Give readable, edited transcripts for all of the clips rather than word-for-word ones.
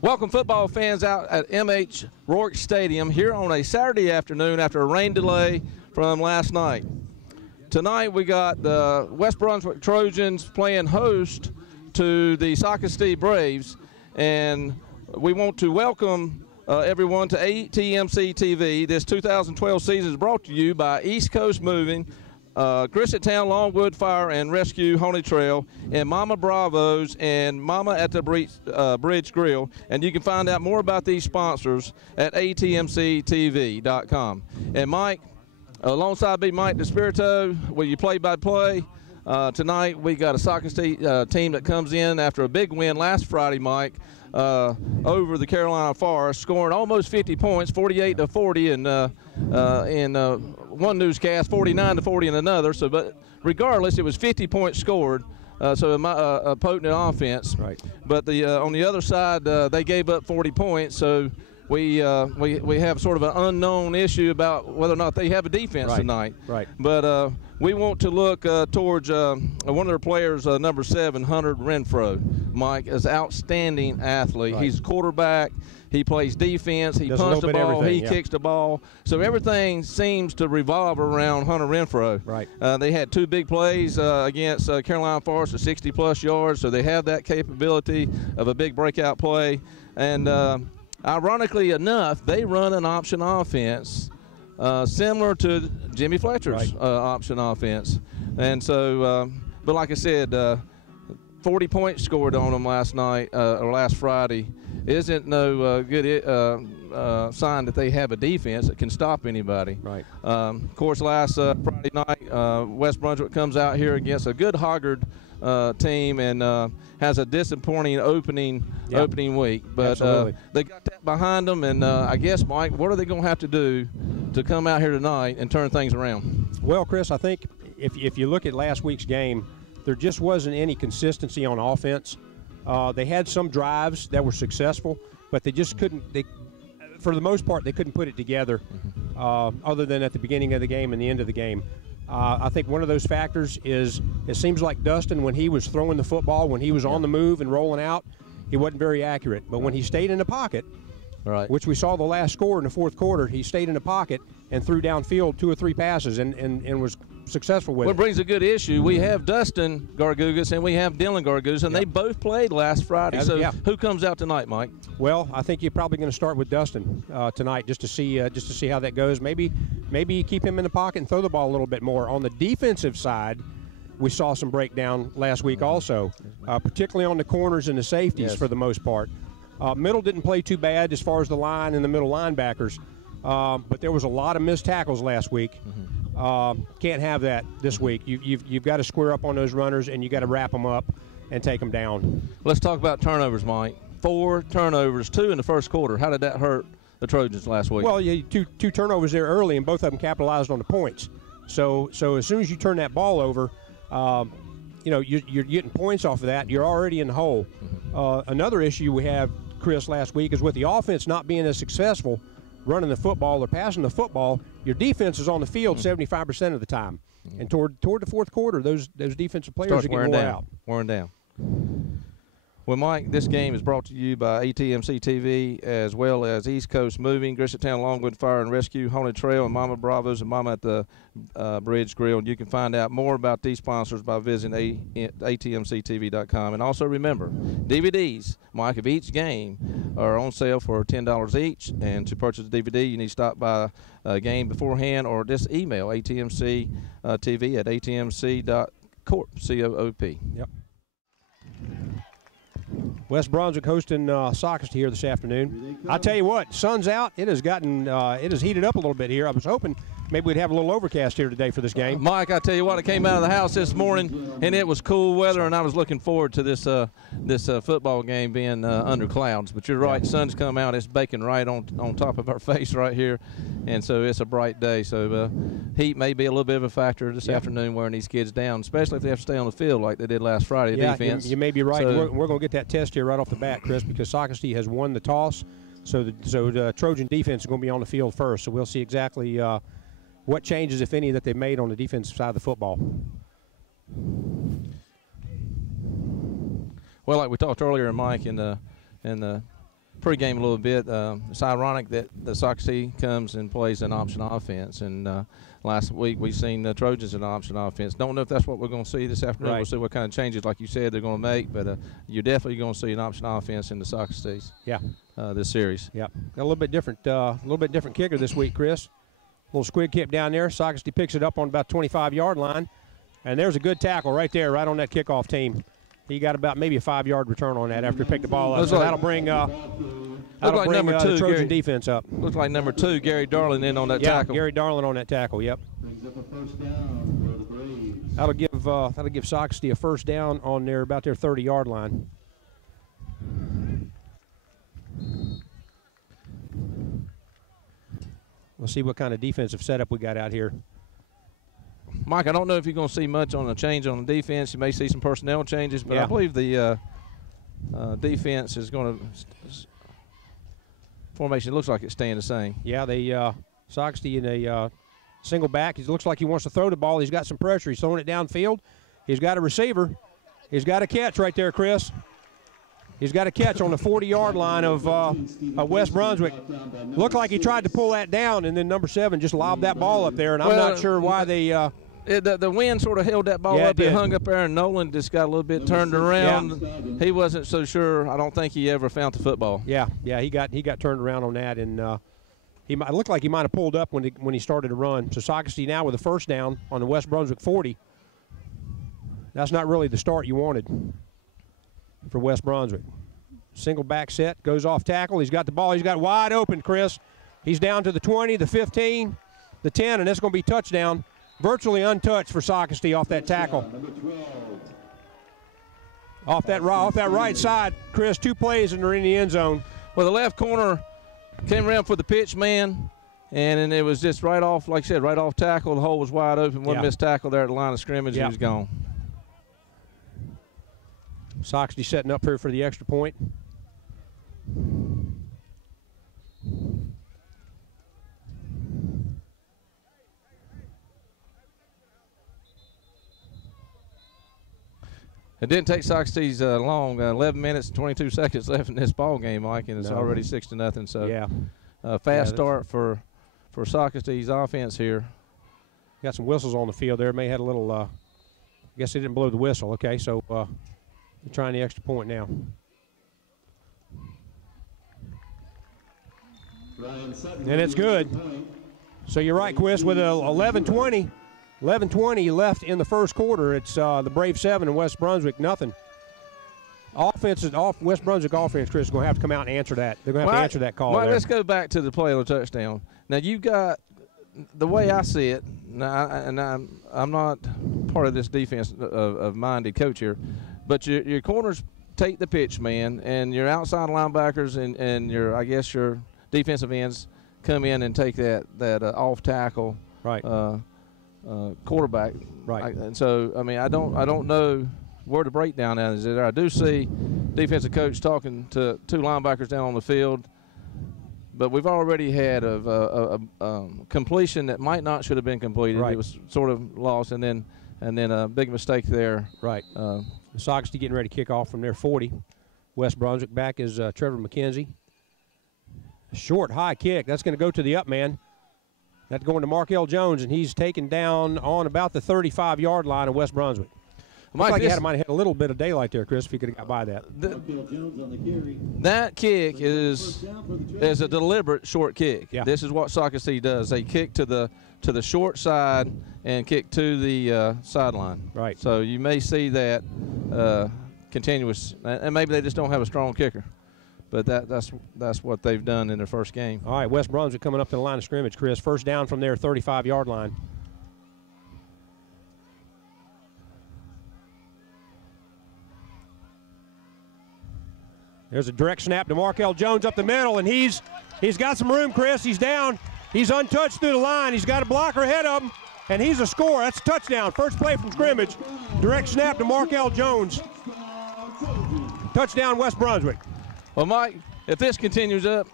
Welcome football fans out at M.H. Rourke Stadium here on a Saturday afternoon after a rain delay from last night. Tonight we got the West Brunswick Trojans playing host to the Socastee Braves, and we want to welcome everyone to ATMC TV. This 2012 season is brought to you by East Coast Moving, Town Longwood Fire and Rescue Honey Trail, and Mama Bravo's and Mama at the Bridge Grill. And you can find out more about these sponsors at atmctv.com. And Mike, alongside me, Mike DeSpirito, will you play-by-play? Tonight we got a Socastee team that comes in after a big win last Friday, Mike, over the Carolina Forest, scoring almost 50 points, 48-40 in one newscast, 49-40 in another. So, but regardless, it was 50 points scored. So a potent offense. Right. But the on the other side, they gave up 40 points. So we have sort of an unknown issue about whether or not they have a defense tonight. Right. But we want to look towards one of their players, number 7, Hunter Renfro. Mike is an outstanding athlete. Right. He's a quarterback. He plays defense. He punts the ball. He kicks the ball. So everything seems to revolve around Hunter Renfro. Right. They had 2 big plays against Carolina Forest of 60-plus yards. So they have that capability of a big breakout play. And ironically enough, they run an option offense similar to Jimmy Fletcher's option offense. And so, but like I said, 40 points scored on them last night or last Friday isn't no good sign that they have a defense that can stop anybody. Right. Of course, last Friday night, West Brunswick comes out here against a good Hoggard team and has a disappointing opening week. But they got that behind them, and I guess, Mike, what are they going to have to do to come out here tonight and turn things around? Well, Chris, I think if you look at last week's game, there just wasn't any consistency on offense. They had some drives that were successful, but they just couldn't. For the most part, they couldn't put it together, other than at the beginning of the game and the end of the game. I think one of those factors is it seems like Dustin, when he was throwing the football, when he was on the move and rolling out, he wasn't very accurate. But when he stayed in the pocket, which we saw the last score in the fourth quarter, he stayed in the pocket and threw downfield 2 or 3 passes and was successful with it. Well, it brings a good issue. We have Dustin Gargugas and we have Dylan Gargugas, and they both played last Friday. So who comes out tonight, Mike? Well, I think you're probably going to start with Dustin tonight just to see how that goes. Maybe keep him in the pocket and throw the ball a little bit more. On the defensive side, we saw some breakdown last week also, particularly on the corners and the safeties for the most part. Middle didn't play too bad as far as the line and the middle linebackers, but there was a lot of missed tackles last week. Can't have that this week. You've got to square up on those runners, and you got to wrap them up and take them down. Let's talk about turnovers, Mike. 4 turnovers, 2 in the first quarter. How did that hurt the Trojans last week? Well, two turnovers there early, and both of them capitalized on the points. So as soon as you turn that ball over, you're getting points off of that. You're already in the hole. Another issue we have, Chris, last week is with the offense not being as successful running the football or passing the football, your defense is on the field 75% of the time. And toward the fourth quarter, those defensive players are getting wearing down. Well, Mike, this game is brought to you by ATMC TV as well as East Coast Moving, Town Longwood Fire and Rescue, Honey Trail, and Mama Bravo's and Mama at the Bridge Grill. And you can find out more about these sponsors by visiting atmctv.com. And also remember, DVDs, Mike, of each game are on sale for $10 each. And to purchase a DVD, you need to stop by a game beforehand or just email ATMC TV at atmc.corp, C-O-O-P. Yep. West Brunswick hosting Socastee here this afternoon. I tell you what, sun's out. It has heated up a little bit here. I was hoping maybe we'd have a little overcast here today for this game. Mike, I tell you what, I came out of the house this morning and it was cool weather, and I was looking forward to this football game being under clouds. But you're right, sun's come out. It's baking right on top of our face right here, and so it's a bright day. So heat may be a little bit of a factor this afternoon, wearing these kids down, especially if they have to stay on the field like they did last Friday. Defense. You may be right. So, we're going to get that test here right off the bat, Chris, because Socastee has won the toss. So the Trojan defense is going to be on the field first. So we'll see exactly what changes, if any, that they've made on the defensive side of the football. Well, like we talked earlier, Mike, in the pregame a little bit. It's ironic that the Socastee comes and plays an option offense, and last week we seen the Trojans an option offense. Don't know if that's what we're going to see this afternoon. Right. We'll see what kind of changes, like you said, they're going to make. But you're definitely going to see an option offense in the Socastees. Yeah. This series. Yeah. Got a little bit different kicker this week, Chris. Little squid kick down there. Socastee picks it up on about 25-yard line, and there's a good tackle right there, right on that kickoff team. He got about maybe a 5-yard return on that after he picked the ball up. So that'll bring the Trojan defense up. Looks like number 2, Gary Darling, in on that tackle. Gary Darling on that tackle. Yep. Brings up a first down for the Braves. That'll give Socastee a first down on their about their 30-yard line. We'll see what kind of defensive setup we got out here. Mike, I don't know if you're going to see much on a change on the defense. You may see some personnel changes, but I believe the defense is going to formation looks like it's staying the same. Yeah, Socastee in a single back. It looks like he wants to throw the ball. He's got some pressure. He's throwing it downfield. He's got a receiver. He's got a catch right there, Chris. He's got a catch on the 40-yard line of West Brunswick. Looked like he tried to pull that down, and then number 7 just lobbed that ball up there, and I'm not sure why they the wind sort of held that ball up. It hung up there, and Nolan just got a little bit turned around. Yeah. He wasn't so sure. I don't think he ever found the football. Yeah, he got turned around on that, and it looked like he might have pulled up when he started to run. So Socastee now with a first down on the West Brunswick 40. That's not really the start you wanted for West Brunswick. Single back set, goes off tackle. He's got the ball. He's got wide open, Chris. He's down to the 20, the 15, the 10, and it's going to be touchdown. Virtually untouched for Socastee off that tackle. Off that right side, Chris, 2 plays and they're in the end zone. Well, the left corner came around for the pitch man, and it was just right off, like I said, right off tackle. The hole was wide open. One missed tackle there at the line of scrimmage. He was gone. Socastee setting up here for the extra point. It didn't take Socastee's long. 11 minutes and 22 seconds left in this ball game, Mike, and it's already 6-0. So, fast start for Socastee's offense here. Got some whistles on the field there. May had a little. I guess they didn't blow the whistle. Okay, so they're trying the extra point now. And it's good. So you're right, Quist, with 11:20 left in the first quarter. It's the Braves 7 and West Brunswick nothing. West Brunswick offense, Chris, is going to have to come out and answer that. They're going to have to answer that call. Let's go back to the play on the touchdown. Now, you've got, the way I see it, and I'm not part of this defense of minded coach here, but your corners take the pitch man, and your outside linebackers and your defensive ends come in and take that off tackle quarterback. Right. And so, I mean, I don't know where the breakdown is there. I do see defensive coach talking to 2 linebackers down on the field, but we've already had a completion that might not should have been completed. Right. It was sort of lost, and then a big mistake there. Right. Socastee getting ready to kick off from their 40. West Brunswick back is Trevor McKenzie. Short, high kick. That's going to go to the up man. That's going to Markel Jones, and he's taken down on about the 35-yard line of West Brunswick. Looks like he might have had a little bit of daylight there, Chris, if he could have got by that. That kick is a deliberate short kick. Yeah. This is what Socastee does. They kick to the short side and kick to the sideline. Right. So you may see that continuous, and maybe they just don't have a strong kicker. But that's what they've done in their first game. All right, West Brunswick coming up to the line of scrimmage, Chris. First down from their 35-yard line. There's a direct snap to Markel Jones up the middle, and he's got some room, Chris. He's down. He's untouched through the line. He's got a blocker ahead of him, and he's a scorer. That's a touchdown. First play from scrimmage. Direct snap to Markel Jones. Touchdown, West Brunswick. Well, Mike, if this continues up,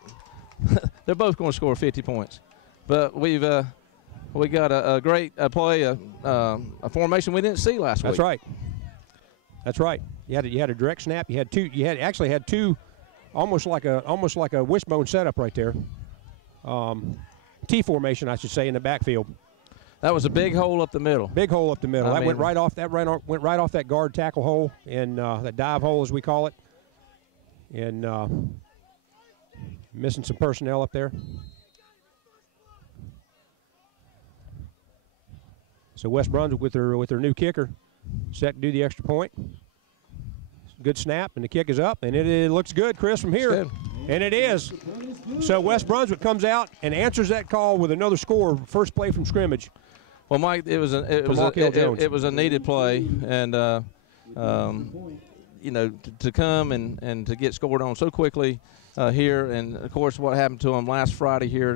they're both going to score 50 points. But we got a great play, a formation we didn't see last week. That's right. That's right. You had a direct snap. You actually had two almost like a wishbone setup right there. T formation, I should say, in the backfield. That was a big hole up the middle. Big hole up the middle. Went right off that guard tackle hole and that dive hole, as we call it. And missing some personnel up there. So West Brunswick with their new kicker, set to do the extra point. Good snap, and the kick is up, and it looks good, Chris, from here. And it is. So West Brunswick comes out and answers that call with another score, first play from scrimmage. Well, Mike, it was a needed play, and you know, to come and to get scored on so quickly here, and of course what happened to them last Friday here,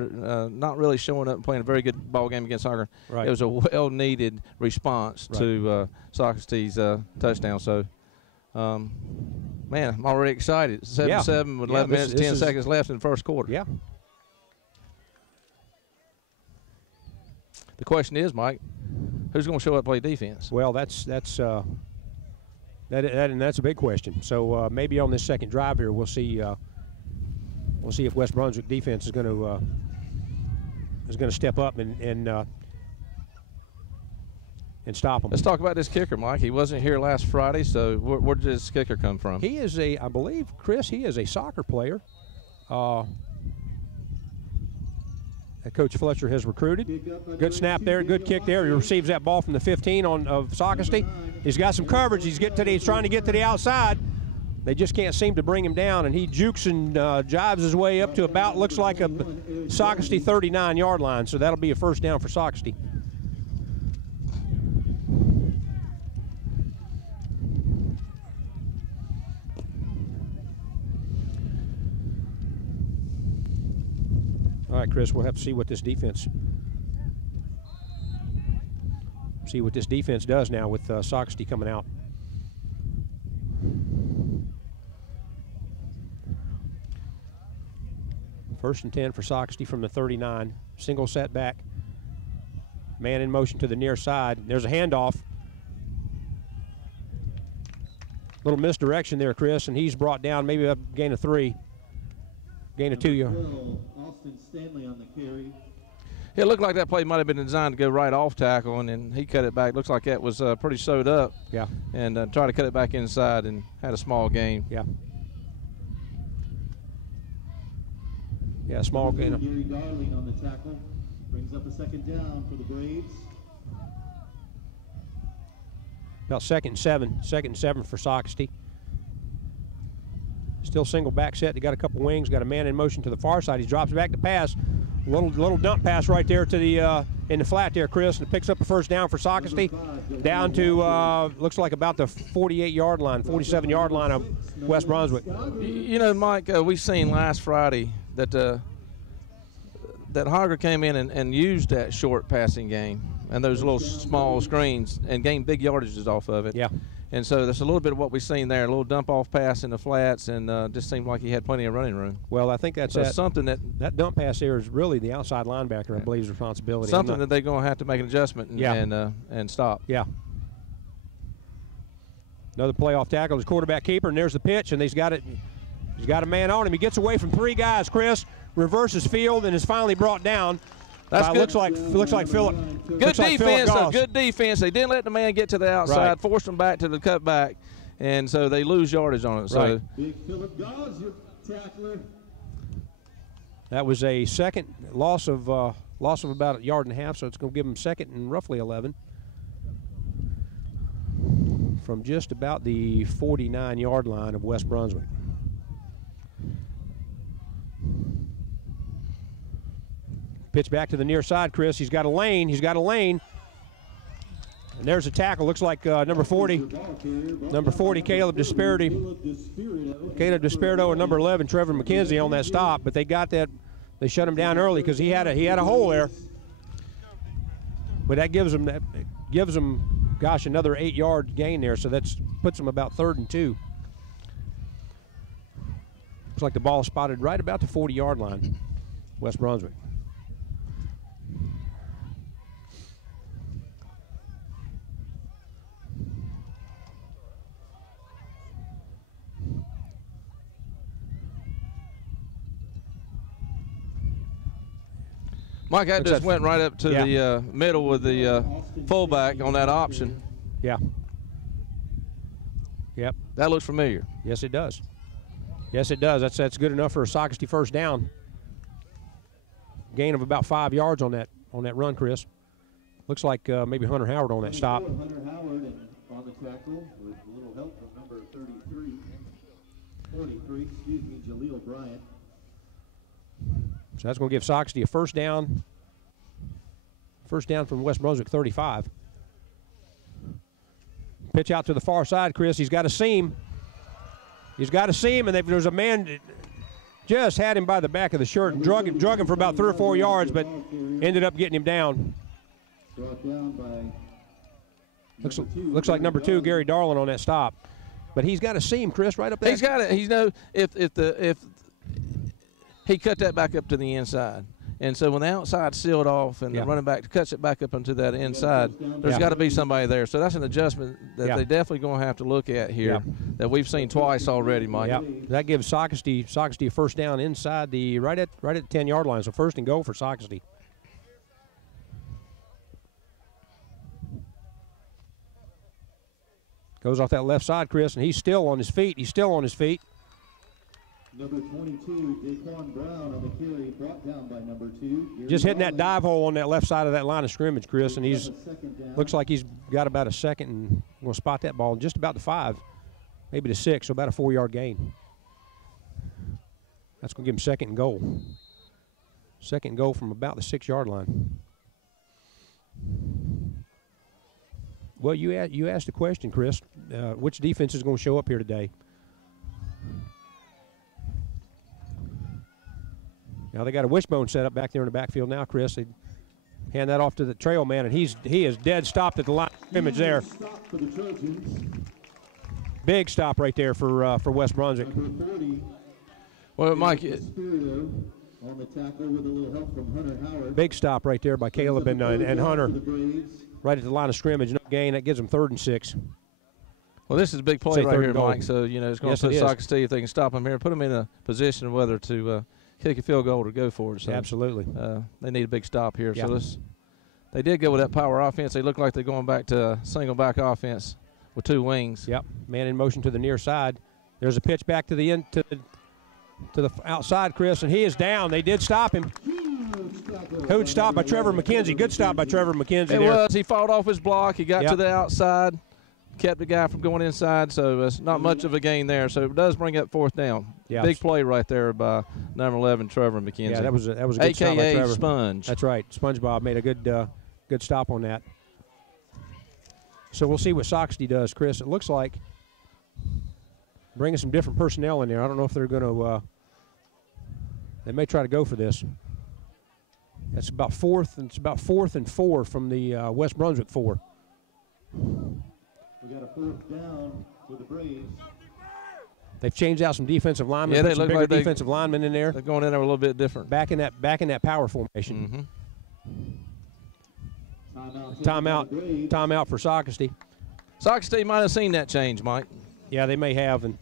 not really showing up and playing a very good ball game against Soccer. Right. It was a well-needed response to Socastee's touchdown. So, man, I'm already excited. 7-7 with 11 minutes and 10 seconds left in the first quarter. Yeah. The question is, Mike, who's going to show up and play defense? Well, that's a big question. So maybe on this second drive here, we'll see if West Brunswick defense is going to step up and stop them. Let's talk about this kicker, Mike. He wasn't here last Friday, so where did this kicker come from? He is I believe, Chris, he is a soccer player. That Coach Fletcher has recruited. Good snap there, good kick there. He receives that ball from the 15 of Socastee. He's got some coverage. He's trying to get to the outside. They just can't seem to bring him down, and he jukes and jives his way up to about, looks like a Socastee 39-yard line. So that'll be a first down for Socastee. All right, Chris, we'll have to see what this defense does now with Socastee coming out. First and 10 for Socastee from the 39. Single setback. Man in motion to the near side. There's a handoff. Little misdirection there, Chris, and he's brought down maybe a gain of 3. Gain of 2 yards. Austin Stanley on the carry. It looked like that play might have been designed to go right off tackle, and then he cut it back. Looks like that was pretty sewed up. Yeah. And tried to cut it back inside and had a small gain. Yeah. Yeah, small gain. Gary Darling on the tackle. Brings up a second down for the Braves. About second and 7 for Socastee. Still single back set. They got a couple wings. Got a man in motion to the far side. He drops back to pass. Little dump pass right there to the in the flat there, Chris, and picks up a first down for Socastee. Down to looks like about the 48-yard line, 47-yard line of West Brunswick. You know, Mike, we seen last Friday that that Hogger came in and used that short passing game and those little small screens and gained big yardages off of it. Yeah. And so that's a little bit of what we've seen there, a little dump-off pass in the flats, and just seemed like he had plenty of running room. Well, I think that's something that dump pass there is really the outside linebacker, I believe, responsibility. Something that they're going to have to make an adjustment and stop. Yeah. Another playoff tackle, his quarterback keeper, and there's the pitch, and he's got it. He's got a man on him. He gets away from 3 guys, Chris, reverses field, and is finally brought down. That's good. Looks like Philip. Good defense, though. Good defense. They didn't let the man get to the outside, forced him back to the cutback, and so they lose yardage on it. So Big Philip Goss, your tackler. That was a second loss of about 1.5 yards, so it's going to give them second and roughly 11 from just about the 49-yard line of West Brunswick. Pitch back to the near side, Chris. He's got a lane. And there's a tackle. Looks like number 40, Caleb Desperado. Caleb Desperado and number 11, Trevor McKenzie on that stop. But they got that. They shut him down early because he had a hole there. But that gives them, gosh, another 8-yard gain there. So that puts them about 3rd and 2. Looks like the ball spotted right about the 40-yard line, West Brunswick. Mike, that just went right up to the middle with the fullback on that option. Yeah. Yep. That looks familiar. Yes, it does. Yes, it does. That's good enough for a Socastee first down. Gain of about 5 yards on that run, Chris. Looks like maybe Hunter Howard on that stop. Hunter Howard and on the tackle with a little help from number 43, Jaleel Bryant. So that's going to give Socastee a first down. First down from West Brunswick 35. Pitch out to the far side, Chris. He's got a seam. He's got a seam, and there's a man just had him by the back of the shirt and drug him for about 3 or 4 yards, but ended up getting him down. Brought down by looks like number 2, Gary Darling, on that stop. But he's got a seam, Chris, right up there. He's got it. He's if he cut that back up to the inside. And so when the outside's sealed off and the running back cuts it back up into that inside, there's got to be somebody there. So that's an adjustment that they definitely going to have to look at here that we've seen twice already, Mike. Yeah, that gives Socastee a first down inside the right at the 10-yard line. So first and goal for Socastee. Goes off that left side, Chris, and he's still on his feet. Number 22, Daquan Brown on the carry, brought down by number 2. Just hitting that dive hole on that left side of that line of scrimmage, Chris, and looks like he's got about a second and will spot that ball just about the 5, maybe the 6, so about a 4-yard gain. That's going to give him second and goal. Second and goal from about the 6-yard line. Well, you asked the question, Chris. Which defense is going to show up here today? Now they got a wishbone set up back there in the backfield now, Chris. They hand that off to the trail man, and he is dead stopped at the line of scrimmage there. Big stop right there for West Brunswick. Well, Mike, on the tackle with a little help from Hunter Howard. Big stop right there by Caleb and Hunter. Right at the line of scrimmage, no gain. That gives them 3rd and 6. Well, this is a big play right here, Mike. So, it's going to put Socastee, if they can stop them here, put them in a position of whether to kick a field goal or go for it. So, absolutely. They need a big stop here. Yeah. So they did go with that power offense. They look like they're going back to single back offense with 2 wings. Yep. Man in motion to the near side. There's a pitch back to the end to the outside, Chris, and he is down. They did stop him. Huge stop by Trevor McKenzie. Good stop by Trevor McKenzie. It was. He fought off his block. He got to the outside, kept the guy from going inside, so it's not much of a gain there. So it does bring up 4th down. Yeah. Big play right there by number 11, Trevor McKenzie. Yeah, that was a good stop by Trevor. Sponge. That's right. SpongeBob made a good stop on that. So we'll see what Socastee does, Chris. It looks like bringing some different personnel in there. I don't know if they're going to they may try to go for this. That's about 4th, and it's about 4th and 4 from the West Brunswick 4. We got a 4th down for the Braves. They've changed out some defensive linemen. Yeah, they look bigger like defensive linemen in there. They're going in there a little bit different. Back in that power formation. Timeout for Socastee. Socastee might have seen that change, Mike. Yeah, they may have. And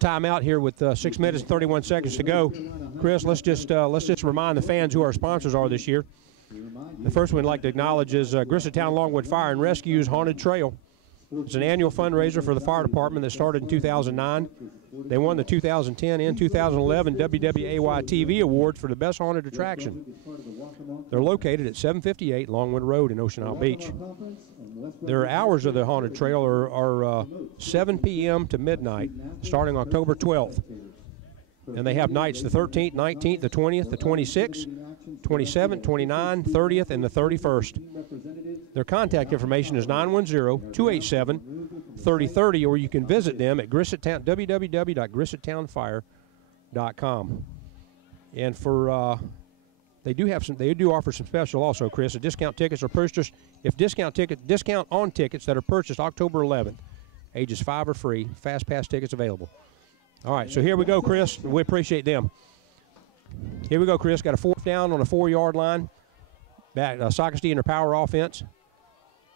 timeout here with 6 minutes and 31 seconds to go. Chris, let's just remind the fans who our sponsors are this year. The first one I'd like to acknowledge is Griswoldtown Longwood Fire and Rescue's Haunted Trail. It's an annual fundraiser for the fire department that started in 2009. They won the 2010 and 2011 WWAY TV Award for the best haunted attraction. They're located at 758 Longwood Road in Ocean Isle Beach. Their hours of the haunted trail are 7 p.m. to midnight, starting October 12th. And they have nights the 13th, 19th, the 20th, the 26th, 27th, 29th, 30th, and the 31st. Their contact information is 910-287-3030, or you can visit them at www.griswoldtownfire.com. And for they do offer some special also, Chris. The discount tickets are purchased discount on tickets that are purchased October 11th. Ages 5 are free. Fast pass tickets available. All right, so here we go, Chris. We appreciate them. Here we go, Chris. Got a 4th down on the 4-yard line. Back Socastee in their power offense.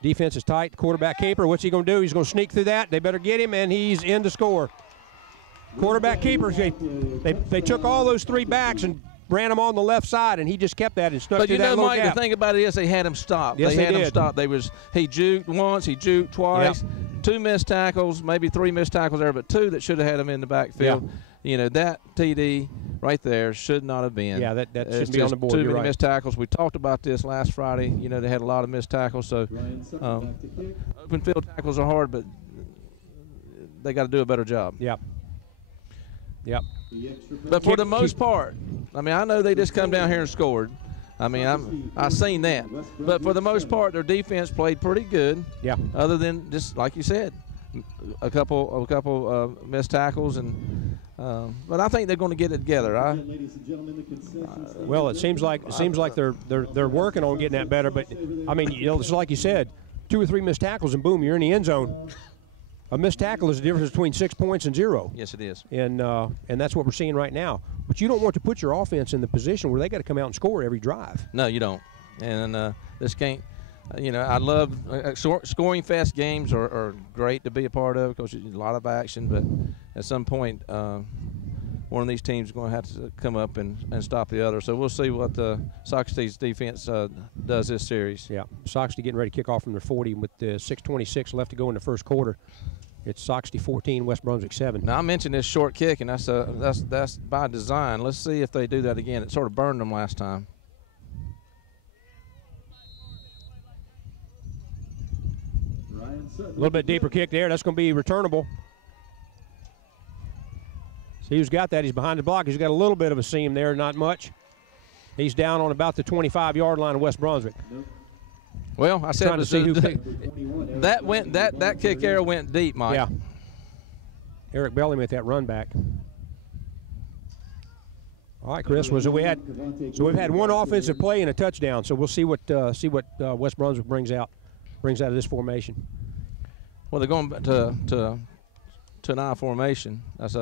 Defense is tight. Quarterback keeper, what's he going to do? He's going to sneak through that. They better get him, and he's in to score. Quarterback keeper, they took all those 3 backs and ran him on the left side, and he just kept that and snuck But through that little Mike, gap. the thing about it is they had him stopped. Yes, they had did. him stopped. He juked once, he juked twice, 2 missed tackles, maybe 3 missed tackles there, but 2 that should have had him in the backfield. You know, that TD right there should not have been. Yeah, that shouldn't be on the board. Too You're many right. missed tackles. We talked about this last Friday. You know, they had a lot of missed tackles. So open field tackles are hard, but they got to do a better job. Yep. But for the most part, I mean, I know they just come down here and scored. I mean, I've seen that. But for the most part, their defense played pretty good. Yeah. Other than just like you said, a couple missed tackles, and but I think they're going to get it together. Well, it seems like they're working on getting that better. But I mean, you know, it's like you said, 2 or 3 missed tackles, and boom, you're in the end zone. A missed tackle is the difference between 6 points and 0. Yes, it is. And that's what we're seeing right now. But you don't want to put your offense in the position where they got to come out and score every drive. No, you don't. And this can't. You know, I love scoring fast games are great to be a part of because a lot of action. But at some point, one of these teams is going to have to come up and stop the other. So we'll see what Socastee's defense does this series. Yeah, Socastee getting ready to kick off from their 40 with 6:26 left to go in the first quarter. It's Socastee 14, West Brunswick 7. Now I mentioned this short kick, and that's by design. Let's see if they do that again. It sort of burned them last time. A little bit deeper kick there. That's going to be returnable. See who's got that. He's behind the block. He's got a little bit of a seam there, not much. He's down on about the 25-yard line of West Brunswick. Well, I said that kick there went deep, Mike. Yeah. Eric Bellamy at that run back. All right, Chris. So we've had one offensive play and a touchdown. So we'll see what West Brunswick brings out of this formation. Well, they're going to an I formation. That's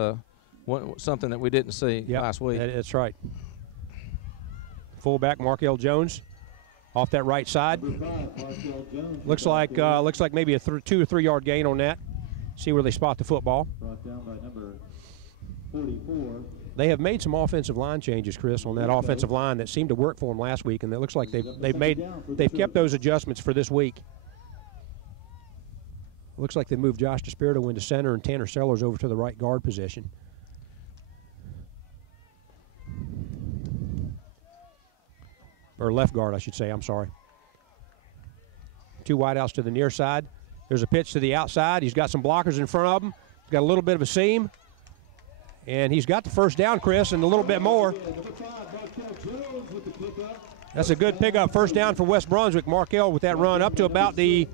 something that we didn't see last week. That's right. Fullback Markel Jones off that right side. Looks like maybe a 2 or 3 yard gain on that. See where they spot the football. Brought down by number 44. They have made some offensive line changes, Chris, on that offensive line that seemed to work for them last week, and it looks like they've kept those adjustments for this week. Looks like they moved Josh DeSpirito into center and Tanner Sellers over to the right guard position. Or left guard, I should say. I'm sorry. 2 wideouts to the near side. There's a pitch to the outside. He's got some blockers in front of him. He's got a little bit of a seam. And he's got the first down, Chris, and a little bit more. That's a good pickup. First down for West Brunswick. Markel with that run up to about the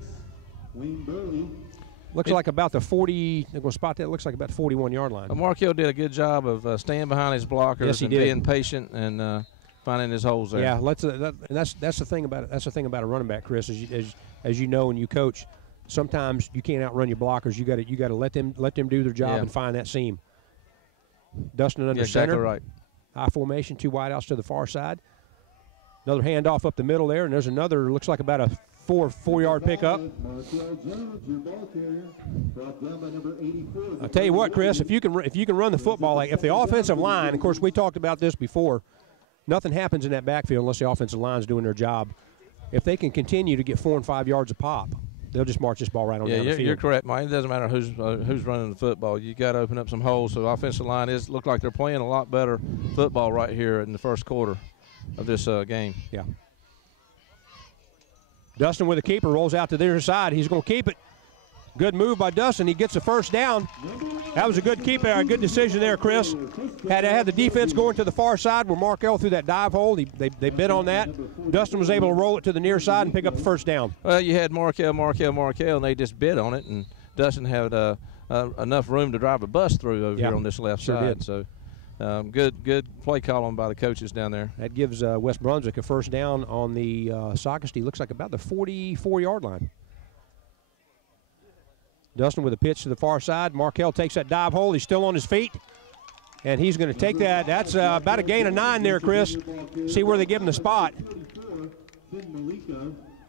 looks like about the 40. They're going to spot that. Looks like about the 41-yard line. Markel did a good job of staying behind his blockers and being patient and finding his holes there. Yeah, that's the thing about it. That's the thing about a running back, Chris. As you know, and you coach, sometimes you can't outrun your blockers. You got to let them do their job and find that seam. Dustin under center. Exactly right. High formation, 2 wideouts to the far side. Another handoff up the middle there, and there's another. Looks like about a 4-yard pickup. I'll tell you what, Chris, if you can run the football, like if the offensive line, of course we talked about this before, nothing happens in that backfield unless the offensive line's doing their job. If they can continue to get 4 and 5 yards a pop, they'll just march this ball right on down the field. You're correct, Mike. It doesn't matter who's running the football. You got to open up some holes. So the offensive line look like they're playing a lot better football right here in the first quarter of this game. Yeah. Dustin with a keeper rolls out to the other side. He's going to keep it. Good move by Dustin. He gets the first down. That was a good keep there, a good decision there, Chris. Had the defense going to the far side where Markel threw that dive hole. They bid on that. Dustin was able to roll it to the near side and pick up the first down. Well, you had Markel, and they just bid on it, and Dustin had enough room to drive a bus through over here on this left side. So good play calling by the coaches down there. That gives West Brunswick a first down on the Socastee. Looks like about the 44-yard line. Dustin with a pitch to the far side. Markel takes that dive hole. He's still on his feet, and he's going to take that. That's about a gain of 9 there, Chris. See where they give him the spot.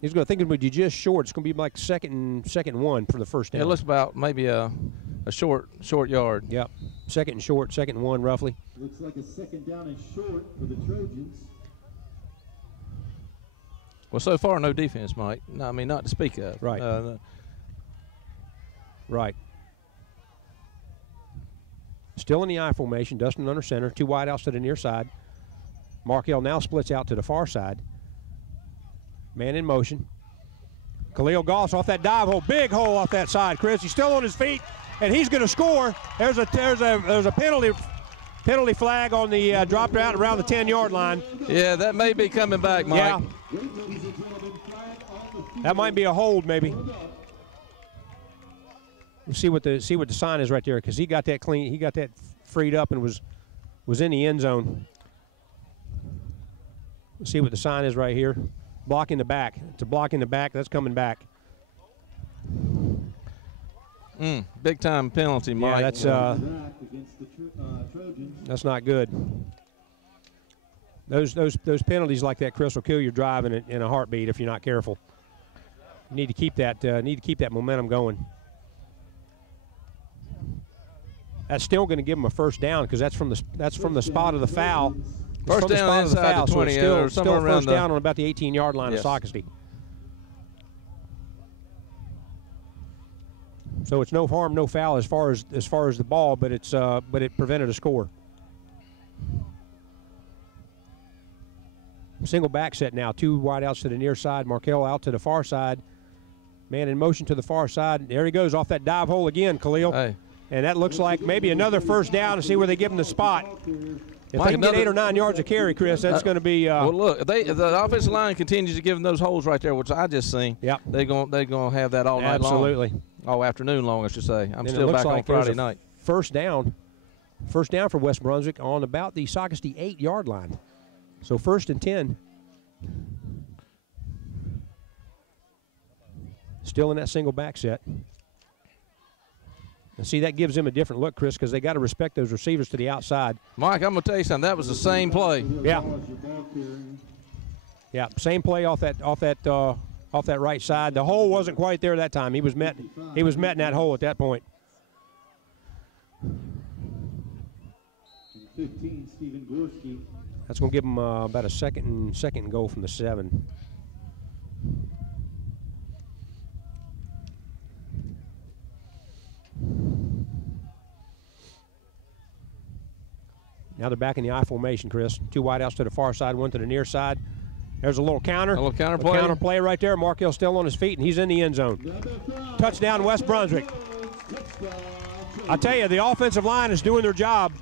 He's going to think it would be just short. It's going to be like second and 1 for the first down. It looks about maybe a short yard. Yep. second and short, 2nd and 1 roughly. Looks like a 2nd down and short for the Trojans. Well, so far, no defense, Mike. No, I mean, not to speak of. Right. Right. Still in the I formation, Dustin under center, 2 wideouts to the near side. Markel now splits out to the far side. Man in motion. Khalil Goss off that dive hole, big hole off that side, Chris. He's still on his feet, and he's going to score. There's a penalty flag on the drop route around the 10-yard line. Yeah, that may be coming back, Mike. Yeah. That might be a hold, maybe. Let's see what the sign is right there, because he got that clean. He got that freed up and was in the end zone. Let's see what the sign is right here. Blocking the back. It's a blocking the back. That's coming back. Big time penalty, Mike. Yeah, that's not good. Those penalties like that, Chris, will kill your drive in a heartbeat if you're not careful. You need to keep that momentum going. That's still going to give them a first down because that's from the spot of the foul. First down inside the 20, so or somewhere still around first down on about the 18-yard line of Socastee. So it's no harm, no foul as far as the ball, but it prevented a score. Single back set now, 2 wideouts to the near side, Markel out to the far side. Man in motion to the far side. There he goes off that dive hole again, Khalil. Hey. And that looks like maybe another first down to see where they give him the spot. If they can get 8 or 9 yards of carry, Chris, that's going to be. Well, look, if the offensive line continues to give them those holes right there, which I just seen. Yep. They're going to have that all night long. Absolutely. All afternoon long, I should say. I'm and still back like on Friday night. First down for West Brunswick on about the Socastee 8-yard line. So 1st and 10. Still in that single back set. And see, that gives them a different look, Chris, because they got to respect those receivers to the outside. Mike, I'm going to tell you something. That was the same play. Yeah. Yeah, same play off that right side. The hole wasn't quite there that time. He was met in that hole at that point. 15, Stephen Gorski. That's going to give them about a second and goal from the 7. Now they're back in the I formation, Chris. 2 wideouts to the far side, 1 to the near side. There's a little counter. A little counter play. Counter play right there. Markel still on his feet, and he's in the end zone. Touchdown, West Brunswick. I tell you, the offensive line is doing their job.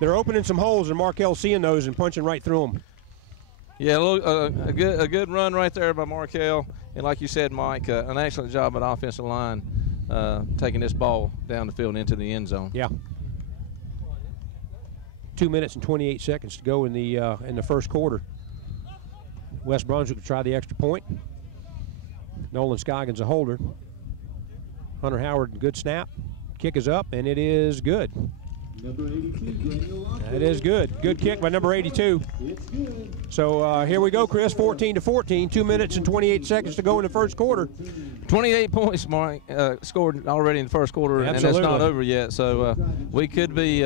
They're opening some holes, and Markel's seeing those and punching right through them. Yeah, a good run right there by Markel. And like you said, Mike, an excellent job by the offensive line taking this ball down the field into the end zone. Yeah. 2 minutes and 28 seconds to go in the first quarter. West Brunswick will try the extra point. Nolan Scoggins a holder. Hunter Howard, good snap. Kick is up, and it is good. Number 82, Daniel Lockwood. That is good. Good kick by number 82. It's good. So here we go, Chris, 14-14. 2 minutes and 28 seconds to go in the first quarter. 28 points, Mike, scored already in the first quarter, Absolutely. and it's not over yet. So we could be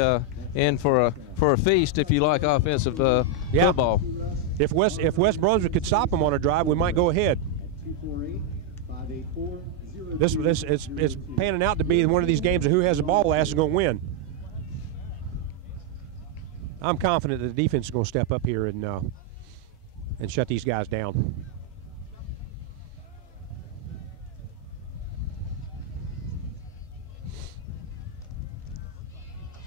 in for a feast, if you like, offensive football. If West Brunswick could stop them on a drive, we might go ahead. 248-584-0. It's panning out to be one of these games of who has the ball last is going to win. I'm confident that the defense is going to step up here and shut these guys down.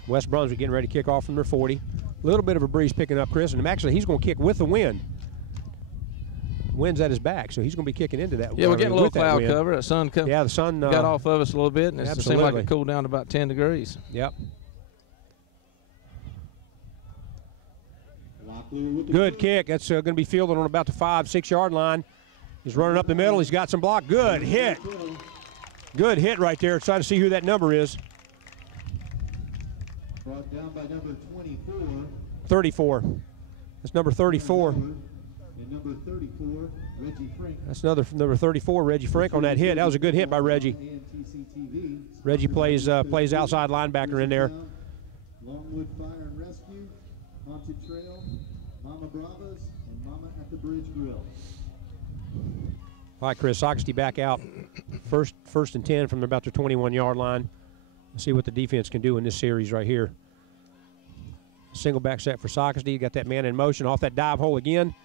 West Brunswick getting ready to kick off from their 40. A little bit of a breeze picking up, Chris, and actually he's going to kick with the wind. Wind's at his back, so he's going to be kicking into that. Yeah, we're getting a little cloud cover. The sun the sun got off of us a little bit, and it seemed like it cooled down to about 10 degrees. Yep. Good kick. That's going to be fielded on about the 5-6 yard line. He's running up the middle. He's got some block. Good hit. Good hit right there. Try to see who that number is. Brought down by number 24. 34. That's number 34. And number 34, Reggie Frank. That's number 34, Reggie Frank on that hit. That was a good hit by Reggie. Reggie plays outside linebacker in there. Longwood Fire and Rescue, Haunted Trail, Mama Bravas, and Mama at the Bridge Grill. All right, Chris, Socastee back out. First and 10 from about the 21-yard line. Let's see what the defense can do in this series right here. Single back set for Socastee. Got that man in motion off that dive hole again,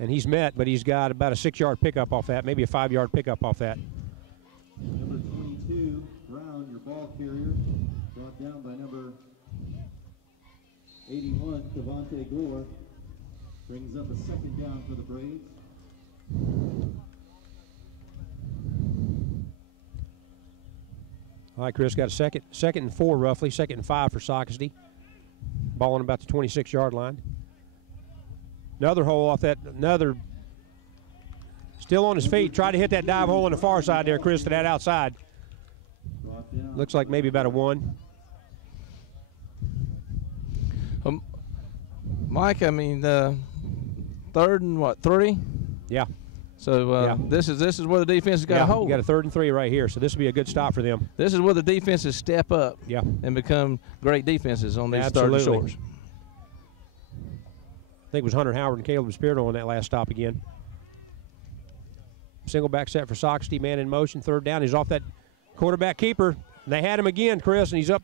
and he's met, but he's got about a 6-yard pickup off that, maybe a 5-yard pickup off that. Number 22, Brown, your ball carrier, brought down by number 81, Cavante Gore, brings up a second down for the Braves. All right, Chris, got a second and 4 roughly, 2nd and 5 for Socastee. Ball on about the 26-yard line. Another hole off that, still on his feet. Tried to hit that dive hole on the far side there, Chris, to that outside. Looks like maybe about a 1. Mike, I mean, 3rd and 3? Yeah. So this is where the defense has got to hold. You got a 3rd and 3 right here, so this will be a good stop for them. This is where the defenses step up and become great defenses on these 3rd and shorts. I think it was Hunter Howard and Caleb Spirito on that last stop again. Single back set for Socastee, man in motion, 3rd down. He's off that quarterback keeper. They had him again, Chris, and he's up.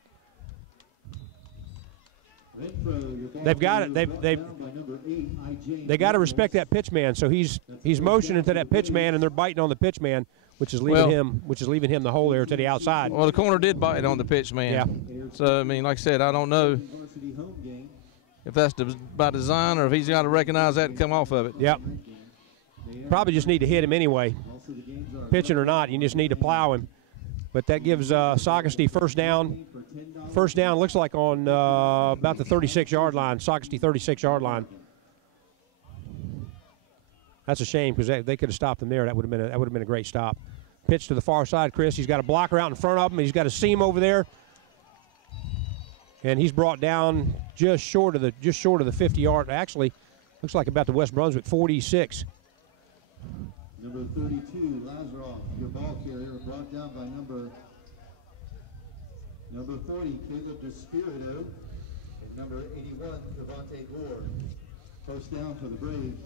They've got it. They got to respect that pitch man. So he's motioning to that pitch man, and they're biting on the pitch man, which is leaving him the hole there to the outside. Well, the corner did bite on the pitch man. Yeah. So I mean, like I said, I don't know if that's by design or if he's got to recognize that and come off of it. Yep. Probably just need to hit him anyway, pitching or not. You just need to plow him. But that gives Socastee first down. First down looks like on about the 36-yard line, Socastee 36-yard line. That's a shame because they could have stopped him there. That would have been a great stop. Pitch to the far side, Chris. He's got a blocker out in front of him. He's got a seam over there, and he's brought down just short of the 50-yard. Actually, looks like about the West Brunswick 46. Number 32, Lazaroff, your ball carrier, brought down by number 40, Caleb Despirito, and number 81, Cavante Gore. First down for the Braves.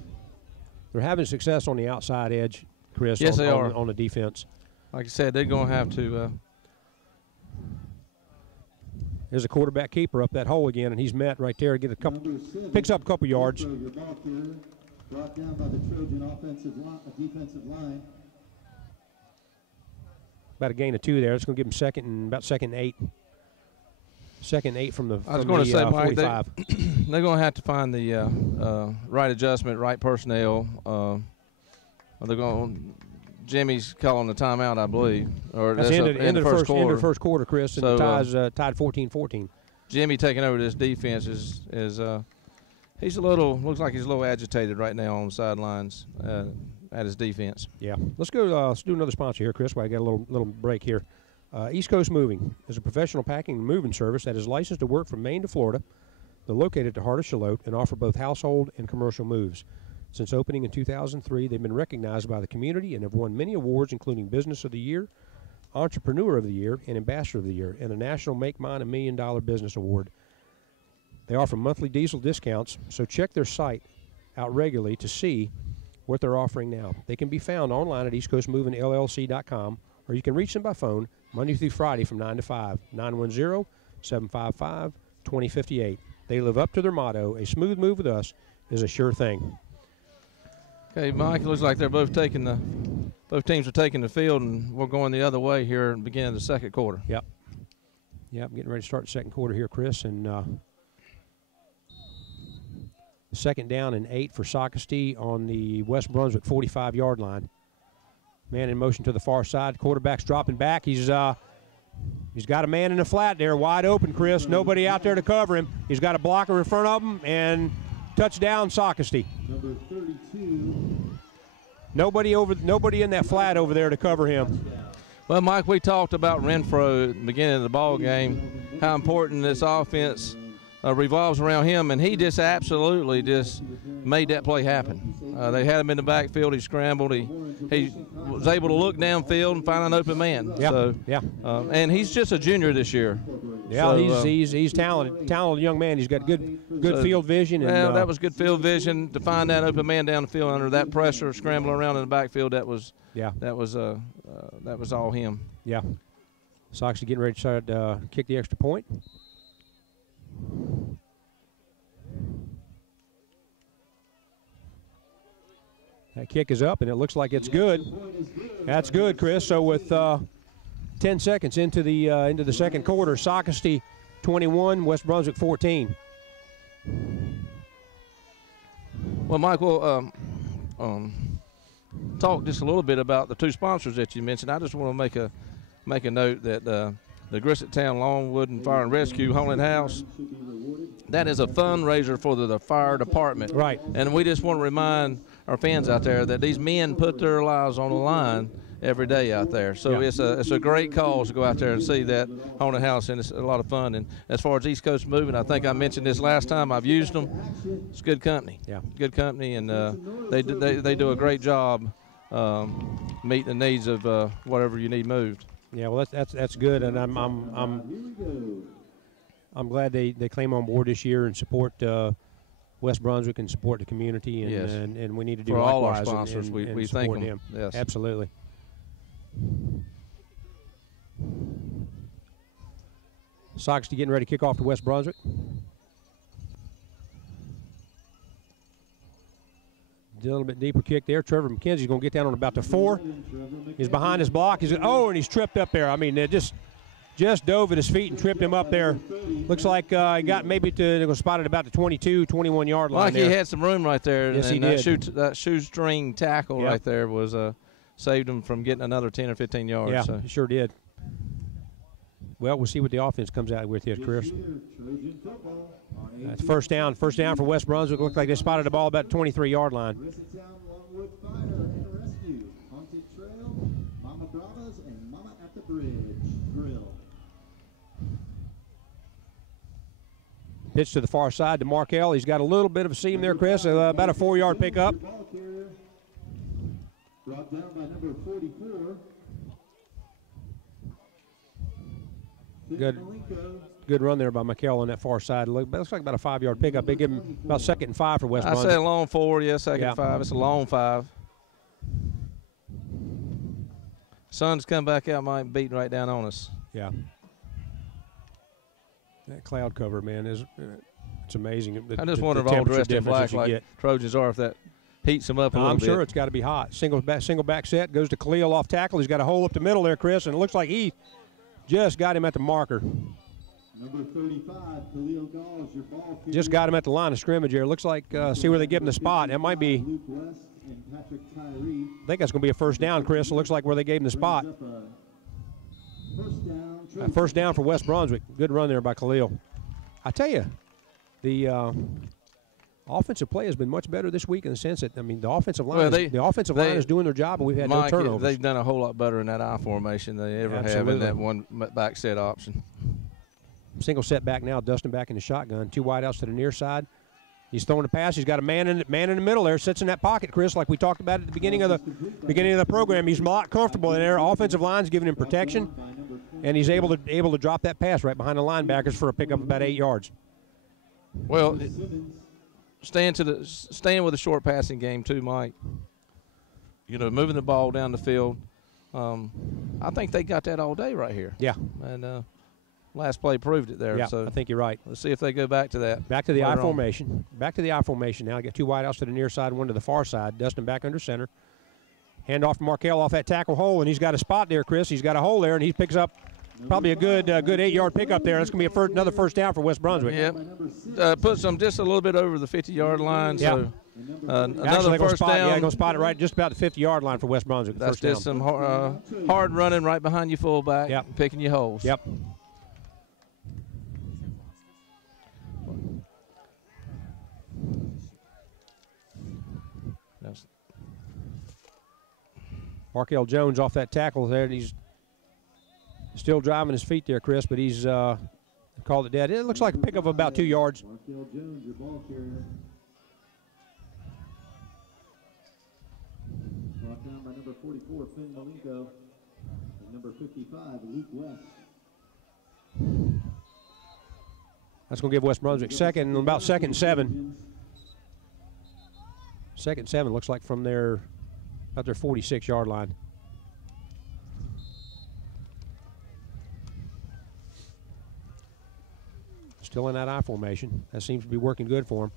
They're having success on the outside edge, Chris. Yes, they are. On the defense. Like I said, they're going to have to. There's a quarterback keeper up that hole again, and he's met right there. Picks up a couple yards. Your ball carrier, brought down by the Trojan defensive line. About a gain of 2 there. It's going to give him about second and 8. 2nd and 8 from the 45. I was going to say, Mike, they're going to have to find the right adjustment, right personnel. Jimmy's calling the timeout, I believe. Or that's the end of the first quarter. End of the first quarter, Chris, and so, the tied 14-14. Jimmy taking over this defense is he's looks like he's a little agitated right now on the sidelines at his defense. Yeah. Let's go. Let's do another sponsor here, Chris. While I got a little break here. East Coast Moving is a professional packing and moving service that is licensed to work from Maine to Florida. They're located at the heart of Charlotte and offer both household and commercial moves. Since opening in 2003, they've been recognized by the community and have won many awards, including Business of the Year, Entrepreneur of the Year, and Ambassador of the Year, and a National Make Mine $1 Million Business Award. They offer monthly diesel discounts, so check their site out regularly to see what they're offering now. They can be found online at eastcoastmovingllc.com, or you can reach them by phone Monday through Friday from 9 to 5, 910-755-2058. They live up to their motto, a smooth move with us is a sure thing. Okay, Mike, it looks like they're both teams are taking the field, and we're going the other way here at the beginning of the second quarter. Yep, getting ready to start the second quarter here, Chris, and second down and 8 for Socastee on the West Brunswick 45-yard line. Man in motion to the far side. Quarterback's dropping back. He's got a man in the flat there, wide open, Chris. Nobody out there to cover him. He's got a blocker in front of him, and touchdown, Socastee. Number 32. Nobody in that flat over there to cover him. Well, Mike, we talked about Renfro at the beginning of the ball game, how important this offense revolves around him, and he just absolutely made that play happen. They had him in the backfield. He scrambled. He was able to look downfield and find an open man. Yeah. So, and he's just a junior this year. Yeah, So, he's talented young man. He's got good field vision. And, yeah, that was good field vision to find that open man down the field under that pressure, scrambling around in the backfield. That was all him. Yeah. Sox are getting ready to start kick the extra point. That kick is up, and it looks like it's good. That's good, Chris. So with 10 seconds into the second quarter, Socastee 21, West Brunswick 14. Well, Michael, talk just a little bit about the two sponsors that you mentioned. I just want to make a note that the Grissettown Longwood and Fire and Rescue Haunted House, that is a fundraiser for the fire department. Right. And we just want to remind our fans out there that these men put their lives on the line every day out there. So it's a great cause to go out there and see that haunted house, and it's a lot of fun. And as far as East Coast Moving, I think I mentioned this last time. I've used them. It's good company. Yeah. Good company, and they do a great job meeting the needs of whatever you need moved. Yeah, well, that's good, and I'm glad they came on board this year and support West Brunswick and support the community, and yes. and we need to do for likewise all our sponsors. and we thank them. Yes, absolutely. Socastee getting ready to kick off to West Brunswick. A little bit deeper kick there. Trevor McKenzie's going to get down on about the 4. He's behind his block. And he's tripped up there. I mean, it just dove at his feet and tripped him up there. Looks like he got maybe to spotted about the 22, 21-yard line. Like there. He had some room right there. Yes, and he did. That shoestring tackle Yep. right there was saved him from getting another 10 or 15 yards. Yeah, so. he sure did. Well, we'll see what the offense comes out with here, Chris. That's first down for West Brunswick. Looks like they spotted the ball about the 23-yard line. Grissettown Longwood Fire and Rescue, Haunted Trail, Mama Bravas, and Mama at the Bridge Grill. Pitch to the far side to Markell. He's got a little bit of a seam there, Chris. About a 4-yard pickup. Ball carrier, brought down by number 44. Good run there by McKell on that far side. Looks like about a 5-yard pickup. They give him about 2nd and 5 for West Brunswick. I say a long 4, yeah, 2nd Yeah. and 5. It's a long 5. Sun's come back out, might beat right down on us. Yeah. That cloud cover, man, it's amazing. I just wonder if all dressed in black like Trojans are, if that heats them up a little I'm bit. sure it's got to be hot. Single back set, goes to Khalil off tackle. He's got a hole up the middle there, Chris, and it looks like he just got him at the marker. Number 35, Khalil Gauls, your ball carrier. Just got him at the line of scrimmage here. Looks like, see where they give him the spot. That might be, Luke West and Patrick Tyree. I think that's going to be a first down, Chris. It looks like where they gave him the spot. First down for West Brunswick. Good run there by Khalil. I tell you, the offensive play has been much better this week in the sense that, I mean, the offensive line, line is doing their job, and we've had no turnovers. They've done a whole lot better in that I formation than they ever have in that one back set option. Single set back now, Dustin back in the shotgun. 2 wideouts to the near side. He's throwing a pass. He's got a man in the middle there. Sits in that pocket, Chris, like we talked about at the beginning of the program. He's a lot comfortable in there. Offensive line's giving him protection, and he's able to drop that pass right behind the linebackers for a pickup of about 8 yards. Well, staying with the short passing game too, Mike. You know, moving the ball down the field. I think they got that all day right here. Yeah, and last play proved it there. Yeah, so I think you're right. Let's see if they go back to that. Back to the I formation. Back to the I formation now. I got 2 wideouts to the near side, 1 to the far side. Dustin back under center. Hand off to Markell off that tackle hole, and he's got a spot there, Chris. He's got a hole there, and he picks up probably a good 8-yard pickup there. That's going to be another first down for West Brunswick. Yep. Puts them just a little bit over the 50-yard line. Yep. So another first down. Yeah, going to spot it right just about the 50-yard line for West Brunswick. That's just some hard running right behind your fullback, yep, picking your holes. Yep. Markell Jones off that tackle there, and he's still driving his feet there, Chris, but he's called it dead. It looks like a pickup of about 2 yards. Markell Jones, your ball carrier. Brought down by number 44, Finn Malenko, and number 55, Luke West. That's going to give West Brunswick second, about 2nd and 7. 2nd and 7 looks like from their about their 46-yard line. Still in that I formation. That seems to be working good for him.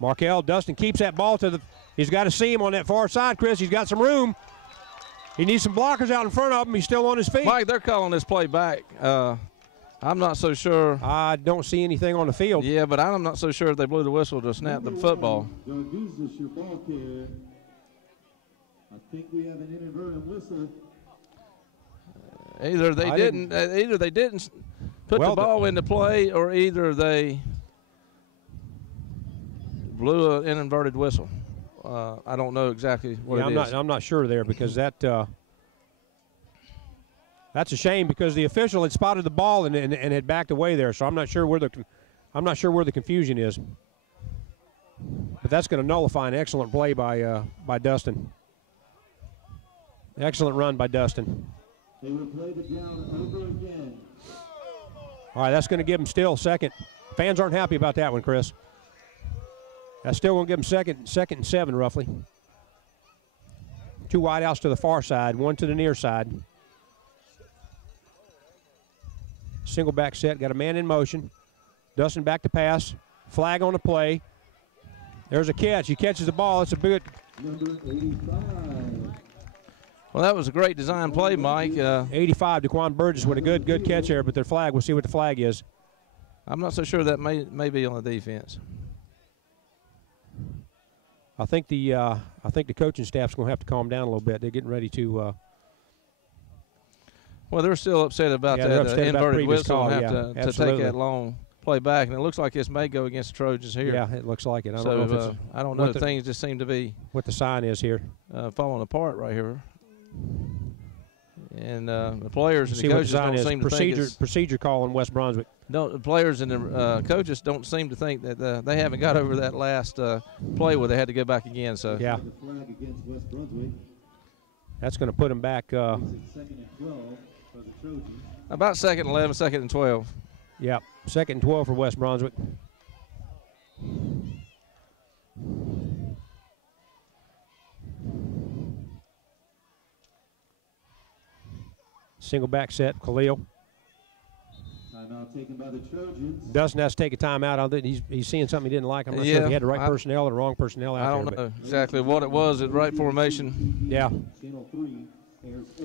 Markel Dustin keeps that ball to the. He's got to see him on that far side, Chris. He's got some room. He needs some blockers out in front of him. He's still on his feet. Mike, they're calling this play back. I'm not so sure. I don't see anything on the field. Yeah, but I'm not so sure if they blew the whistle to snap the football. Your ball carrier. I think we have an inadvertent whistle. Either they didn't put the ball into play, or either they blew an inverted whistle. I don't know exactly what it is. I'm not sure there, because that's a shame, because the official had spotted the ball and had backed away there. So I'm not sure where the confusion is. But that's going to nullify an excellent play by Dustin. Excellent run by Dustin. They will play the down over again. All right, that's going to give him still second. Fans aren't happy about that one, Chris. That's still going to give him second and 7, roughly. 2 wideouts to the far side, 1 to the near side. Single back set, got a man in motion. Dustin back to pass. Flag on the play. There's a catch. He catches the ball. It's a good. Number 85. Well, that was a great design play, Mike. 85, Daquan Burgess with a good catch there, but their flag, we'll see what the flag is. I'm not so sure that may be on the defense. I think the coaching staff's going to have to calm down a little bit. They're getting ready to. Well, they're still upset about that inverted whistle and have to take that long play back, and it looks like this may go against the Trojans here. Yeah, it looks like it. I don't know. Things just seem to be what the sign is here, falling apart right here. And the players and the coaches don't seem to think it's procedure call in West Brunswick. The players and the coaches don't seem to think that they haven't got over that last play where they had to go back again. So yeah, the flag against West Brunswick. That's going to put them back. 2nd and 12 for the Trojans. About 2nd and 11, 2nd and 12. Yeah, 2nd and 12 for West Brunswick. Single back set, Khalil. Timeout taken by the Trojans. Dustin has to take a timeout. I think he's seeing something he didn't like. I'm not sure if he had the right personnel or the wrong personnel out there. I don't know exactly what it was at right formation. Yeah.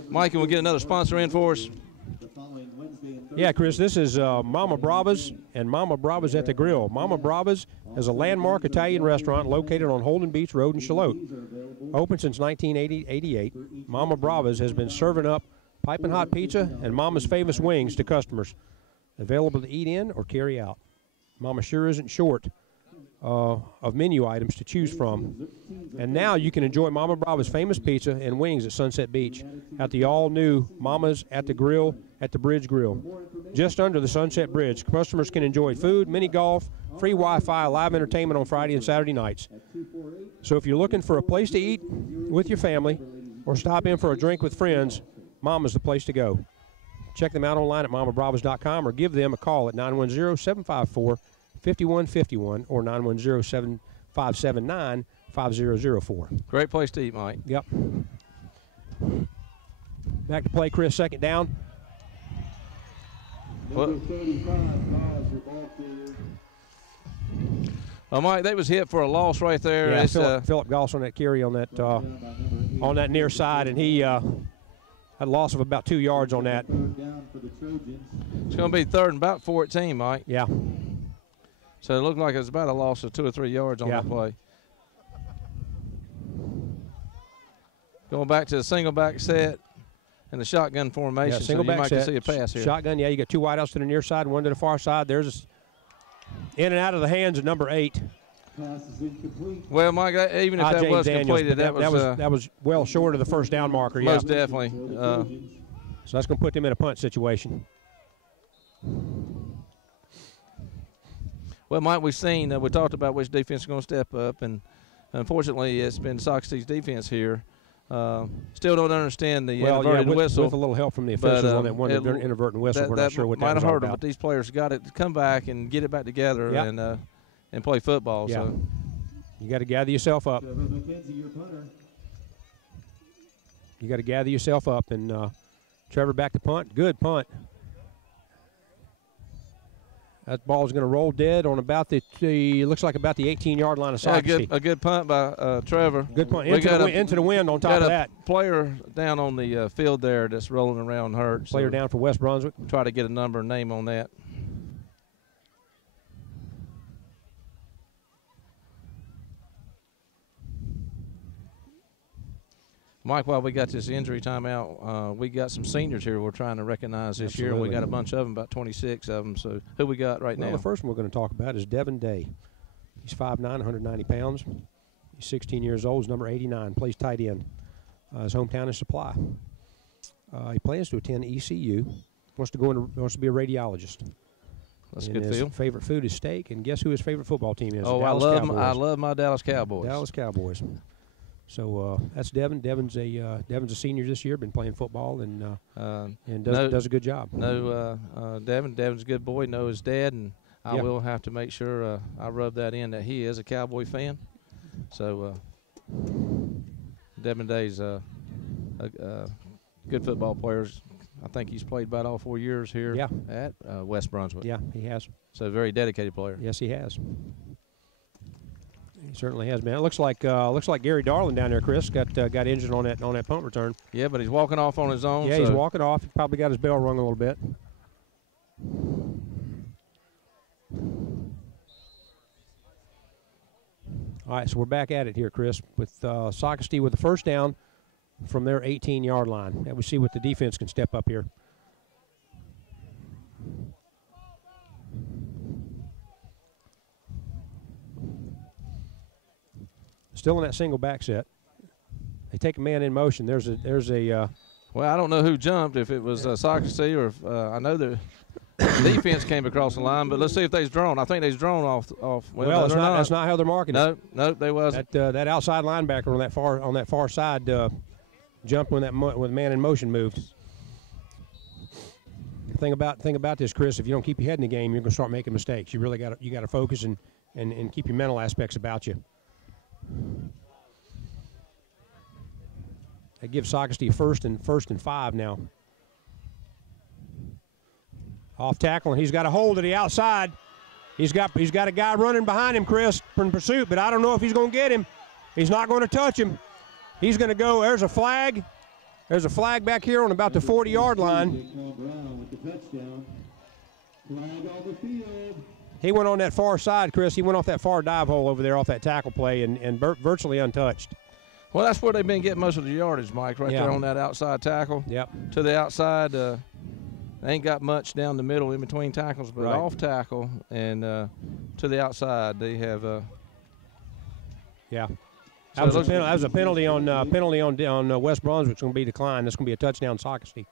Mike, can we get another sponsor in for us? Yeah, Chris, this is Mama Brava's and Mama Brava's at the Grill. Mama Brava's is a landmark Italian restaurant located on Holden Beach Road in Charlotte. Open since 1988, Mama Brava's has been serving up piping hot pizza and Mama's famous wings to customers. Available to eat in or carry out. Mama sure isn't short of menu items to choose from. And now you can enjoy Mama Brava's famous pizza and wings at Sunset Beach at the all-new Mama's at the Grill at the Bridge Grill. Just under the Sunset Bridge, customers can enjoy food, mini golf, free Wi-Fi, live entertainment on Friday and Saturday nights. So if you're looking for a place to eat with your family or stop in for a drink with friends, Mama's the place to go. Check them out online at mamabravas.com or give them a call at 910-754-5151 or 910-757-5004. Great place to eat, Mike. Yep. Back to play, Chris, 2nd down. Number 35, Well, Mike, they was hit for a loss right there. Yeah, Philip Goss on that carry on that near side, and he had a loss of about 2 yards on that. It's going to be 3rd and about 14, Mike. Yeah. So it looked like it was about a loss of 2 or 3 yards on that play. Going back to the single back set and the shotgun formation. Yeah, single so you back might set. See a pass here. Shotgun, yeah, you got 2 wideouts to the near side, 1 to the far side. There's in and out of the hands of number 8. Well, Mike, even if that was completed, that was well short of the first down marker. Most definitely. So that's going to put them in a punt situation. Well, Mike, we talked about which defense is going to step up, and unfortunately, it's been Socastee's defense here. Still don't understand the well, inverted with whistle. With a little help from the officials on that one inadvertent whistle, we're not sure what that was all about. But these players got to come back and get it back together and play football. Yeah. So you got to gather yourself up. You got to gather yourself up. And Trevor back to punt. Good punt. That ball is going to roll dead on about looks like about the 18-yard line of Socastee. A good punt by Trevor. Good punt into the wind on top of that. Player down on the field there that's rolling around hurt. Player down for West Brunswick. Try to get a number and name on that. Mike, while we got this injury timeout, we got some seniors here we're trying to recognize this year. We got a bunch of them, about 26 of them. So who we got right now? The first one we're going to talk about is Devin Day. He's 5'9", 190 pounds. He's 16 years old. He's number 89. Plays tight end. His hometown is Supply. He plans to attend ECU. Wants to be a radiologist. That's and a good his favorite food is steak. And guess who his favorite football team is? Oh, I love my Dallas Cowboys. Dallas Cowboys. So that's Devin. Devin's a senior this year. Been playing football and does a good job. Devin's a good boy. Know his dad, and I will have to make sure I rub that in that he is a Cowboy fan. So Devin Day's a good football player. I think he's played about all 4 years here at West Brunswick. Yeah, he has. So a very dedicated player. Yes, he has. He certainly has, man. It looks like Gary Darling down there, Chris, got injured on that punt return. Yeah, but he's walking off on his own. Yeah, he's walking off. He probably got his bell rung a little bit. All right, so we're back at it here, Chris, with Socastee with the first down from their 18-yard line. And we see what the defense can step up here. Still in that single back set. They take a man in motion. There's a. Well, I don't know who jumped, if it was Socastee or if, I know the defense came across the line, but let's see if they's drawn. I think they's drawn off. Well, that's not how they're marking it. No, they wasn't. That outside linebacker on that far side jumped when the man in motion moved. The thing about this, Chris, if you don't keep your head in the game, you're going to start making mistakes. You really got to focus and keep your mental aspects about you. They give Socastee first and 5 now. Off tackle, and he's got a hold to the outside. He's got a guy running behind him, Chris, in pursuit, but I don't know if he's going to get him. He's not going to touch him. He's going to go. There's a flag. There's a flag back here on about the 40-yard line. He went on that far side, Chris. He went off that far dive hole over there off that tackle play and virtually untouched. Well, that's where they've been getting most of the yardage, Mike, right there on that outside tackle. Yep. To the outside, they ain't got much down the middle in between tackles, but off tackle and to the outside they have. Yeah. That was a penalty on West Brunswick. It's going to be declined. That's going to be a touchdown, Socastee.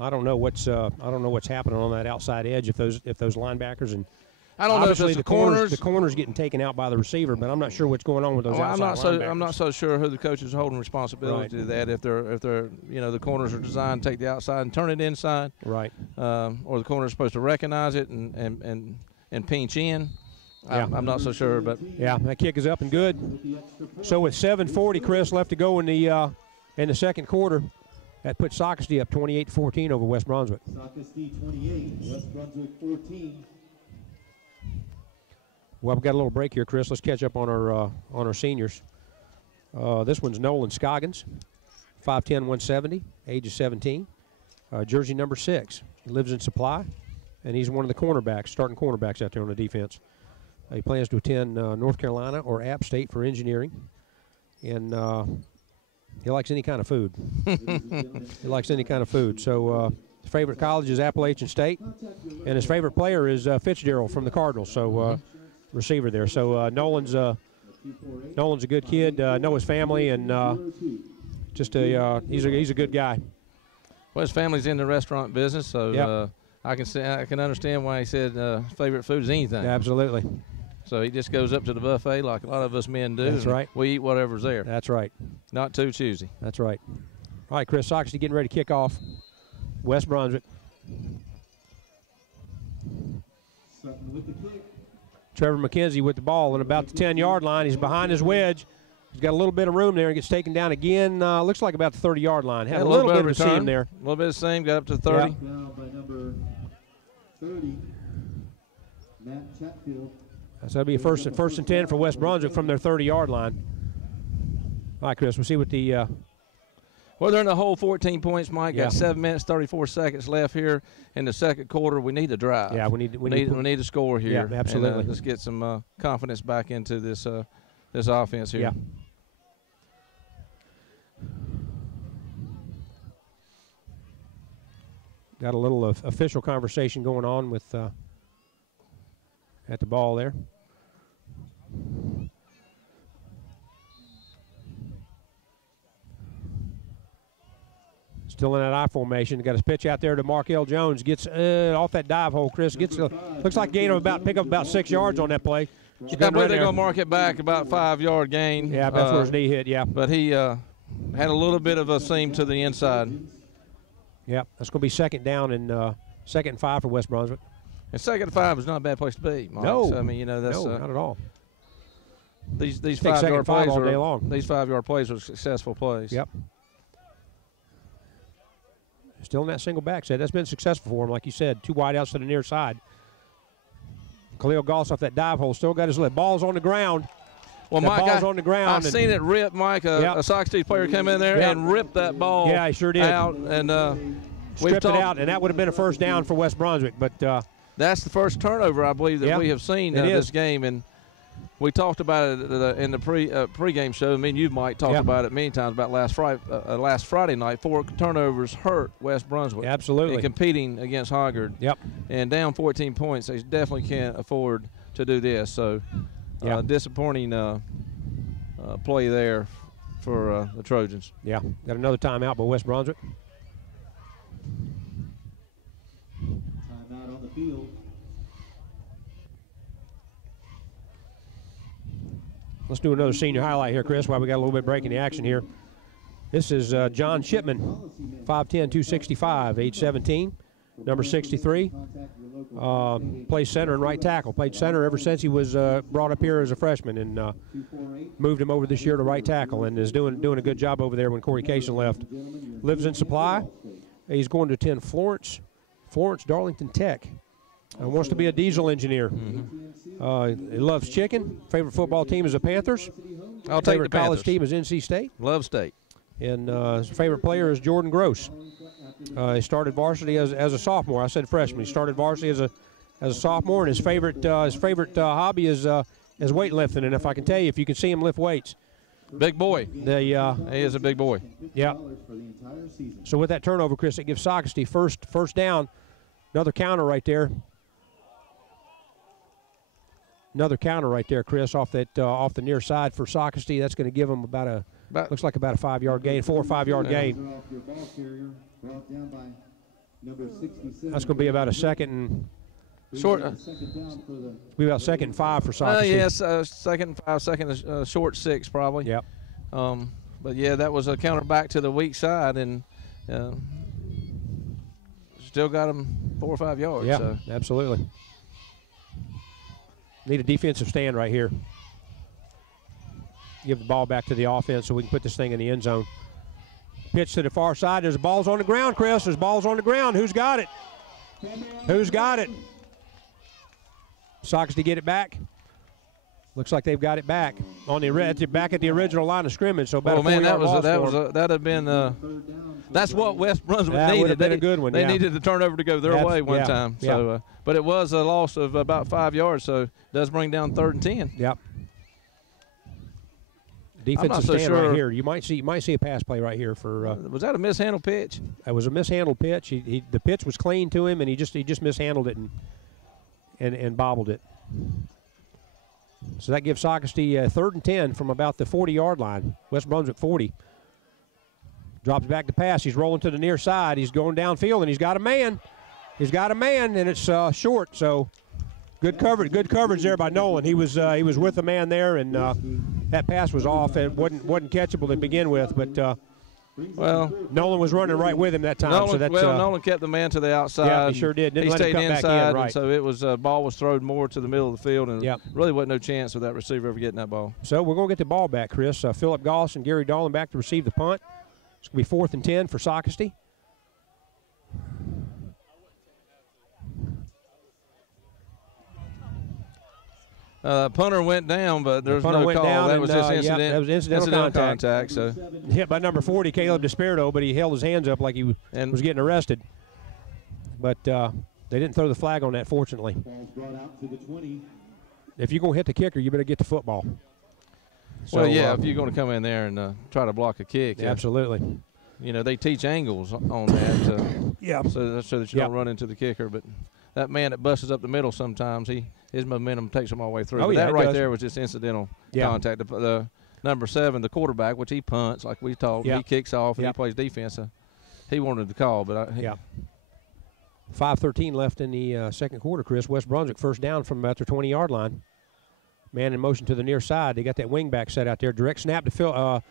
I don't know what's happening on that outside edge if those linebackers and I don't know if it's the corners. The corner's getting taken out by the receiver, but I'm not sure what's going on with those outside linebackers. I'm not so sure who the coach is holding responsibility to that. If they're the corners are designed to take the outside and turn it inside, right? Or the corner's supposed to recognize it and pinch in. Yeah. I'm not so sure, but yeah, that kick is up and good. So with 7:40, Chris, left to go in the second quarter, that puts Socastee up 28-14 over West Brunswick. Socastee 28, West Brunswick 14. Well, we've got a little break here, Chris. Let's catch up on our seniors. This one's Nolan Scoggins, 5'10", 170, age of 17, jersey number 6. He lives in Supply, and he's one of the starting cornerbacks out there on the defense. He plans to attend North Carolina or App State for engineering, and he likes any kind of food. He likes any kind of food. So his favorite college is Appalachian State, and his favorite player is Fitzgerald from the Cardinals. So receiver there. So Nolan's a good kid. Know his family, and he's a good guy. Well, his family's in the restaurant business, so I can understand why he said favorite food is anything. Absolutely. So he just goes up to the buffet like a lot of us men do. That's right. We eat whatever's there. That's right. Not too choosy. That's right. All right, Chris, Socastee getting ready to kick off. West Brunswick. With the kick. Trevor McKenzie with the ball at about the 10-yard line. He's behind his wedge. He's got a little bit of room there and gets taken down again. Looks like about the 30-yard line. Had a little bit of a seam there. A little bit of seam, got up to 30. Down by number 30, Matt Chatfield. So that'll be a first and 10 for West Brunswick from their 30-yard line. All right, Chris, we'll see what the well, they're in the whole 14 points, Mike. Yeah. Got 7 minutes, 34 seconds left here in the second quarter. We need to drive. Yeah, we need to score here. Yeah, absolutely. And, let's get some confidence back into this this offense here. Yeah. Got a little official conversation going on with at the ball there. Still in that I formation. Got his pitch out there to Markel Jones. Gets off that dive hole, Chris. Looks like gain of pick up about 6 yards on that play. I believe they're going to mark it back about 5-yard gain. Yeah, that's where his knee hit, yeah. But he had a little bit of a seam to the inside. Yeah, that's going to be second down and second and 5 for West Brunswick. And second and 5 is not a bad place to be, Mike. No. So, I mean, that's no, not at all. These Take 5-yard plays all day long. These 5-yard plays are successful plays. Yep. Still in that single back set. That's been successful for him, like you said. 2 wideouts to the near side. Khalil Goss off that dive hole. Still got his lip. Ball's on the ground. Well, Mike, ball's on the ground. I've seen it rip, Mike. A Socastee player came in there and ripped that ball he sure did. out. And stripped it out, and that would have been a first down for West Brunswick. But that's the first turnover, I believe, that we have seen this game. And we talked about it in the pregame show. Me and you, Mike, talked about it many times about last Friday night. 4 turnovers hurt West Brunswick. Absolutely. In competing against Hoggard. Yep. And down 14 points, they definitely can't afford to do this. So disappointing play there for the Trojans. Yeah. Got another timeout by West Brunswick. Timeout on the field. Let's do another senior highlight here, Chris, while we got a little bit break in the action here. This is John Shipman, 5'10", 265, age 17, number 63. Plays center and right tackle. Played center ever since he was brought up here as a freshman, and moved him over this year to right tackle, and is doing a good job over there when Corey Kaysen left. Lives in Supply. He's going to attend Florence Darlington Tech. Wants to be a diesel engineer. He loves chicken. Favorite football team is the Panthers. I'll take the Favorite college team is NC State. Love State. And his favorite player is Jordan Gross. He started varsity as a sophomore. I said freshman. He started varsity as a sophomore, and his favorite hobby is weightlifting. And if I can tell you, if you can see him lift weights, big boy. He is a big boy. Yeah. So with that turnover, Chris, it gives Socastee first down. Another counter right there. Another counter right there, Chris, off the near side for Socastee. That's going to give them looks like about a 5-yard gain, 4 or 5 yard gain. That's going to be about a second and short. Be about second and 5 for Socastee. Yes, second and 5, second short 6 probably. Yep. But yeah, that was a counter back to the weak side, and still got them 4 or 5 yards. Yeah, so. Absolutely. Need a defensive stand right here. Give the ball back to the offense so we can put this thing in the end zone. Pitch to the far side. There's balls on the ground, Chris. There's balls on the ground. Who's got it? Who's got it? Socastee get it back. Looks like they've got it back on the back at the original line of scrimmage. So about that'd have been that's what West Brunswick needed. Would have been a good one. They needed the turnover to go their way one time. So, but it was a loss of about 5 yards. So it does bring down 3rd and 10. Yep. Defensive stand right here. You might see a pass play right here for. Was that a mishandled pitch? It was a mishandled pitch. The pitch was clean to him, and he just mishandled it and bobbled it. So that gives Socastee 3rd and 10 from about the 40-yard line. West Brunswick 40. Drops back to pass. He's rolling to the near side. He's going downfield, and he's got a man. He's got a man, and it's short. So good coverage there by Nolan. He was with a man there, and that pass was off. It wasn't catchable to begin with, but well, Nolan was running right with him that time. Nolan kept the man to the outside. Yeah, he sure did. Didn't he let stayed him come inside, back in, right. and so it was ball was thrown more to the middle of the field, and really wasn't no chance of that receiver ever getting that ball. So we're going to get the ball back, Chris. Philip Goss and Gary Dolan back to receive the punt. It's going to be 4th and 10 for Socastee. Punter went down, but there was no call. Down, that was just incident. That was incidental contact. So hit by number 40, Caleb Desperado, but he held his hands up like he was getting arrested. But they didn't throw the flag on that, fortunately. If you're going to hit the kicker, you better get the football. So, well, yeah, if you're going to come in there and try to block a kick. Absolutely. You know, they teach angles on that so that you don't run into the kicker. But that man that busts up the middle sometimes, his momentum takes him all the way through. But that right there was just incidental contact. The number 7, the quarterback, which he punts, like we talked, he kicks off and he plays defense. He wanted the call, but 5:13 left in the second quarter, Chris. West Brunswick first down from about their 20-yard line. Man in motion to the near side. They got that wing back set out there. Direct snap to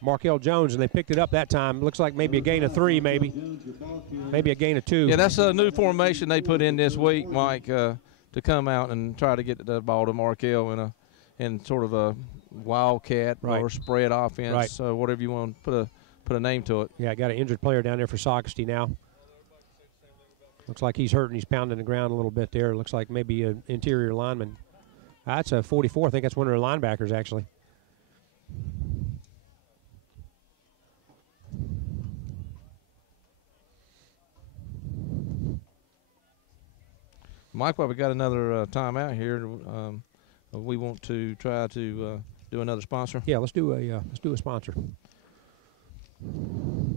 Markel Jones, and they picked it up that time. Looks like maybe a gain of 3, maybe a gain of 2. Yeah, that's a new formation they put in this week, Mike, to come out and try to get the ball to Markel in sort of a wildcat or spread offense. So whatever you want to put a name to it. Yeah, got an injured player down there for Socastee now. Looks like he's hurting. He's pounding the ground a little bit there. Looks like maybe an interior lineman. That's a 44. I think that's one of their linebackers, actually. Mike, while we got another timeout here, we want to try to do another sponsor. Yeah, let's do a sponsor.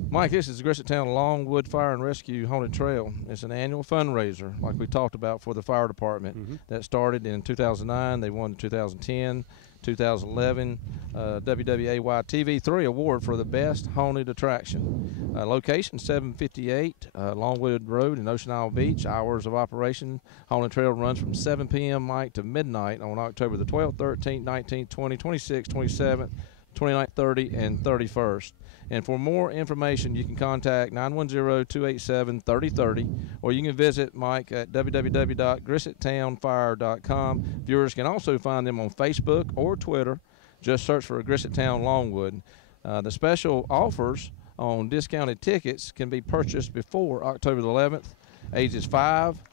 Mike, this is the Griswoldtown Longwood Fire and Rescue Haunted Trail. It's an annual fundraiser, like we talked about, for the fire department. That started in 2009. They won 2010, 2011 WWAY TV3 award for the best haunted attraction. Location 758 Longwood Road in Ocean Isle Beach. Hours of operation: Haunted Trail runs from 7 p.m. Mike to midnight on October the 12th, 13th, 19th, 20th, 26th, 27th, 29th, 30th, and 31st. And for more information, you can contact 910-287-3030, or you can visit Mike at www.griswoldtownfire.com. Viewers can also find them on Facebook or Twitter. Just search for Griswoldtown Longwood. The special offers on discounted tickets can be purchased before October the 11th. Ages 5,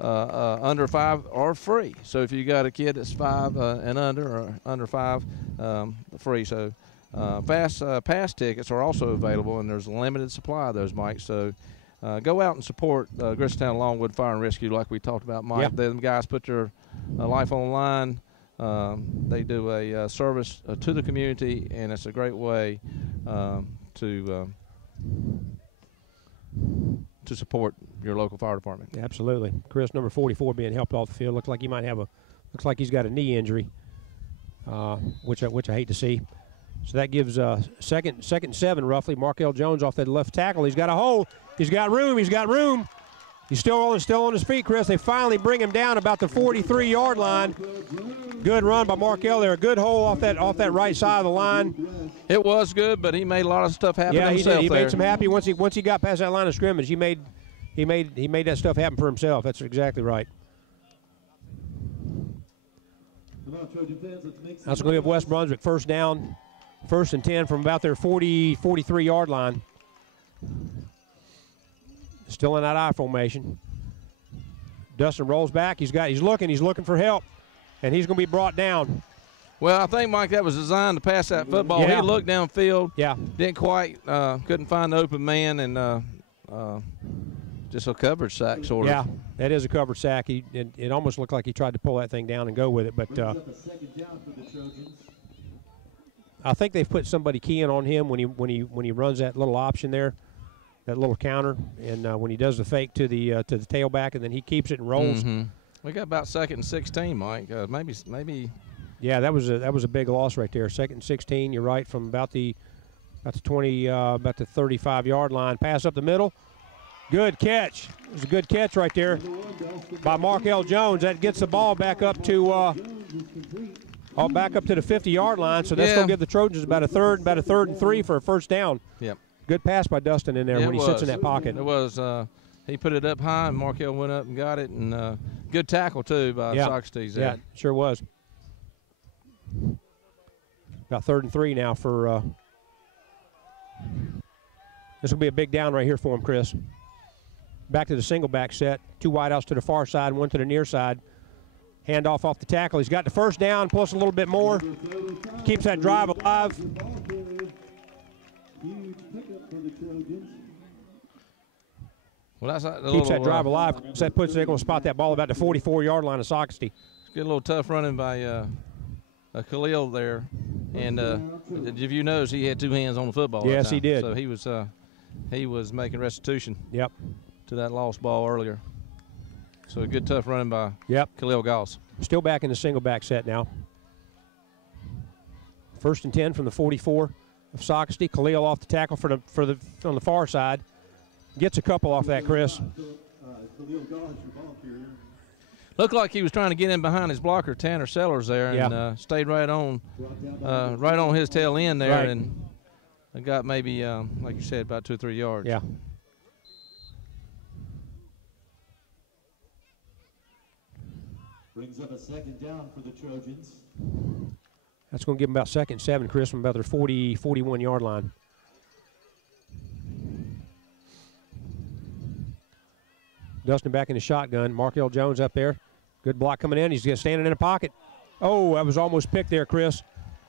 under 5 are free. So if you got a kid that's 5 and under, or under 5, free. So pass tickets are also available, and there's a limited supply of those, Mike. So go out and support Griswoldtown Longwood Fire and Rescue, like we talked about, Mike. Them guys put their life on the line. They do a service to the community, and it's a great way to support your local fire department. Yeah, absolutely. Chris, number 44, being helped off the field. Looks like he might have looks like he's got a knee injury, which I hate to see. So that gives second and 7 roughly. Markel Jones off that left tackle. He's got a hole. He's got room. He's still on his feet, Chris. They finally bring him down about the 43-yard line. Good run by Markel there. A good hole off that right side of the line. It was good, but he made a lot of stuff happen himself. Yeah, he did. He made some happy once he got past that line of scrimmage. He made that stuff happen for himself. That's exactly right. That's going to give West Brunswick first down, 1st and 10 from about their 43-yard line. Still in that I formation. Dustin rolls back. He's looking for help, and he's going to be brought down. Well, I think, Mike, that was designed to pass that football. Yeah. He looked downfield. Yeah. Didn't quite, couldn't find the open man, and just a coverage sack, sort of. Yeah, that is a coverage sack. It almost looked like he tried to pull that thing down and go with it, but I think they've put somebody keying on him when he runs that little option there, that little counter, and when he does the fake to the tailback, and then he keeps it and rolls. We got about 2nd and 16, Mike. Maybe. Yeah, that was a big loss right there. 2nd and 16. You're right, from about the About the 20, about the 35-yard line. Pass up the middle. Good catch. It was a good catch right there by Markel Jones. That gets the ball back up to the 50-yard line. So that's going to give the Trojans about a third and 3 for a first down. Yep. Good pass by Dustin in there when he sits in that pocket. It was. He put it up high, and Markel went up and got it. And good tackle, too, by Socastee. Yeah, sure was. About 3rd and 3 now for this will be a big down right here for him, Chris. Back to the single back set. 2 wideouts to the far side, 1 to the near side. Handoff off the tackle. He's got the first down, plus a little bit more. Keeps that drive alive. Well, that's keeps that drive alive. So that puts they're going to spot that ball about the 44-yard line of Socastee. Get a little tough running by Khalil there, and if you notice, he had 2 hands on the football. Yes, he did. So he was making restitution. Yep. To that lost ball earlier. So a good tough running by Khalil Goss. Still back in the single back set now. 1st and 10 from the 44 of Socastee. Khalil off the tackle on the far side. Gets a couple off that, Chris. Looked like he was trying to get in behind his blocker, Tanner Sellers, there, and stayed right on his tail end there, and got maybe, like you said, about 2 or 3 yards. Yeah. Brings up a 2nd down for the Trojans. That's going to give them about 2nd and 7, Chris, from about their 41-yard line. Dustin back in the shotgun. Markel Jones up there. Good block coming in. He's standing in a pocket. Oh, that was almost picked there, Chris.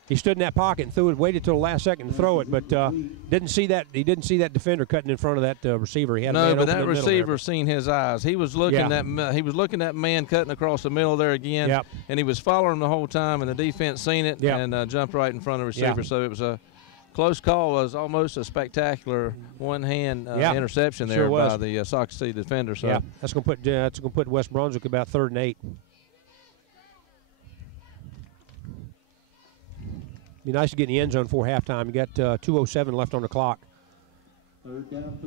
He stood in that pocket and threw it, waited till the last second to throw it, but didn't see that. He didn't see that defender cutting in front of that receiver. He had no, but that receiver seen his eyes. He was looking that man cutting across the middle there again, and he was following him the whole time. And the defense seen it and jumped right in front of the receiver. So it was a close call. Was almost a spectacular one-hand interception there by the Socastee defender. So that's going to put West Brunswick about 3rd and 8. Be nice to get in the end zone for halftime. You got 2:07 left on the clock.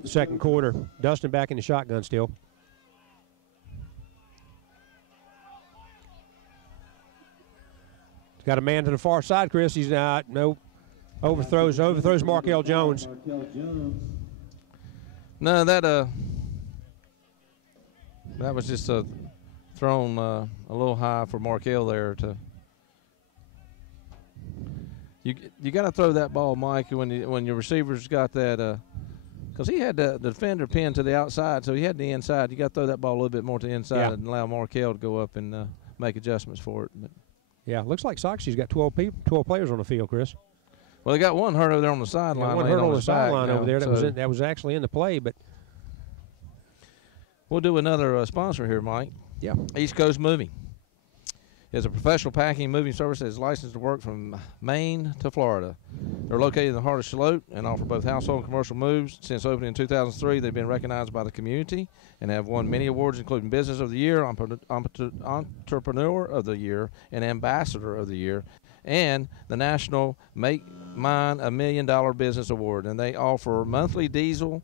Second quarter. Dustin back in the shotgun still. He's got a man to the far side, Chris. He's not. No. Overthrows Markel Jones. No, that was just thrown a little high for Markel there to. You got to throw that ball, Mike, when your receiver's got that, because he had the defender pinned to the outside, so he had the inside. You got to throw that ball a little bit more to the inside and allow Markel to go up and make adjustments for it. But yeah, looks like Socastee's got 12 players on the field, Chris. Well, they got one hurt over there on the sideline. One hurt on the sideline over there. That was actually in the play, but we'll do another sponsor here, Mike. Yeah, East Coast Moving is a professional packing and moving service that is licensed to work from Maine to Florida. They're located in the heart of Charlotte and offer both household and commercial moves. Since opening in 2003, they've been recognized by the community and have won many awards, including Business of the Year, Entrepreneur of the Year, and Ambassador of the Year, and the National Make Mine $1 Million Business Award. And they offer monthly diesel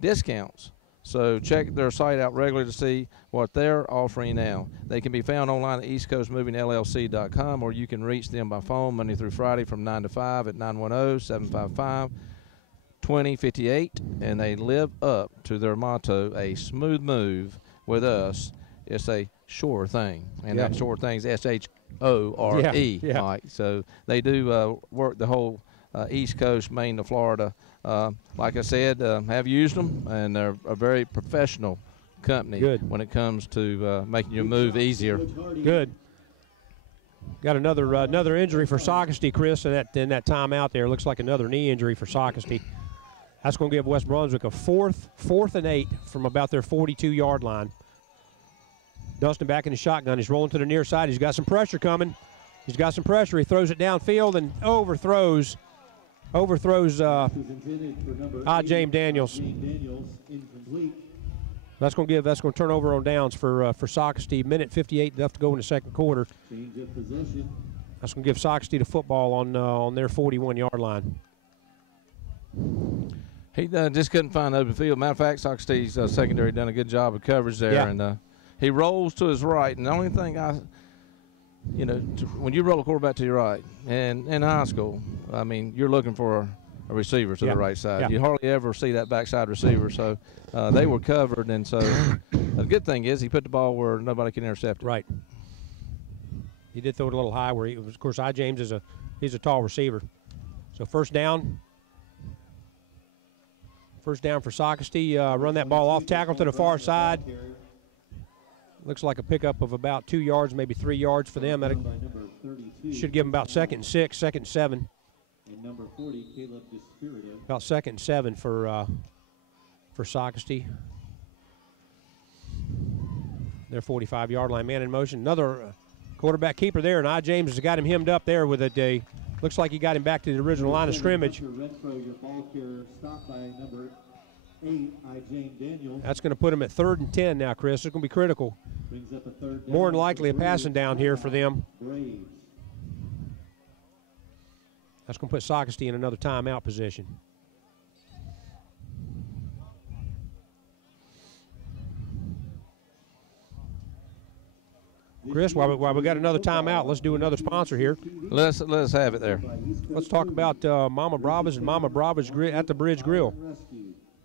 discounts. So check their site out regularly to see what they're offering now. They can be found online at eastcoastmovingllc.com, or you can reach them by phone Monday through Friday from 9 to 5 at 910-755-2058. And they live up to their motto, a smooth move with us. It's a sure thing. And that sure thing's S-H-O-R-E, Mike. So they do work the whole East Coast, Maine to Florida. Like I said, have used them, and they're a very professional company when it comes to making your move easier. Good. Got another injury for Socastee, Chris, in that timeout there. Looks like another knee injury for Socastee. That's going to give West Brunswick a fourth and 8 from about their 42-yard line. Dustin back in the shotgun. He's rolling to the near side. He's got some pressure coming. He throws it downfield and overthrows James Daniels. That's going to turn over on downs for Socastee. Minute 58 left to go in the second quarter. That's going to give Socastee the football on their 41-yard line. He just couldn't find open field. Matter of fact, Socastee's secondary done a good job of coverage there, and he rolls to his right. And the only thing when you roll a quarterback to your right, and in high school, I mean, you're looking for a receiver to the right side. You hardly ever see that backside receiver, so they were covered. And so the good thing is he put the ball where nobody can intercept it. Right. He did throw it a little high where he was. Of course, I. James he's a tall receiver. So first down. First down for Socastee. Run that ball off tackle to the far side. Looks like a pickup of about 2 yards, maybe 3 yards for them. That should give them about 2nd and 6, 2nd and 7. About 2nd and 7 for Socastee. Their 45-yard line, man in motion. Another quarterback keeper there, and I. James has got him hemmed up there with a looks like he got him back to the original line of scrimmage. That's going to put him at 3rd and 10 now, Chris. It's going to be critical. More than likely a passing down here for them. That's going to put Socastee in another timeout position. Chris, while we got another timeout, let's do another sponsor here. Let's have it there. Let's talk about Mama Brava's and Mama Brava's at the Bridge Grill.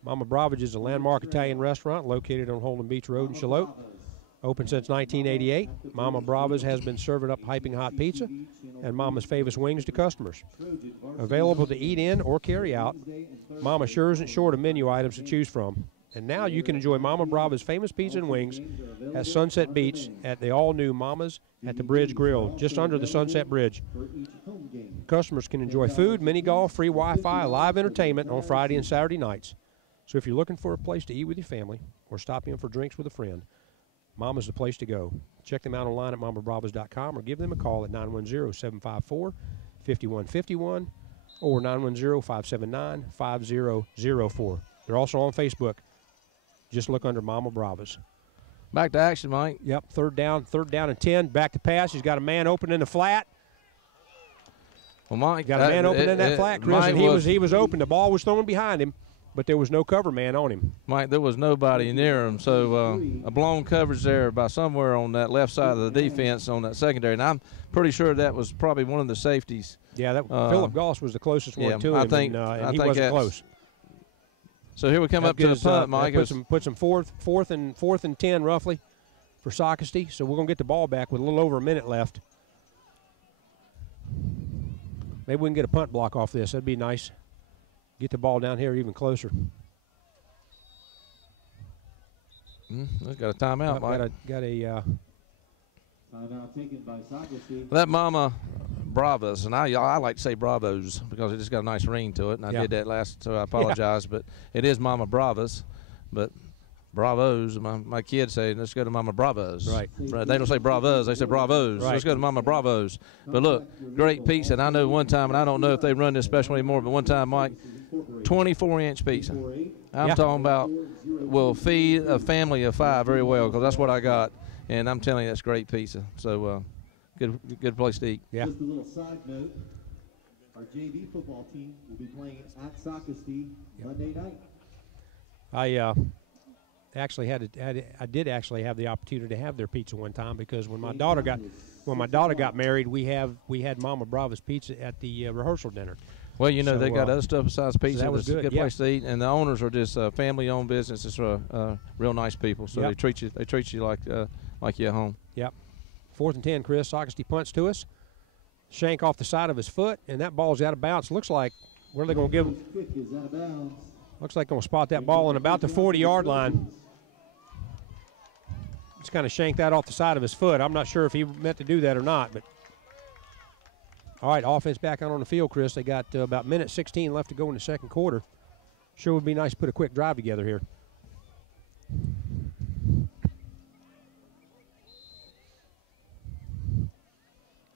Mama Brava's is a landmark Italian restaurant located on Holden Beach Road in Shallotte. Open since 1988, Mama Brava's has been serving up piping hot pizza and Mama's famous wings to customers. Available to eat in or carry out, Mama sure isn't short of menu items to choose from. And now you can enjoy Mama Brava's famous pizza and wings at Sunset Beach at the all-new Mama's at the Bridge Grill, just under the Sunset Bridge. Customers can enjoy food, mini golf, free Wi-Fi, live entertainment on Friday and Saturday nights. So if you're looking for a place to eat with your family or stop in for drinks with a friend, Mama's the place to go. Check them out online at mamabravas.com or give them a call at 910-754-5151 or 910-579-5004. They're also on Facebook. Just look under Mama Brava's. Back to action, Mike. Yep, third down and 10. Back to pass. He's got a man open in the flat. Well, Mike got a man open in that flat, Chris, and he was open. The ball was thrown behind him, but there was no cover man on him. Mike, there was nobody near him, so a blown coverage there by somewhere on that left side of the defense on that secondary, and I'm pretty sure that was probably one of the safeties. Yeah, Philip Goss was the closest one to him, I think he wasn't close. So here we come up to the punt, Mike. Put some fourth and 10 roughly for Socastee. So we're gonna get the ball back with a little over a minute left. Maybe we can get a punt block off this. That'd be nice. Get the ball down here even closer. We've got a timeout, Mike. Got a timeout taken by Socastee. That Mama Bravas, and I like to say Bravos because it just got a nice ring to it, and I did that last, so I apologize, but it is Mama Bravas, but Bravos, my kids say, let's go to Mama Bravos. Right. They don't say Bravos, they say Bravos. Right. Let's go to Mama Bravos. But look, great pizza, and I know one time, and I don't know if they run this special anymore, but one time, Mike, 24-inch pizza. I'm talking about will feed a family of 5 very well, because that's what I got, and I'm telling you, that's great pizza. So, good place to eat. Yeah. Just a little side note, our JV football team will be playing at Socastee Monday night. I did actually have the opportunity to have their pizza one time, because when my daughter got married, we had Mama Brava's pizza at the rehearsal dinner. Well, you know, they got other stuff besides pizza. So that was it's a good place to eat, and the owners are just family-owned business. It's real nice people, so they treat you like you're at home. Yep. 4th and 10, Chris. Socastee punts to us. Shank off the side of his foot, and that ball's out of bounds. Looks like where are they going to give him? Looks like going to spot that ball on about the 40-yard line. Just kind of shanked that off the side of his foot. I'm not sure if he meant to do that or not, but all right, offense back out on the field, Chris. They got about minute 16 left to go in the second quarter. Sure would be nice to put a quick drive together here.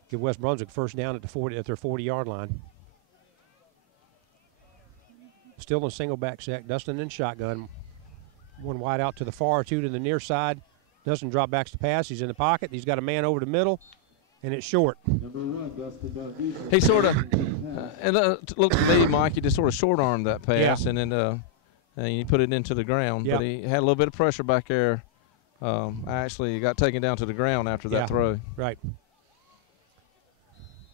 Give West Brunswick first down at their 40-yard line. Still in single back set. Dustin in shotgun. One wide out to the far, two to the near side. Dustin drop backs to pass. He's in the pocket. He's got a man over the middle, and it's short. Number 1, Dustin. He sort of And look to me, Mike, he just sort of short-armed that pass, and then and he put it into the ground. But he had a little bit of pressure back there. Actually, got taken down to the ground after that throw. Right.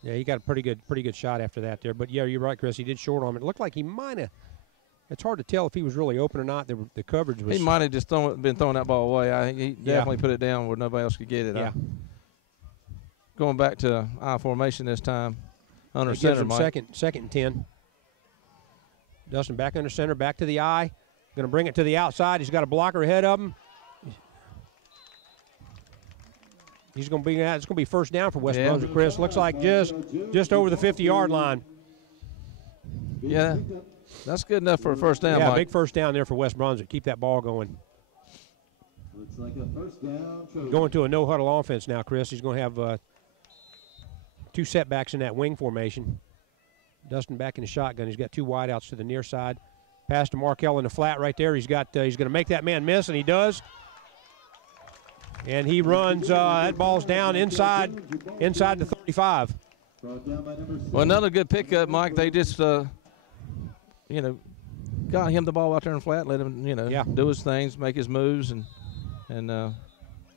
Yeah, he got a pretty good shot after that there. But, yeah, you're right, Chris. He did short-arm it. It looked like he might have – it's hard to tell if he was really open or not. The coverage was – He might have just been throwing that ball away. I think he definitely put it down where nobody else could get it. Yeah. Going back to I formation this time. Under center, Mike. Second and 10. Dustin back under center, back to the eye. Going to bring it to the outside. He's got a blocker ahead of him. He's going to be. It's going to be first down for West Brunswick. Chris, looks like just over the 50-yard line. Yeah, that's good enough for a first down. Yeah, Mike. big first down there for West Brunswick. Keep that ball going. Looks like a first down. Going to a no-huddle offense now, Chris. He's going to have 2 setbacks in that wing formation. Dustin back in the shotgun. He's got 2 wideouts to the near side. Pass to Markell in the flat right there. He's going to make that man miss, and he does. And he runs. That ball's down inside the 35. Well, another good pickup, Mike. They just, got him the ball out there in flat, let him, do his things, make his moves, and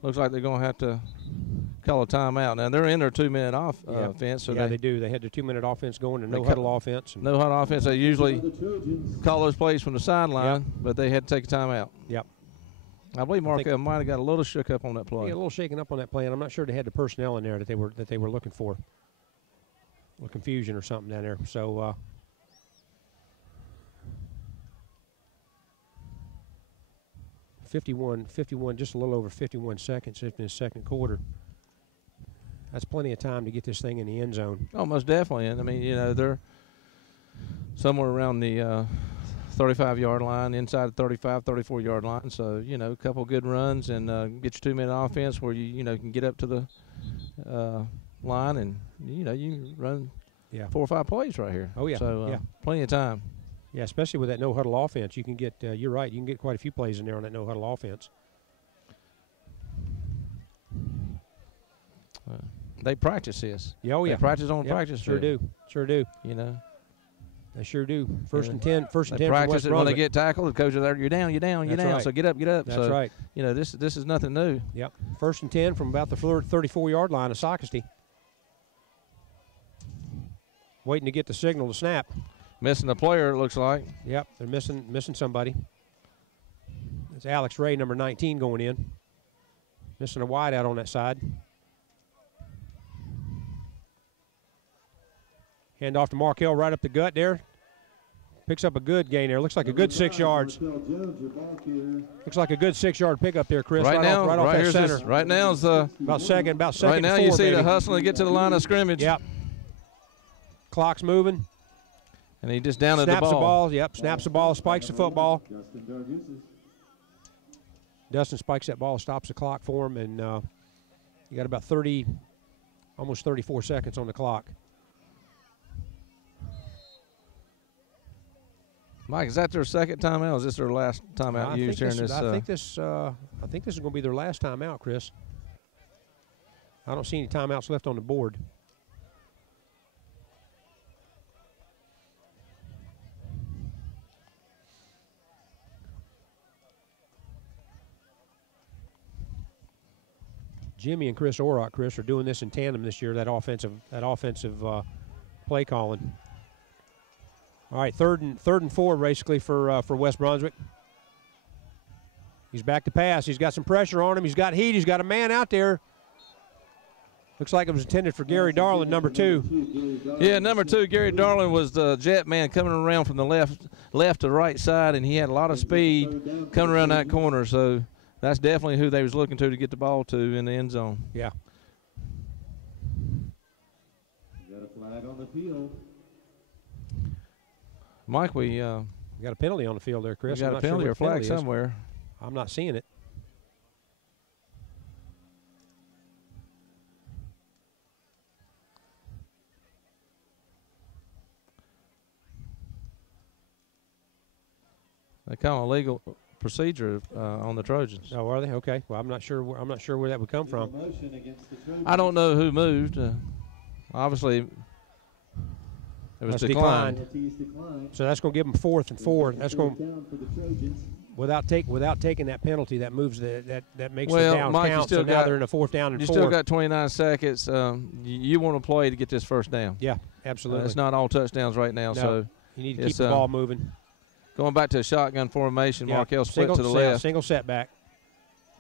looks like they're going to have to call a timeout. Now, they're in their 2-minute offense. So they do. They had their 2-minute offense going to no-huddle offense. No-huddle offense. They usually call those plays from the sideline, but they had to take a timeout. Yep. I believe Markell might have got a little shook up on that play. Yeah, a little shaken up on that play, and I'm not sure they had the personnel in there that they were looking for. A little confusion or something down there. So 51, just a little over 51 seconds in the second quarter. That's plenty of time to get this thing in the end zone. Oh, most definitely. And I mean, they're somewhere around the 35-yard line, inside the 35, 34-yard line. So, a couple good runs and get your 2-minute offense where you can get up to the line and, you run 4 or 5 plays right here. Oh, yeah. So, plenty of time. Yeah, especially with that no-huddle offense. You can get, you're right, you can get quite a few plays in there on that no-huddle offense. They practice this. Yeah, oh, yeah. They practice on practice field. Sure do. They sure do. First and 10 they practice it when they get tackled. The coach is there. You're down. Right. So get up. That's right. This is nothing new. Yep. First and 10 from about the 34-yard line of Socastee. Waiting to get the signal to snap. Missing a player, it looks like. Yep, they're missing somebody. It's Alex Ray, number 19, going in. Missing a wideout on that side. Hand off to Markell right up the gut there. Picks up a good gain there. Looks like a good 6 yards. Looks like a good 6-yard pickup there, Chris. Right off that center. Right now is the about second. Right now you see maybe. the hustling to get to the line of scrimmage. Yep. Clock's moving. And he just down at the ball. Snaps the ball. Yep. Snaps the ball. Spikes the football. Dustin spikes that ball. Stops the clock for him, and you got about almost 34 seconds on the clock. Mike, is that their second timeout? Or is this their last timeout used here in this? I think this is going to be their last timeout, Chris. I don't see any timeouts left on the board. Jimmy and Chris Orrock, are doing this in tandem this year. That offensive play calling. All right, third and 4 basically for West Brunswick. He's back to pass. He's got some pressure on him. He's got heat. He's got a man out there. Looks like it was intended for Gary Darling, number 2. Yeah, number 2, Gary Darling was the jet man coming around from the left to right side, and he had a lot of speed coming around that corner. So that's definitely who they was looking to get the ball to in the end zone. Yeah. Got a flag on the field. Mike, we got a penalty on the field there, Chris. We got a penalty or flag somewhere. I'm not seeing it. They call a legal procedure on the Trojans. Oh, are they? Okay. Well, I'm not sure where that would come from. I don't know who moved. Obviously, It was declined. So that's going to give them 4th and 4. That's going without taking that penalty, that moves that makes the down Mike, count. So now they're in a 4th down and 4. You still got 29 seconds. You want to play to get this first down. Yeah, absolutely. It's not all touchdowns right now, so you need to keep the ball moving. Going back to a shotgun formation, Markel split to the left. Single setback.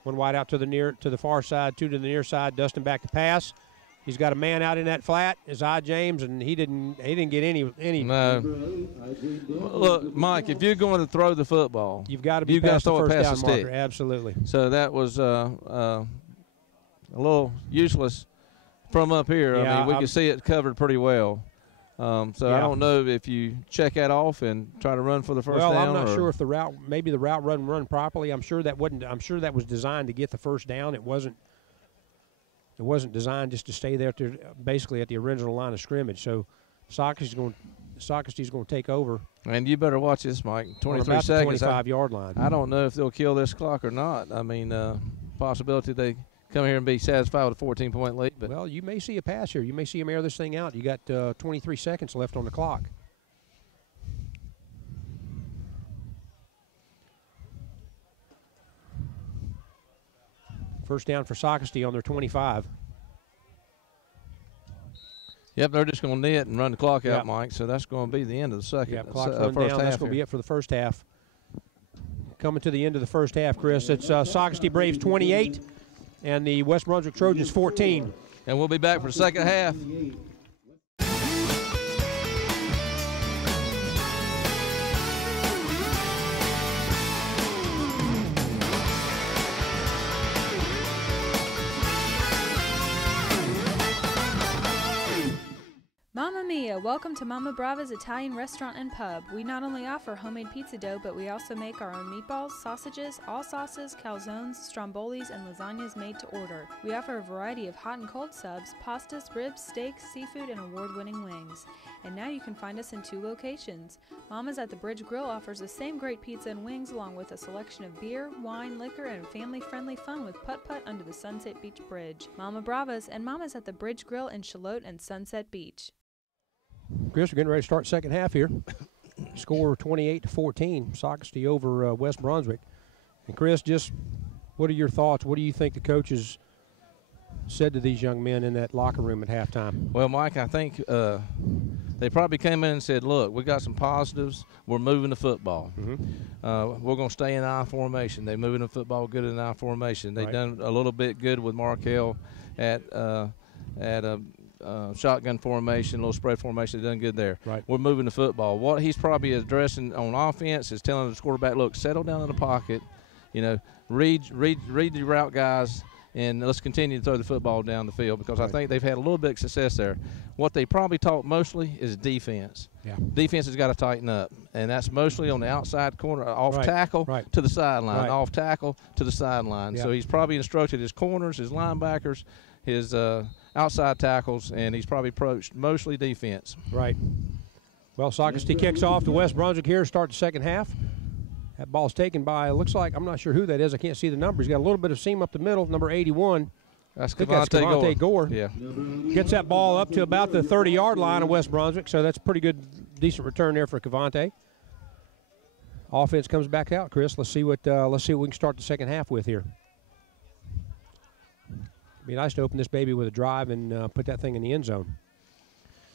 One wide out to the far side, 2 to the near side. Dustin back to pass. He's got a man out in that flat, Isaiah James, and he didn't get any. No. Look, Mike, if you're going to throw the football, you've got to be past the first down marker. Stick. Absolutely. So that was a little useless from up here. Yeah, I mean, we can see it covered pretty well. I don't know if you check that off and try to run for the first down. Well, I'm not sure if the route run properly. I'm sure that was designed to get the first down. It wasn't designed just to stay there basically at the original line of scrimmage. So Socastee's going to take over. And you better watch this, Mike. 23 seconds. 25-yard line. I don't know if they'll kill this clock or not. I mean, possibility they come here and be satisfied with a 14-point lead. But well, you may see a pass here. You may see him air this thing out. You got 23 seconds left on the clock. First down for Socastee on their 25. Yep, they're just going to knee it and run the clock out, Mike. So that's going to be the end of the second. Yeah, clock's run down. That's going to be it for the first half. Coming to the end of the first half, Chris. It's Socastee Braves 28 and the West Brunswick Trojans 14. And we'll be back for the second half. Mamma Mia! Welcome to Mama Brava's Italian Restaurant and Pub. We not only offer homemade pizza dough, but we also make our own meatballs, sausages, all sauces, calzones, strombolis, and lasagnas made to order. We offer a variety of hot and cold subs, pastas, ribs, steaks, seafood, and award-winning wings. And now you can find us in 2 locations. Mama's at the Bridge Grill offers the same great pizza and wings along with a selection of beer, wine, liquor, and family-friendly fun with putt-putt under the Sunset Beach Bridge. Mama Brava's and Mama's at the Bridge Grill in Charlotte and Sunset Beach. Chris, we're getting ready to start second half here. Score 28-14, Socastee over West Brunswick. And Chris, just what are your thoughts? What do you think the coaches said to these young men in that locker room at halftime? Well, Mike, I think they probably came in and said, look, we got some positives. We're moving the football. Mm-hmm. We're going to stay in I formation. They're moving the football good in I formation. They've done a little bit good with Markel at a shotgun formation, little spread formation. They've done good there. Right. We're moving the football. What he's probably addressing on offense is telling the quarterback, look, settle down in the pocket, read the route guys, and let's continue to throw the football down the field because I think they've had a little bit of success there. What they probably taught mostly is defense. Yeah. Defense has got to tighten up, and that's mostly on the outside corner, off tackle to the sideline, off tackle to the sideline. Yeah. So he's probably instructed his corners, his linebackers, his outside tackles, and he's probably approached mostly defense. Right. Well, Socastee kicks off to West Brunswick here, start the second half. That ball's taken by, looks like, I'm not sure who that is. I can't see the number. He's got a little bit of seam up the middle, number 81. That's Cavante Gore. Yeah. Gets that ball up to about the 30-yard line of West Brunswick, so that's a pretty good, decent return there for Cavante. Offense comes back out, Chris. Let's see what we can start the second half with here. It'd be nice to open this baby with a drive and put that thing in the end zone.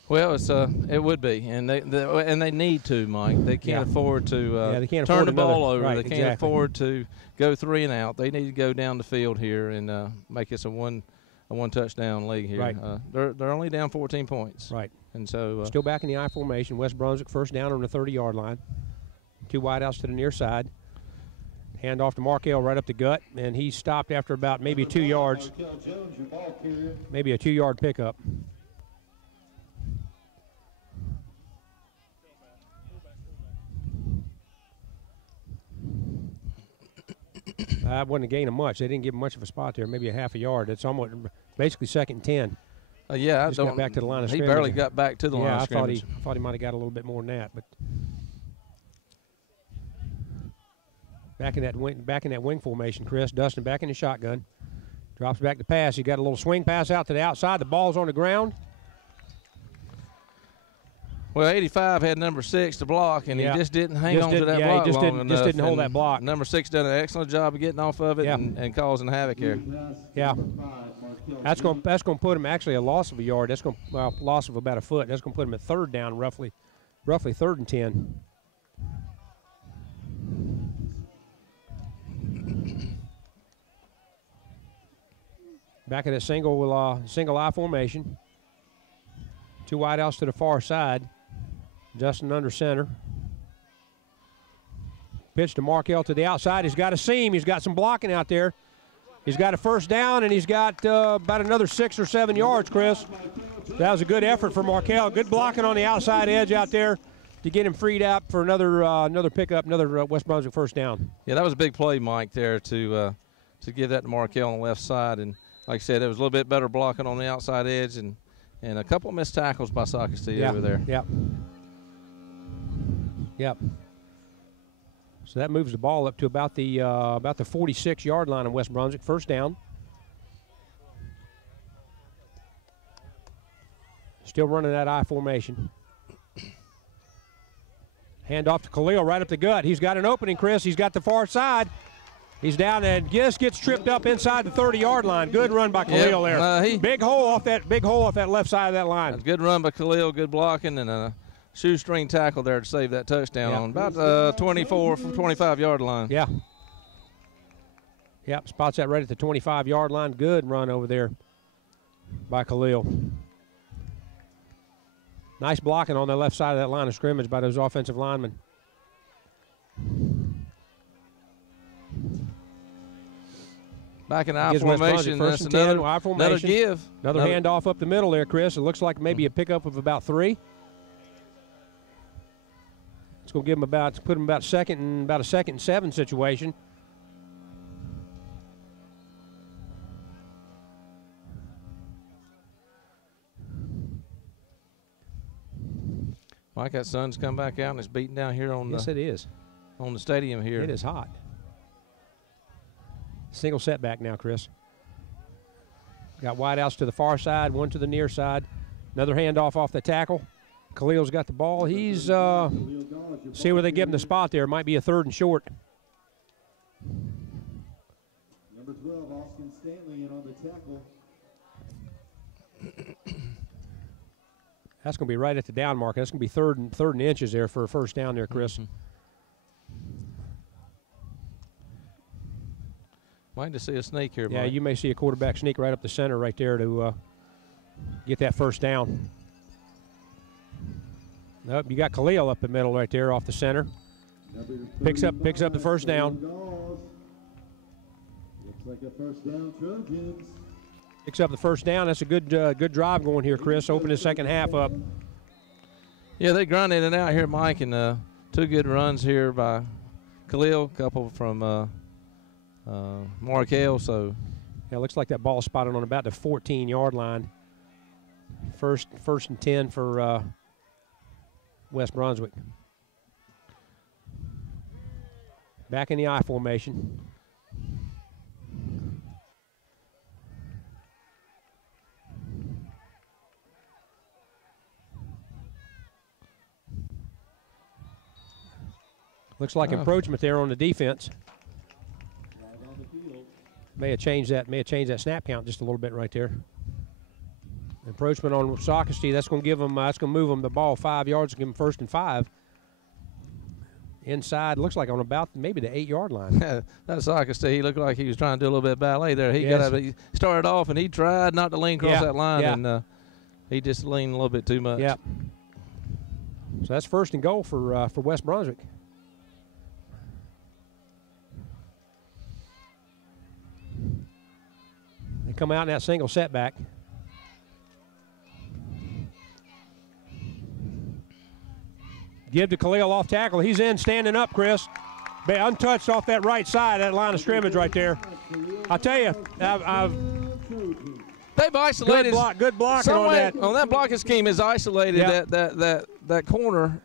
Well, it would be, and they need to, Mike. They can't afford to they can't turn the afford ball over. Right, they can't afford to go 3 and out. They need to go down the field here and make this a one touchdown league here. Right. They're only down 14 points. Right. And so still back in the I formation. West Brunswick first down on the 30-yard line. 2 wideouts to the near side. Hand off to Markel right up the gut, and he stopped after about maybe 2 yards. Maybe a 2-yard pickup. That wasn't a gain of much. They didn't give him much of a spot there, maybe a half a yard. It's almost basically 2nd and 10. Yeah, just got back to the line of he scrimmage. He barely got back to the line of scrimmage. I thought he might have got a little bit more than that, but back in that wing formation, Chris. Dustin back in the shotgun. Drops back to pass. He got a little swing pass out to the outside. The ball's on the ground. Well, 85 had number 6 to block, and he just didn't hang on to that block he long enough. just didn't hold that block. Number 6 done an excellent job of getting off of it and causing havoc here. Yeah, that's going to put him actually a loss of a yard. That's going loss of about a foot. That's going to put him at 3rd down, roughly 3rd and 10. Back at that single I formation. 2 wideouts to the far side. Justin under center. Pitch to Markell to the outside. He's got a seam. He's got some blocking out there. He's got a 1st down, and he's got about another 6 or 7 yards, Chris. That was a good effort for Markell. Good blocking on the outside edge out there to get him freed out for another pickup, another West Brunswick 1st down. Yeah, that was a big play, Mike, there to give that to Markell on the left side. And like I said, there was a little bit better blocking on the outside edge and a couple of missed tackles by Socastee over there. Yep. So that moves the ball up to about the 46-yard line of West Brunswick. 1st down. Still running that I formation. Hand off to Khalil right up the gut. He's got an opening, Chris. He's got the far side. He's down and just gets tripped up inside the 30-yard line. Good run by Khalil there. Big hole off that left side of that line. Good run by Khalil. Good blocking and a shoestring tackle there to save that touchdown on about 24 from 25-yard line. Yeah. Yep, spots that right at the 25-yard line. Good run over there by Khalil. Nice blocking on the left side of that line of scrimmage by those offensive linemen. Back in I formation, that's another give. Another handoff up the middle there, Chris. It looks like maybe a pickup of about 3. It's going to give him put him about a 2nd and 7 situation. Mike, that sun's come back out and it's beating down here on it is. On the stadium here. It is hot. Single setback now, Chris. Got wideouts to the far side, one to the near side. Another handoff off the tackle. Khalil's got the ball. He's see where they give him the spot there. It might be a 3rd and short. Number 12, Austin Stanley, in on the tackle. That's going to be right at the down mark. That's going to be third and inches there for a 1st down there, Chris. Might just see a sneak here, Yeah, Mike. you may see a quarterback sneak right up the center right there to get that 1st down. Nope, you got Khalil up the middle right there off the center. Picks up the 1st down. Looks like a 1st down, Trojans. Picks up the 1st down. That's a good drive going here, Chris. Open the 2nd half up. Yeah, they grind in and out here, Mike, and 2 good runs here by Khalil, a couple from Markell. So yeah, looks like that ball spotted on about the 14-yard line. First and 10 for West Brunswick. Back in the I formation. Looks like encroachment there on the defense. May have changed that snap count just a little bit right there. Encroachment on Socastee. That's going to give them. That's going to move them the ball 5 yards. Give them 1st and 5. Inside, looks like on about maybe the 8-yard line. That's Socastee. He looked like he was trying to do a little bit of ballet there. He started off and he tried not to lean across that line, and he just leaned a little bit too much. Yeah. So that's 1st and goal for West Brunswick. They come out in that single setback. Give to Khalil off tackle. He's in, standing up, Chris. Untouched off that right side, that line of scrimmage right there. I'll tell you, they've isolated. Good blocking on that. On that blocking scheme is isolated that corner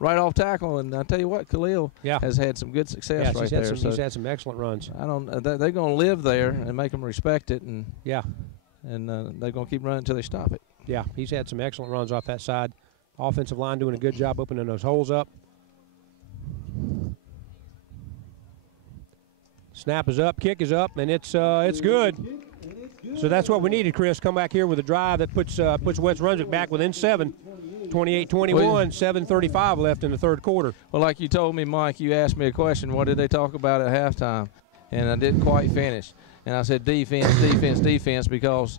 right off tackle, and I tell you what, Khalil has had some good success right there. He's had some excellent runs. They're going to live there and make them respect it, and they're going to keep running until they stop it. Yeah, he's had some excellent runs off that side Offensive line doing a good job opening those holes up. Snap is up, kick is up, and it's good. So that's what we needed, Chris. Come back here with a drive that puts West Brunswick back within 7. 28-21, 7:35 left in the third quarter. Well, like you told me, Mike, you asked me a question, what did they talk about at halftime? And I didn't quite finish. And I said defense, defense, defense, because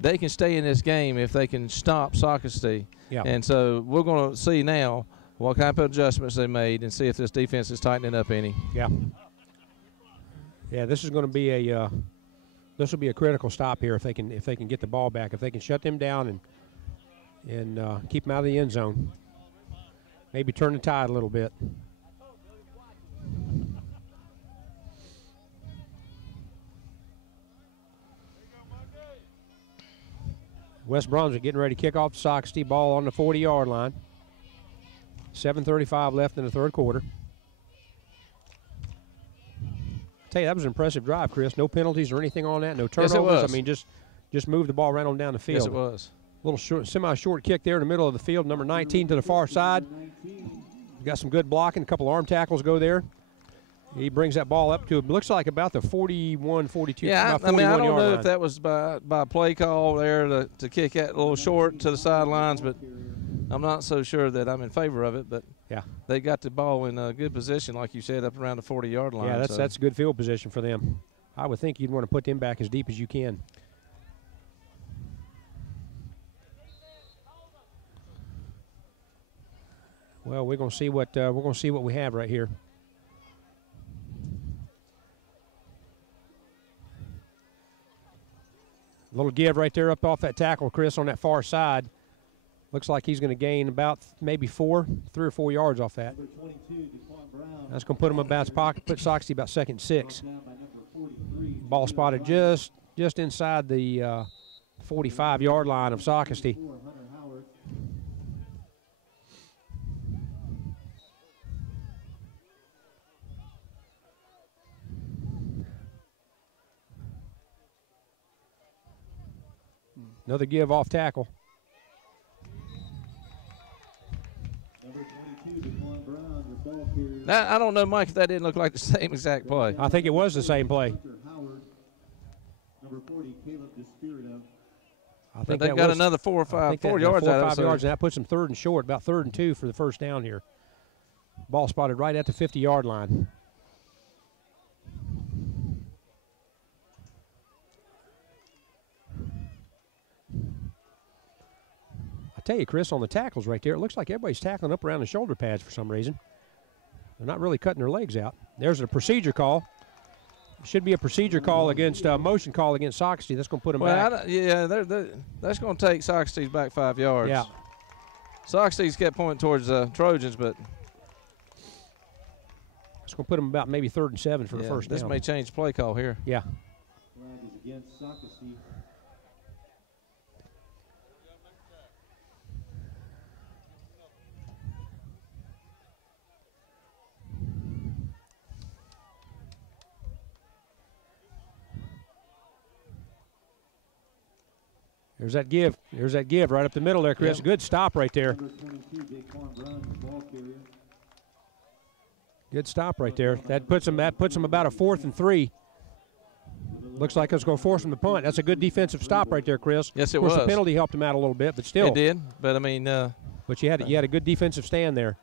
they can stay in this game if they can stop Socastee. Yeah. And so we're going to see now what kind of adjustments they made and see if this defense is tightening up any. Yeah. Yeah, this is going to be a this will be a critical stop here if they can get the ball back. If they can shut them down and keep them out of the end zone. Maybe turn the tide a little bit. West Brunswick getting ready to kick off the Socastee, ball on the 40-yard line. 7:35 left in the third quarter. Tell you, that was an impressive drive, Chris. No penalties or anything on that. No turnovers. Yes, it was. I mean, just move the ball right on down the field. Yes, it was. Little short, semi-short kick there in the middle of the field. Number 19 to the far side. Got some good blocking. A couple arm tackles go there. He brings that ball up to, it looks like about the 41, 42. Yeah, I mean, I don't know if that was by play call there to kick that a little short to the sidelines, but I'm not so sure that I'm in favor of it. But yeah, they got the ball in a good position, like you said, up around the 40-yard line. Yeah, that's a good field position for them. I would think you'd want to put them back as deep as you can. Well, we're going to see what we have right here. A little give right there up off that tackle, Chris, on that far side. Looks like he's going to gain about maybe 3 or 4 yards off that. That's going to put him about his pocket, put Socastee about 2nd and 6. Ball spotted just inside the 45-yard line of Socastee. Another give off tackle. Now, I don't know, Mike, if that didn't look like the same exact play. I think it was the same play. I think they've got another 4 yards out of it. 4 or 5 yards, and that puts them 3rd and short, about 3rd and 2 for the first down here. Ball spotted right at the 50-yard line. I tell you, Chris, on the tackles right there, it looks like everybody's tackling up around the shoulder pads for some reason. They're not really cutting their legs out. There's a procedure call. Should be a procedure call against motion call against Socastee. That's going to put them back. Yeah, that's going to take Socastee's back 5 yards. Yeah. Socastee's kept pointing towards Trojans, but it's going to put them about maybe 3rd and 7 for the first down. This may change play call here. Yeah. Flag is against Socastee. There's that give. There's that give right up the middle there, Chris. Yep. Good stop right there. Good stop right there. That puts them about a 4th and 3. Looks like it's going to force them to punt. That's a good defensive stop right there, Chris. Yes, it was. Of course, was. the penalty helped him out a little bit, but still. It did. But I mean, but you had a good defensive stand there.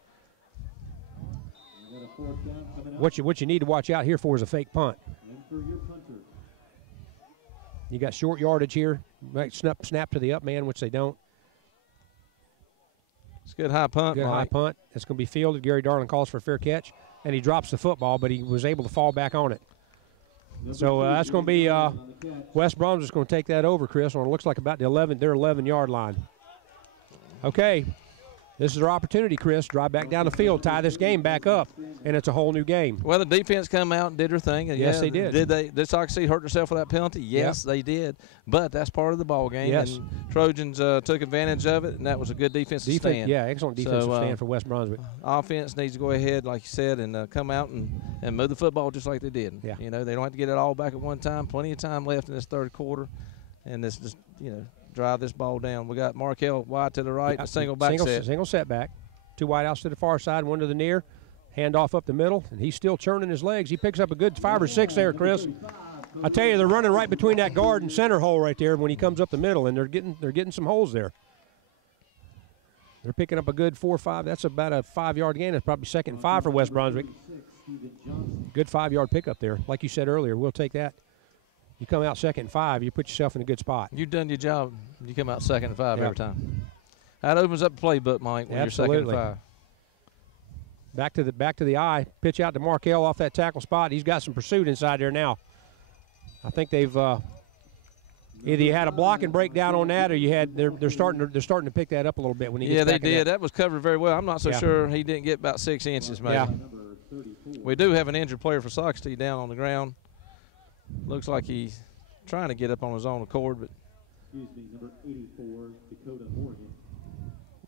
What you need to watch out here for is a fake punt. You got short yardage here. Might snap to the up man, which they don't. It's a good high punt, Good Mike. high punt. It's going to be fielded. Gary Darling calls for a fair catch, and he drops the football, but he was able to fall back on it. So that's going to be West Brom's is going to take that over, Chris, on it looks like about their 11-yard line. Okay. This is our opportunity, Chris. Drive back down the field, tie this game back up, and it's a whole new game. Well, the defense come out and did their thing. And yes, they did. Did Socastee hurt herself with that penalty? Yes, they did. But that's part of the ball game. Yes. And Trojans took advantage of it, and that was a good defensive stand. Yeah, excellent defensive stand for West Brunswick. Offense needs to go ahead, like you said, and come out and move the football just like they did. Yeah. They don't have to get it all back at one time. Plenty of time left in this third quarter, and this just drive this ball down. We got Markel wide to the right, a single back set. Single setback. 2 wideouts to the far side, 1 to the near. Handoff up the middle, and he's still churning his legs. He picks up a good 5 or 6 there, Chris. I tell you, they're running right between that guard and center hole right there when he comes up the middle, and they're getting some holes there. They're picking up a good 4 or 5. That's about a 5-yard gain. That's probably 2nd and 5 for West Brunswick. Good 5-yard pickup there. Like you said earlier, we'll take that. You come out 2nd and 5, you put yourself in a good spot. You've done your job. You come out 2nd and 5 every time. That opens up the playbook, Mike, when Absolutely. you're 2nd and 5. Back to the eye. Pitch out to Markel off that tackle spot. He's got some pursuit inside there now. I think they've either you had a block and break down on that, or they're starting to pick that up a little bit when he gets back. Yeah, they did. That was covered very well. I'm not so sure he didn't get about 6 inches, maybe. Yeah. We do have an injured player for Socastee down on the ground. Looks like he's trying to get up on his own accord, but. Excuse me, number 84, Dakota Morgan.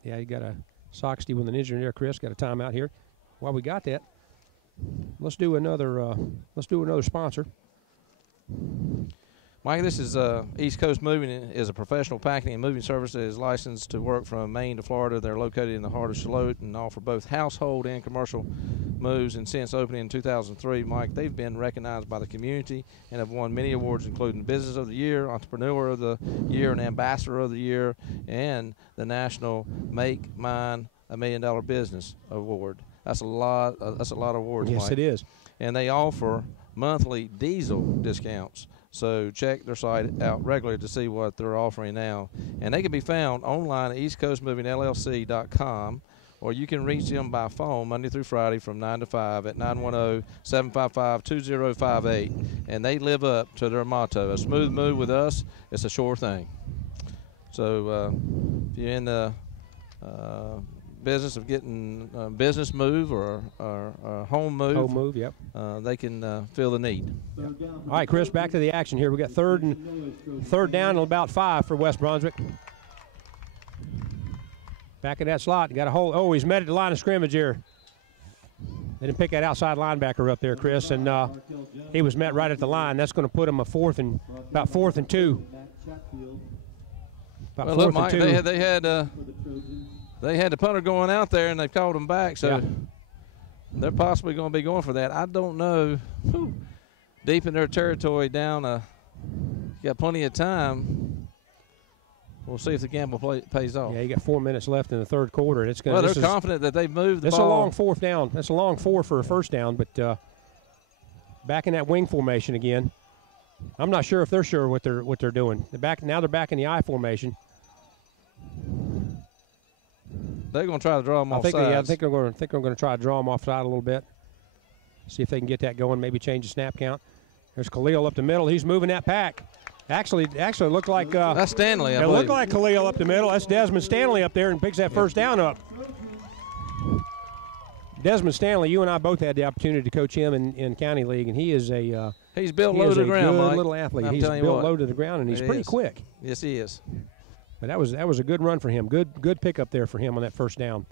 Yeah, you got a Socastee with an injury there, Chris. Got a timeout here. While we got that, let's do another sponsor. Mike, this is East Coast Moving is a professional packing and moving service that is licensed to work from Maine to Florida. They're located in the heart of Charlotte and offer both household and commercial moves. And since opening in 2003, Mike, they've been recognized by the community and have won many awards, including Business of the Year, Entrepreneur of the Year, and Ambassador of the Year, and the National Make Mine $1 Million Business Award. That's a lot. That's a lot of awards, Yes, Mike. it is. And they offer monthly diesel discounts. So check their site out regularly to see what they're offering now. And they can be found online at eastcoastmovingllc.com, or you can reach them by phone Monday through Friday from 9 to 5 at 910-755-2058. And they live up to their motto, a smooth move with us, it's a sure thing. So if you're in the business of getting a business move or a home move, Yep. They can fill the need. Yep. All right, Chris, back to the action here. We got third down and about 5 for West Brunswick. Back in that slot, got a hole. Oh, he's met at the line of scrimmage here. They didn't pick that outside linebacker up there, Chris, and he was met right at the line. That's going to put him about 4th and 2. About well, 4th look, Mike, and 2. They had the punter going out there, and they called him back, so they're possibly going to be going for that. I don't know. Deep in their territory down, got plenty of time. We'll see if the gamble pays off. Yeah, you got 4 minutes left in the third quarter. And it's gonna, they're confident that they've moved the ball. It's a long 4th down. That's a long 4 for a first down, but back in that wing formation again. I'm not sure if they're sure what they're doing. They're back in the I formation. They're going to try to draw them off sides. I think they're going to try to draw them off side a little bit. See if they can get that going. Maybe change the snap count. There's Khalil up the middle. He's moving that pack. Actually, it looked like that's Stanley. It looked like Khalil up the middle. That's Desmond Stanley up there and picks that first down up. Desmond Stanley, you and I both had the opportunity to coach him in County League, and he is he's built low to the ground, good Mike. little athlete. He's built low to the ground, and he's pretty quick. Yes, he is. But that was a good run for him. Good pickup there for him on that first down.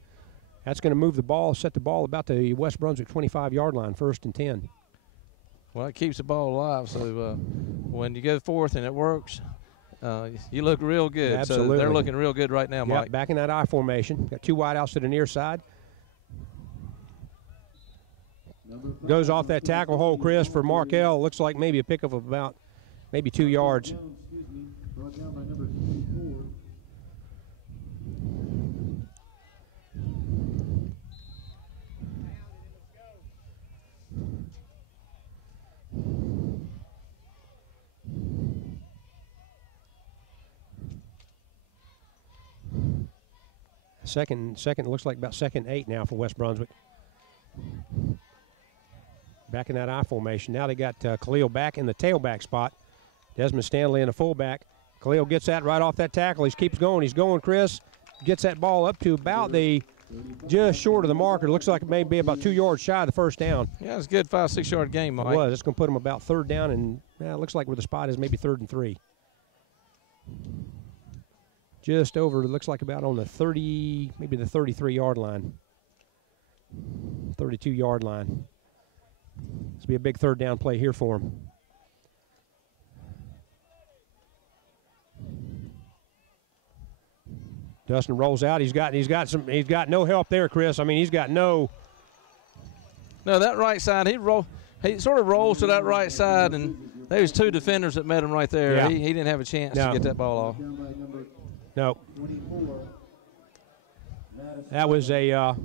That's going to move the ball, set the ball about the West Brunswick 25-yard line, 1st and 10. Well, it keeps the ball alive. So when you go 4th and it works, you look real good. Absolutely. So they're looking real good right now, Mike. Back in that I formation. Got 2 wideouts to the near side. Goes off that tackle hole, Chris, for Markel. Looks like maybe a pickup of about maybe 2 yards. Brought down by number 54. Second looks like about 2nd and 8 now for West Brunswick. Back in that I formation. Now they got Khalil back in the tailback spot. Desmond Stanley in the fullback. Khalil gets that right off that tackle. He keeps going. He's going, Chris. Gets that ball up to about just short of the marker. Looks like it may be about 2 yards shy of the first down. Yeah, it's a good 5-6 yard game, Mike. It was. It's going to put him about 3rd down, and it looks like where the spot is maybe 3rd and 3. Just over, it looks like about on the 30, maybe the 33-yard line. 32-yard line. This will be a big 3rd down play here for him. Dustin rolls out. He's got no help there, Chris. I mean, he's got no. No, that right side, he sort of rolls to that right side, and there's two defenders that met him right there. Yeah. He didn't have a chance to get that ball off. No. That was a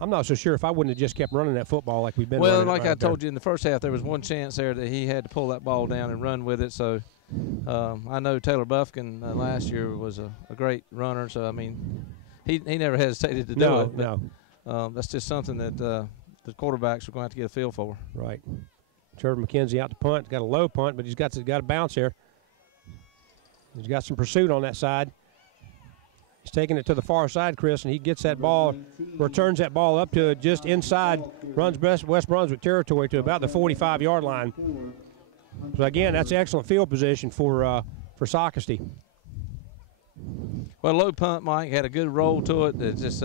I'm not so sure if I wouldn't have just kept running that football like we've been running. Well, like I told there. you in the first half, there was one chance there that he had to pull that ball down and run with it. So I know Taylor Buffkin last year was a great runner. So, I mean, he never hesitated to do it. But, that's just something that the quarterbacks are going to have to get a feel for. Right. Trevor McKenzie out to punt. Got a low punt, but he's got to bounce there. He's got some pursuit on that side. He's taking it to the far side, Chris, and he gets that ball, returns that ball up to just inside, runs West Brunswick territory to about the 45-yard line. So, again, that's excellent field position for Socastee. Well, low punt, Mike, had a good roll to it. It just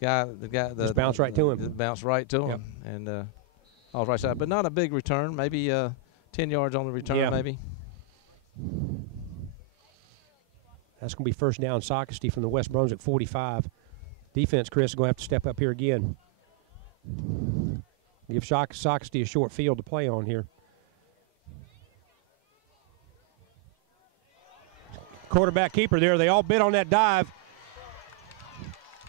just bounced right to him. It bounced right to him. Yep. And off the right side. But not a big return, maybe 10 yards on the return, maybe. That's going to be first down Socastee from the West Brunswick 45. Defense, Chris, is going to have to step up here again. Give Socastee a short field to play on here. Quarterback keeper there. They all bid on that dive.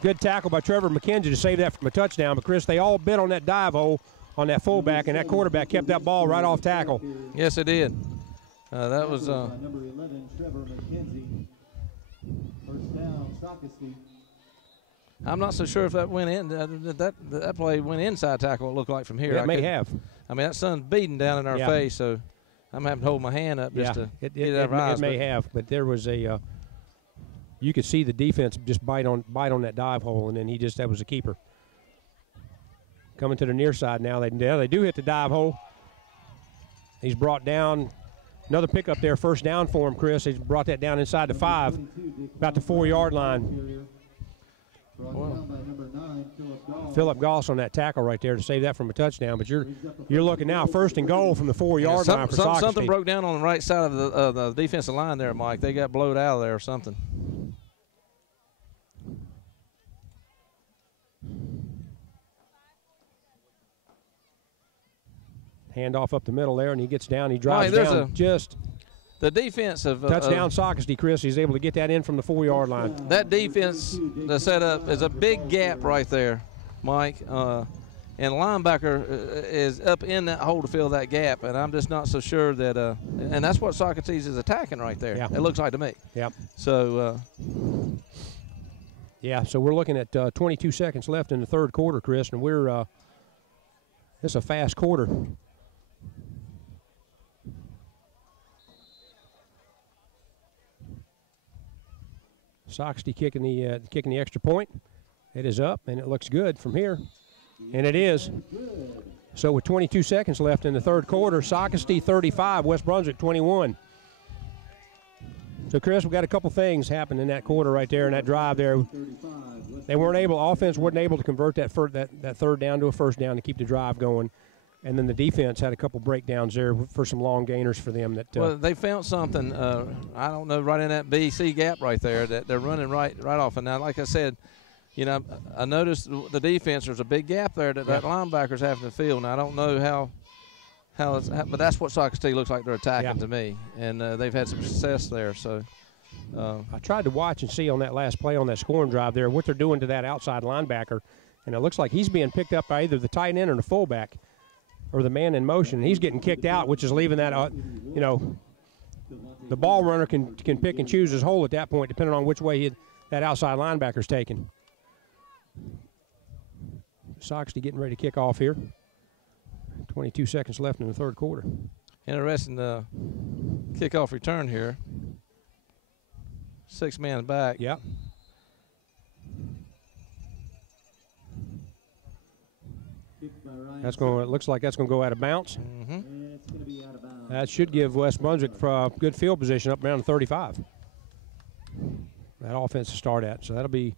Good tackle by Trevor McKenzie to save that from a touchdown. But, Chris, they all bid on that dive hole on that fullback, and that quarterback kept that ball right off tackle. Yes, it did. That was number 11, Trevor McKenzie. First down, Socastee. I'm not so sure if that went in. That play went inside tackle, it looked like from here. Yeah, it may have. I mean, that sun's beating down in our face, so I'm having to hold my hand up just to get it out of our eyes. It may have, but there was a you could see the defense just bite on that dive hole, and then that was a keeper. Coming to the near side now. They do hit the dive hole. He's brought down. Another pickup there, first down for him, Chris. He's brought that down inside the 5, about the 4-yard line. Wow. Philip Goss on that tackle right there to save that from a touchdown. But you're looking now, first and goal from the 4-yard line for Socastee. Something broke down on the right side of the defensive line there, Mike. They got blowed out of there or something. Handoff up the middle there, and he gets down. He drives down the defense of touchdown Socastee, Chris. He's able to get that in from the 4-yard line. That defense, the setup is a big gap right there, Mike. And linebacker is up in that hole to fill that gap, and I'm just not so sure that. And that's what Socastee is attacking right there. Yeah. It looks like to me. Yep. So. So we're looking at 22 seconds left in the third quarter, Chris, and we're. It's a fast quarter. Socastee kicking the extra point. It is up, and it looks good from here. And it is. So with 22 seconds left in the third quarter, Socastee 35, West Brunswick 21. So, Chris, we've got a couple things happen in that quarter right there, in that drive there. Offense wasn't able to convert that third down to a first down to keep the drive going. And then the defense had a couple breakdowns there for some long gainers for them. Well, they found something, I don't know, right in that B-C gap right there that they're running right off. And now, like I said, I noticed the defense, there's a big gap there that linebacker's having to fill. Now, I don't know how it's, but that's what Socastee looks like they're attacking to me. And they've had some success there. So I tried to watch and see on that last play on that scoring drive there what they're doing to that outside linebacker. And it looks like he's being picked up by either the tight end or the fullback, or the man in motion. He's getting kicked out, which is leaving that, the ball runner can pick and choose his hole at that point, depending on which way that outside linebacker's taken. Socastee getting ready to kick off here. 22 seconds left in the third quarter. Interesting kickoff return here. 6 man back. Yep. It looks like that's going to go out of bounds. Mm-hmm. That should give West Brunswick good field position up around the 35. That offense to start at. So that'll be.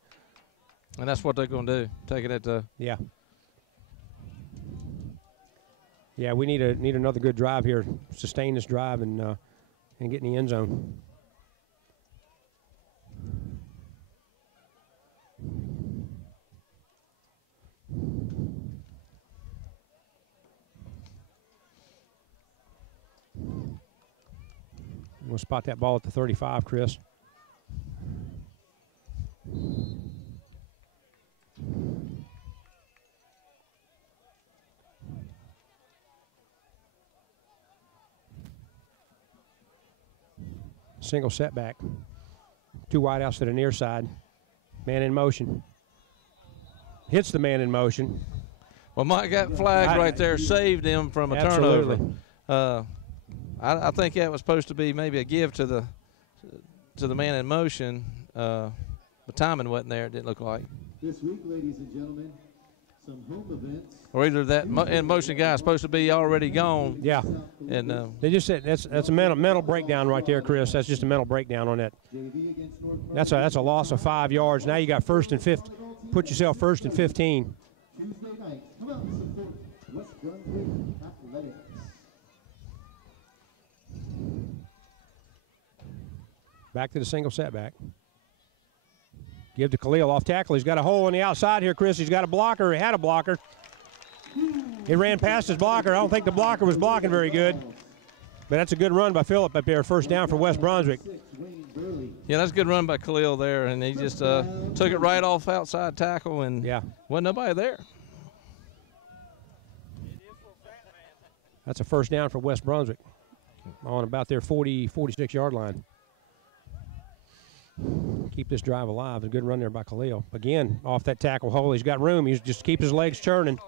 And that's what they're going to do. Taking it to. Yeah. Yeah, we need another good drive here. Sustain this drive and get in the end zone. We'll spot that ball at the 35, Chris. Single setback. 2 wideouts to the near side. Man in motion. Hits the man in motion. Well, Mike got flagged right there, saved him from a turnover. I think that was supposed to be maybe a give to the man in motion. The timing wasn't there, it didn't look like. This week, ladies and gentlemen, some home events. Or either that in motion guy is supposed to be already gone. Yeah. And they just said that's a mental breakdown right there, Chris. That's just a mental breakdown on that. That's a loss of 5 yards. Now you got first and 15. Put yourself first and 15. Tuesday night, come out and support West Brunswick Athletics. Back to the single setback. Give to Khalil off tackle. He's got a hole on the outside here, Chris. He's got a blocker. He had a blocker. He ran past his blocker. I don't think the blocker was blocking very good. But that's a good run by Phillip up there. First down for West Brunswick. Yeah, that's a good run by Khalil there, and he just took it right off outside tackle, and wasn't nobody there. That's a first down for West Brunswick on about their 46-yard line. Keep this drive alive. A good run there by Khalil. Again, off that tackle hole. He's got room. He's just keep his legs churning.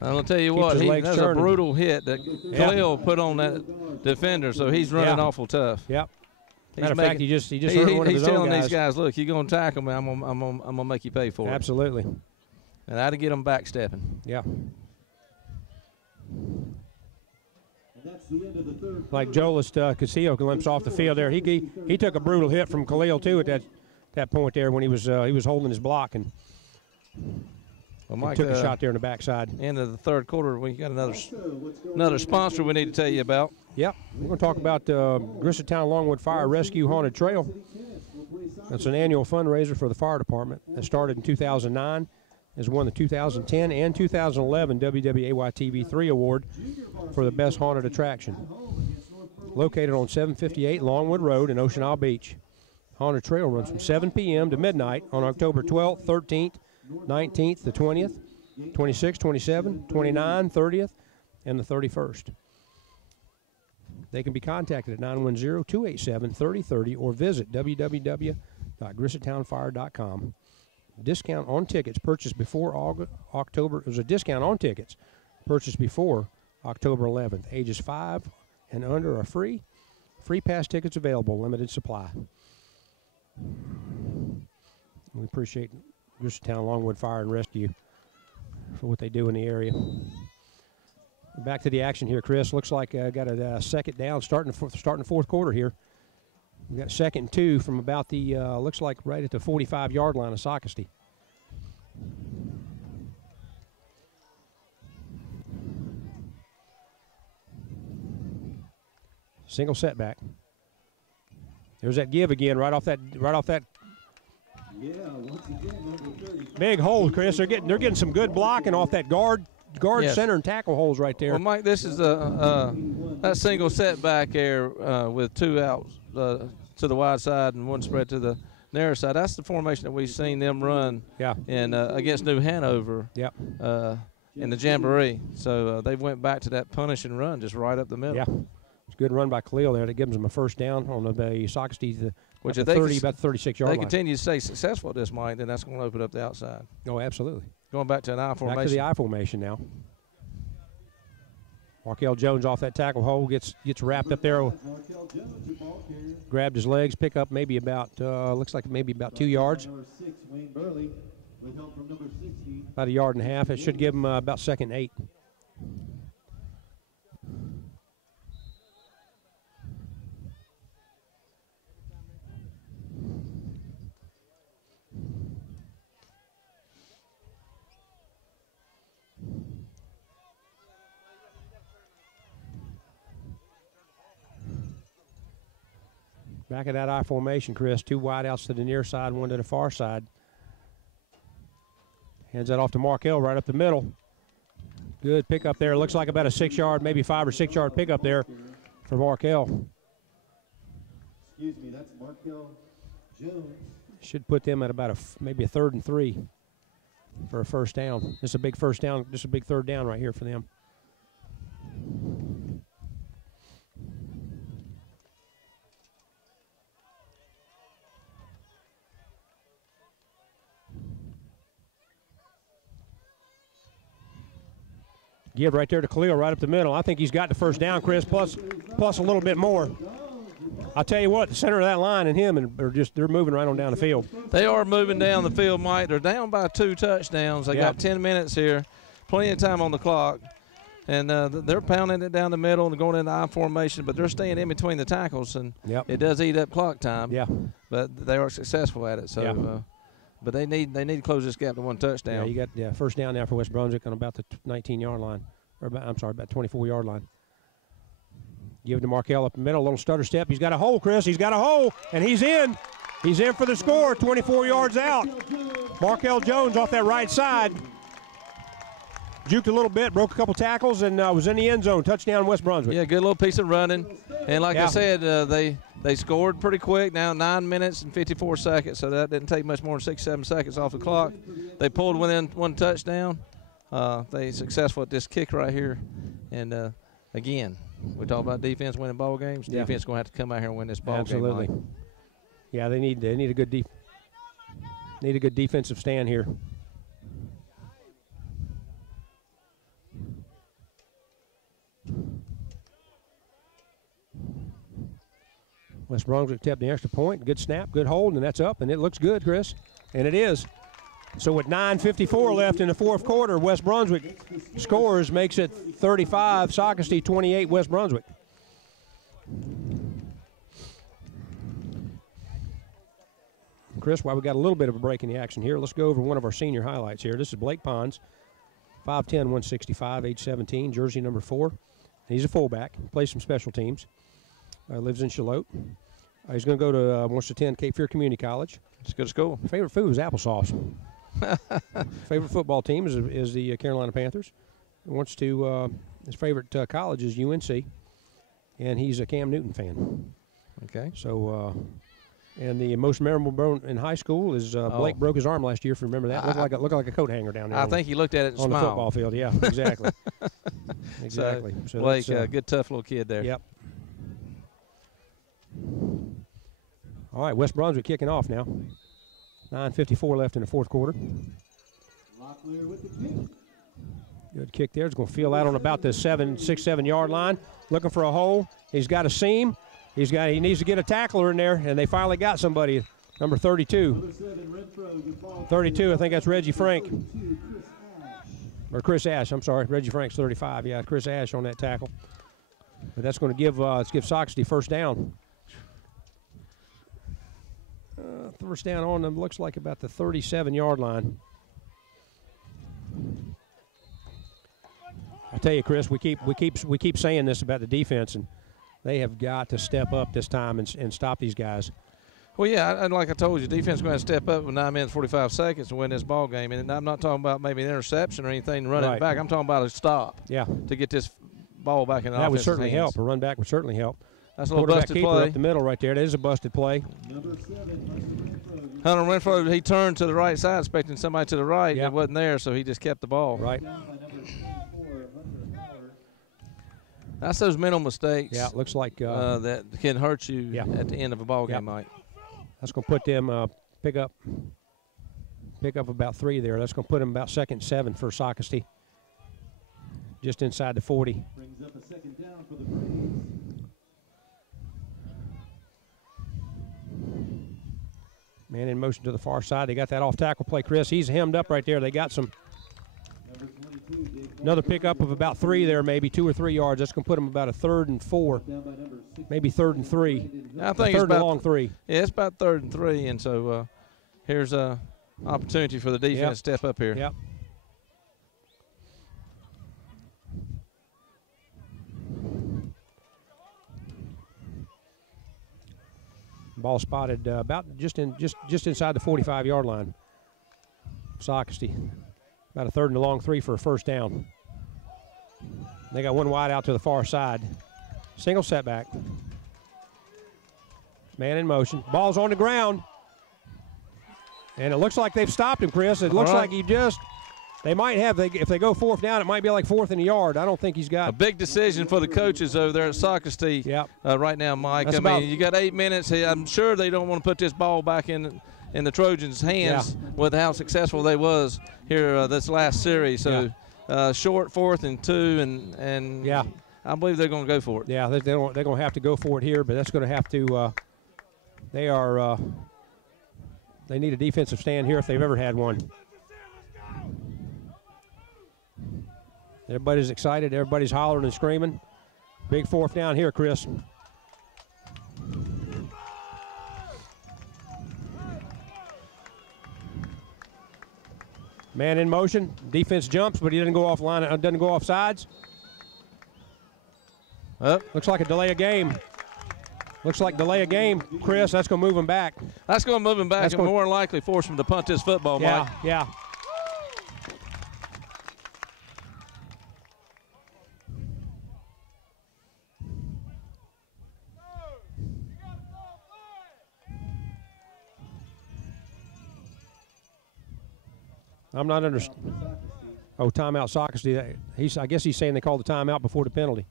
I'm going to tell you what, that's a brutal hit that Khalil put on that defender, so he's running awful tough. Yep. Matter of fact, he just hurt one of his own guys. He's telling these guys, look, you're going to tackle me, I'm gonna make you pay for it. Absolutely. And I had to get them backstepping. Yeah. That's the end of the third. Like Joelist Casillo glimpsed off the field there. He took a brutal hit from Khalil too at that point there when he was holding his block and took a shot there in the backside. End of the third quarter, we got another sponsor we need to tell you about. Yep, we're going to talk about Griswoldtown Longwood Fire Rescue Haunted Trail. That's an annual fundraiser for the fire department that started in 2009. Has won the 2010 and 2011 WWAY TV3 award for the best haunted attraction. Located on 758 Longwood Road in Ocean Isle Beach. Haunted Trail runs from 7 p.m. to midnight on October 12th, 13th, 19th, the 20th, 26th, 27th, 29th, 30th, and the 31st. They can be contacted at 910-287-3030 or visit www.griswoldtownfire.com. Discount on tickets purchased before October. There's a discount on tickets purchased before October 11th. Ages 5 and under are free. Free pass tickets available. Limited supply. We appreciate Griswoldtown Longwood Fire and Rescue for what they do in the area. Back to the action here, Chris. Looks like got a second down starting the fourth quarter here. We got 2nd and 2 from about the, looks like right at the 45-yard line of Socastee. Single setback. There's that give again, right off that. Yeah, once again, number 30. Big hole, Chris. They're getting some good blocking off that guard, center, and tackle holes right there. Well, Mike, this is that single setback there with 2 outs to the wide side and 1 spread to the narrow side. That's the formation that we've seen them run in against New Hanover in the Jamboree. So they went back to that punish and run just right up the middle. Yeah, it's a good run by Khalil there. That gives them a first down on the Socastee, which about the 36-yard line. They continue to stay successful at this, Mike, then that's going to open up the outside. Oh, absolutely. Going back to an I formation. Back to the I formation now. Markel Jones off that tackle hole, gets wrapped up there. Grabbed his legs, pick up maybe about, looks like maybe about 2 yards. About 1.5 yards. It should give him about 2nd and 8. Back at that I formation, Chris. 2 wideouts to the near side, 1 to the far side. Hands that off to Markel right up the middle. Good pickup there. Looks like about a 6-yard, maybe 5 or 6 yard pickup there for Markel. Excuse me, that's Markel Jones. Should put them at about maybe a 3rd and 3 for a first down. This is a big first down, just a big 3rd down right here for them. Give right there to Khalil, right up the middle. I think he's got the first down, Chris, plus a little bit more. I'll tell you what, the center of that line and him they're moving right on down the field. They are moving down the field, Mike. They're down by 2 touchdowns. They got 10 minutes here, plenty of time on the clock. And they're pounding it down the middle and going into I formation, but they're staying in between the tackles, and it does eat up clock time. Yeah. But they are successful at it. So, but they need to close this gap to 1 touchdown. Yeah, you got first down now for West Brunswick on about the 19-yard line, or about 24-yard line. Give it to Markel up the middle, a little stutter step. He's got a hole, Chris. He's got a hole, and he's in. He's in for the score, 24 yards out. Markel Jones off that right side. Juked a little bit, broke a couple tackles, and was in the end zone. Touchdown, West Brunswick. Yeah, good little piece of running. And like I said, they scored pretty quick. Now 9 minutes and 54 seconds, so that didn't take much more than 6-7 seconds off the clock. They pulled within 1 touchdown. They successful at this kick right here. And, again, we talk about defense winning ball games. Defense going to have to come out here and win this ball game. Absolutely. Yeah, they need a good defensive stand here. West Brunswick tapped the extra point. Good snap, good hold, and that's up, and it looks good, Chris. And it is. So with 9:54 left in the 4th quarter, West Brunswick scores, makes it 35, Socastee 28, West Brunswick. Chris, while we got a little bit of a break in the action here, let's go over one of our senior highlights here. This is Blake Pons, 5'10", 165, age 17, jersey number 4. He's a fullback, plays some special teams. Lives in Charlotte. He's going to go to, wants to attend Cape Fear Community College. It's a good school. Favorite food is applesauce. Favorite football team is the Carolina Panthers. Wants to, his favorite college is UNC, and he's a Cam Newton fan. Okay. So, and the most memorable moment in high school is Blake broke his arm last year, if you remember that. Looked like a coat hanger down there. I think he looked at it and on smiled. the football field, yeah, exactly. Exactly. So Blake, good, tough little kid there. Yep. All right, West Brunswick kicking off now. 9:54 left in the 4th quarter. Good kick there. It's going to feel out on about the 6-7 yard line. Looking for a hole. He's got a seam. He needs to get a tackler in there, and they finally got somebody. Number 32. 32, I think that's Reggie Frank. Or Chris Ash, I'm sorry. Reggie Frank's 35. Yeah, Chris Ash on that tackle. But that's going to give Socastee first down. First down on them looks like about the 37-yard line. I tell you, Chris, we keep saying this about the defense, and they have got to step up this time and stop these guys. Well, yeah, and like I told you, defense is going to step up with 9 minutes 45 seconds to win this ball game. And I'm not talking about maybe an interception or anything to run it back. I'm talking about a stop. Yeah. To get this ball back in the offense's That would certainly hands. help. A run back would certainly help. That's a little busted play. Up the middle right there. That is a busted play. Hunter Renfro, he turned to the right side expecting somebody to the right. It wasn't there, so he just kept the ball. Right. That's those mental mistakes. Yeah, it looks like that can hurt you at the end of a ball game, Mike. That's going to put them pick up about 3 there. That's going to put them about 2nd and 7 for Socastee. Just inside the 40. Brings up a 2nd down for the Braves. Man in motion to the far side. They got that off tackle play, Chris. He's hemmed up right there. They got some. Another pickup of about 3 there, maybe 2 or 3 yards. That's going to put them about a 3rd and 4, maybe 3rd and 3. I think it's about long 3. Yeah, it's about 3rd and 3, and so here's a opportunity for the defense to step up here. Yep. Ball spotted about just inside the 45-yard line. Socastee. About a 3rd and a long 3 for a first down. They got one wide out to the far side. Single setback. Man in motion. Ball's on the ground. And it looks like they've stopped him, Chris. It looks like he just, they might have, if they go 4th down, it might be like 4th in the yard. I don't think he's got. A big decision for the coaches over there at Socastee right now, Mike. I mean, you got 8 minutes. I'm sure they don't want to put this ball back in the Trojans' hands with how successful they was here this last series. So short 4th and 2, and I believe they're going to go for it. Yeah, they're going to have to go for it here, but that's going to have to. They need a defensive stand here if they've ever had one. Everybody's excited. Everybody's hollering and screaming. Big 4th down here, Chris. Man in motion. Defense jumps, but he doesn't go off line. Doesn't go off sides. Looks like a delay of game. Looks like delay of game, Chris. That's going to move him back. That's going to move him back. That's and more than likely force him to punt this football, Mike. Yeah. I'm not understanding. Oh, timeout, Socastee. I guess he's saying they called the timeout before the penalty.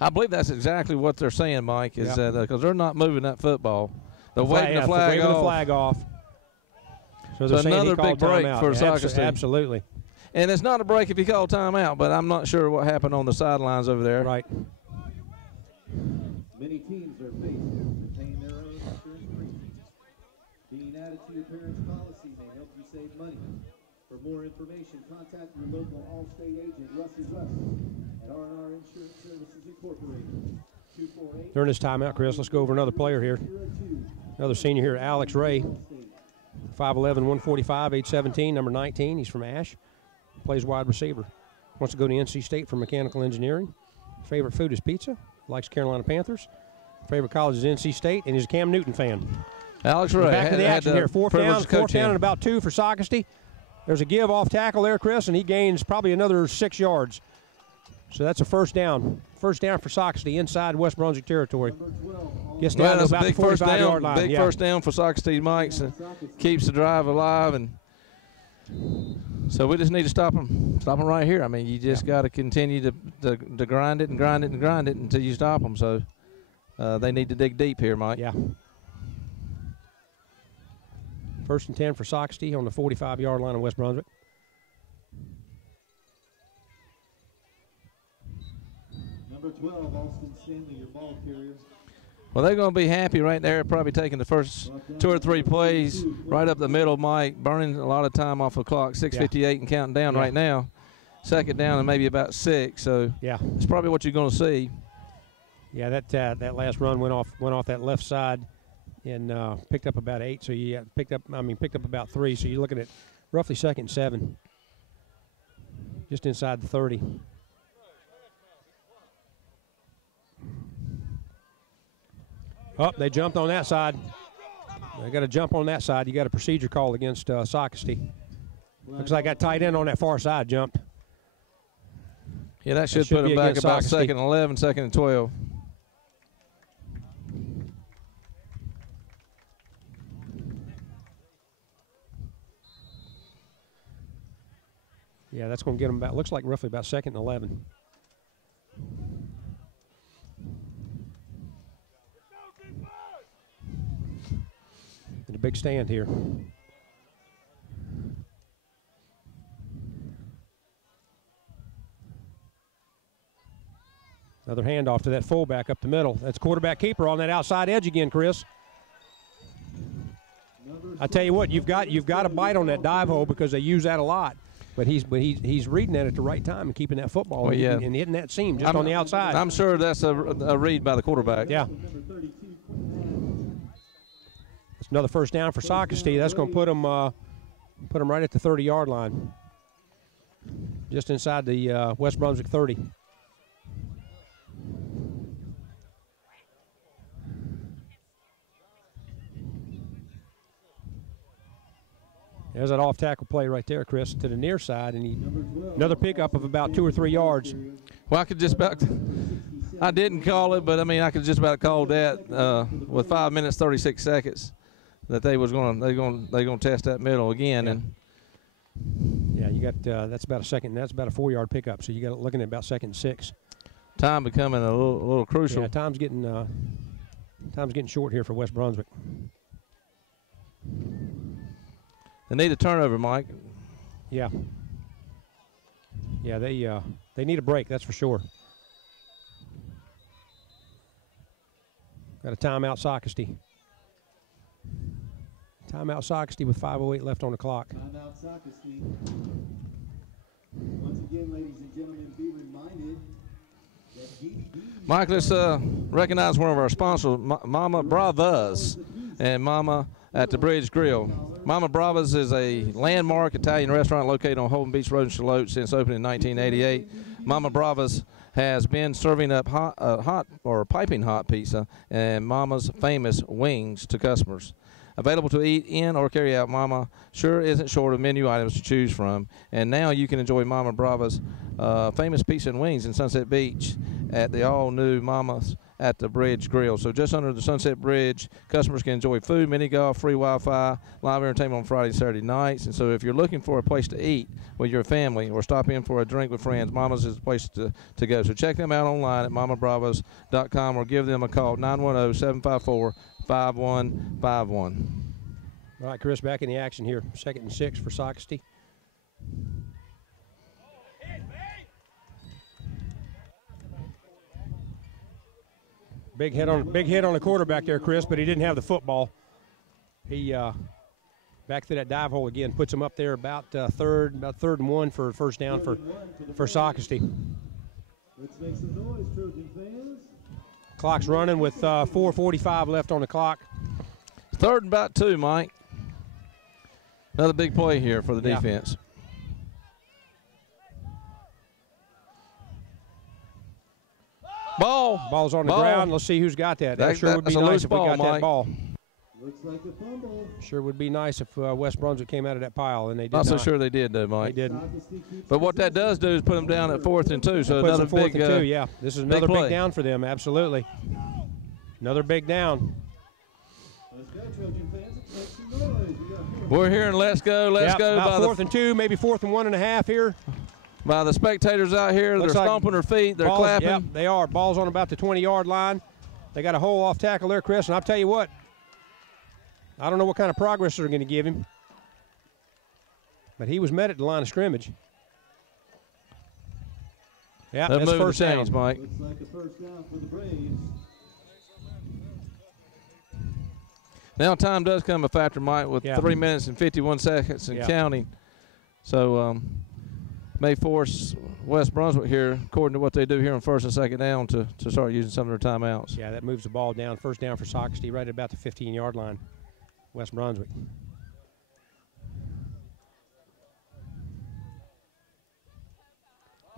I believe that's exactly what they're saying, Mike, is because they're not moving that football. They're waving the flag off. So they're saying another big break for Socastee. Absolutely. And it's not a break if you call timeout, but I'm not sure what happened on the sidelines over there. Right. Many teams are faced with paying their own insurance premiums. Being added to your parents' policy may help you save money. For more information, contact your local Allstate agent, Rusty Russ, at R&R Insurance Services Incorporated. During this timeout, Chris, let's go over another player here. Another senior here, Alex Ray. 5'11", 145, age 17, number 19. He's from Ash. Plays wide receiver. Wants to go to NC State for mechanical engineering. Favorite food is pizza. Likes Carolina Panthers. Favorite college is NC State, and he's a Cam Newton fan. Alex Ray. Back to the action here. Fourth down and about 2 for Socastee. There's a give off tackle there, Chris, and he gains probably another 6 yards. So that's a first down. First down for Socastee inside West Brunswick territory. Gets down to about the 45-yard line. Big first down for Socastee, Mike. So keeps the drive alive, and so we just need to stop them. Stop them right here. I mean, you just got to continue to grind it and grind it and grind it until you stop them. So they need to dig deep here, Mike. Yeah. First and 10 for Socastee on the 45-yard line of West Brunswick. Number 12, Austin Stanley, your ball carrier. Well, they're going to be happy right there, probably taking the first 2 or 3 plays right up the middle, Mike, burning a lot of time off the clock, 6:58 and counting down right now. Second down and maybe about 6, so it's probably what you're going to see. Yeah, that last run went off that left side and picked up about 8. So you picked up about 3. So you're looking at roughly 2nd and 7, just inside the 30. Oh, they jumped on that side. They got to jump on that side. You got a procedure call against Socastee. Looks like that tight end on that far side jumped. Yeah, that should put them back about Socastee. 2nd and 11, 2nd and 12. Yeah, that's going to get them about, looks like roughly about 2nd and 11. And a big stand here. Another handoff to that fullback up the middle. That's quarterback keeper on that outside edge again, Chris. I tell you what, you've got to bite on that dive hole because they use that a lot. But he's reading that at the right time and keeping that football and hitting that seam just on the outside. I'm sure that's a read by the quarterback. Yeah. It's another first down for Socastee. That's going to put them right at the 30-yard line, just inside the West Brunswick 30. There's that off-tackle play right there, Chris, to the near side, and another pickup of about 2 or 3 yards. Well, I I didn't call it, but I mean I could just about call that with 5 minutes 36 seconds that they're gonna test that middle again. Yeah. And yeah, you got that's about a second. That's about a 4-yard pickup. So you got looking at about 2nd and 6. Time becoming a little crucial. Yeah, time's getting short here for West Brunswick. They need a turnover, Mike. Yeah. Yeah, they need a break, that's for sure. Got a timeout, Socastee. Timeout, Socastee with 5:08 left on the clock. Timeout, Socastee. Once again, ladies and gentlemen, be reminded that Mike, let's recognize one of our sponsors, Mama Bravas and Mama at the Bridge Grill. Mama Bravas is a landmark Italian restaurant located on Holden Beach Road in Charlotte since opening in 1988. Mama Bravas has been serving up hot or piping hot pizza and Mama's famous wings to customers. Available to eat in or carry out, Mama sure isn't short of menu items to choose from. And now you can enjoy Mama Brava's famous pizza and wings in Sunset Beach at the all-new Mama's at the Bridge Grill. So just under the Sunset Bridge, customers can enjoy food, mini golf, free Wi-Fi, live entertainment on Friday and Saturday nights. And so if you're looking for a place to eat with your family or stop in for a drink with friends, Mama's is the place to go. So check them out online at mamabravas.com or give them a call, 910-754-5151. All right, Chris, back in the action here. 2nd and 6 for Socastee. Big hit on the quarterback there, Chris, but he didn't have the football. He back to that dive hole again, puts him up there about third and 1 for first down for Socastee. Let's make some noise, Trojan fans. Clock's running with 4:45 left on the clock. 3rd and about 2, Mike. Another big play here for the defense. Ball's on the ground. Let's see who's got that. That sure would be that's nice if we ball, got Mike. that ball. Looks like a fumble. Sure would be nice if West Brunswick came out of that pile, and they did Not not. so sure they did, though, Mike. They didn't. But what that does do is put them down at 4th and 2. So Puts another them 4th big, and 2, yeah. This is another play. big down for them, absolutely. Another big down. Let's go, Trojan fans. Let's make some noise. We're hearing let's go, let's go. About By 4th and 2, maybe 4th and 1.5 here. by the spectators out here. Looks They're like stomping their feet. They're balls, clapping. Yep, they are. Ball's on about the 20-yard line. They got a hole off tackle there, Chris, and I'll tell you what. I don't know what kind of progress they're going to give him, but he was met at the line of scrimmage. Yeah, They're that's moving first the down. chains, Mike. Looks like a first down for the Braves. Now time does come a factor, Mike, with Yeah. 3 minutes and 51 seconds and counting. So may force West Brunswick here, according to what they do here on 1st and 2nd down, to start using some of their timeouts. Yeah, that moves the ball down. First down for Socastee, right at about the 15-yard line. West Brunswick.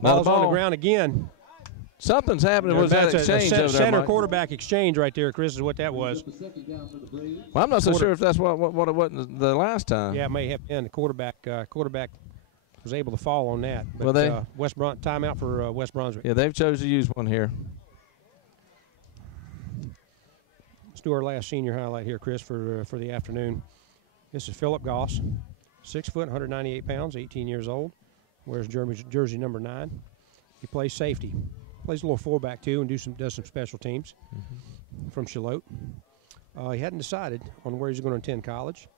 Ball's on the ground again. Something's happening. Was that That's exchange a over there, center Mike? quarterback exchange right there, Chris, is what that was. The second down for the Braves. Well, I'm not so sure if that's what it was the last time. Yeah, it may have been. The quarterback was able to fall on that. But Well, timeout for West Brunswick. Yeah, they've chosen to use one here. Let's do our last senior highlight here, Chris, for the afternoon. This is Philip Goss, 6 foot, 198 pounds, 18 years old. Wears jersey number 9. He plays safety. Plays a little fullback too, and does some special teams from Charlotte. He hadn't decided on where he's going to attend college.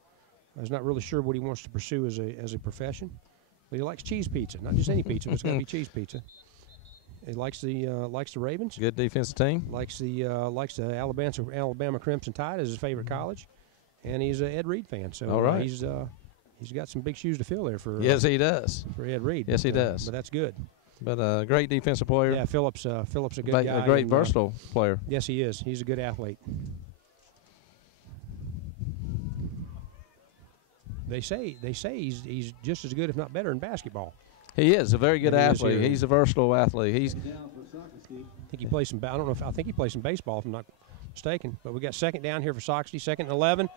He's not really sure what he wants to pursue as a profession. But he likes cheese pizza, not just any pizza, but it's going to be cheese pizza. He likes the Ravens. Good defensive team. Likes the Alabama Crimson Tide as his favorite college, and he's an Ed Reed fan. So All right. he's got some big shoes to fill there for Yes, he does. for Ed Reed. Yes, he does. But that's good. But a great defensive player. Yeah, Phillips a good guy. A great and, versatile player. Yes, he is. He's a good athlete. They say he's just as good, if not better, in basketball. He is a very good He is, athlete. yeah. He's a versatile athlete. He's Down for Socastee. I think he plays some. I think he plays some baseball, if I'm not mistaken. But we got second down here for Socastee. 2nd and 11.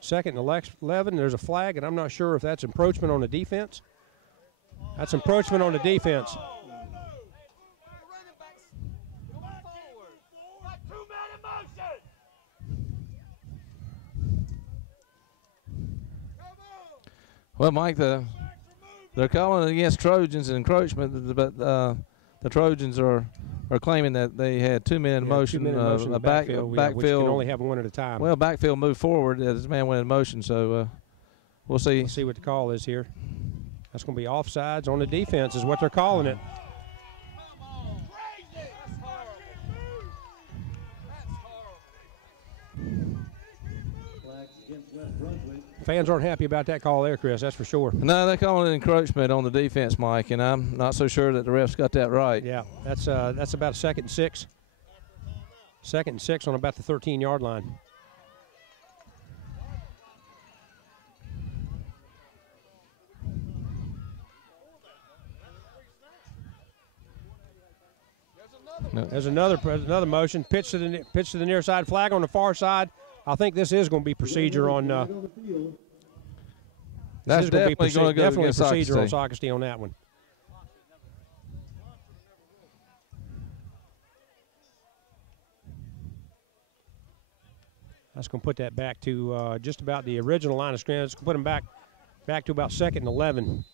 2nd and 11. There's a flag, and I'm not sure if that's encroachment on the defense. That's encroachment on the defense. Well, Mike, they're calling it against Trojans encroachment, but the Trojans are claiming that they had 2 men in motion. 2 men in motion, a backfield, backfield. which can only have one at a time. Well, backfield moved forward as the man went in motion, so we'll see. Let's see what the call is here. That's going to be offsides on the defense is what they're calling it. Fans aren't happy about that call there, Chris, that's for sure. No, they're calling it encroachment on the defense, Mike, and I'm not so sure that the refs got that right. Yeah, that's about a 2nd and 6. 2nd and 6 on about the 13-yard line. No. There's another motion. Pitch to the near side. Flag on the far side. I think this is going to be procedure on. That's definitely going to go against procedure on Socastee. Socastee on that one. That's going to put that back to just about the original line of scrimmage. It's going to put them back to about 2nd and 11.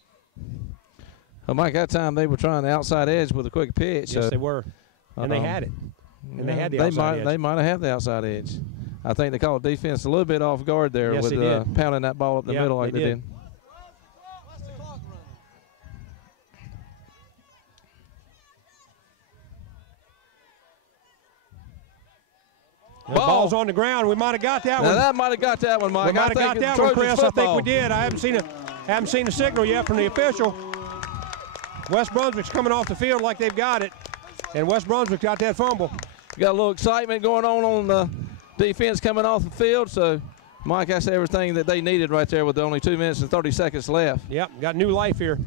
Well, Mike, that time they were trying the outside edge with a quick pitch. Yes, they were, and they had it. And they had the outside edge. They might have had the outside edge. I think they called defense a little bit off guard there yes, with pounding that ball up the middle like they did. The ball's on the ground. We might have got that one. That might have got that one, Mike. We might have got that one, Chris. Football. I think we did. I haven't seen a signal yet from the official. West Brunswick's coming off the field like they've got it, and West Brunswick got that fumble. Got a little excitement going on the defense coming off the field. So, Mike, that's everything that they needed right there with only 2 minutes and 30 seconds left. Yep, got new life here.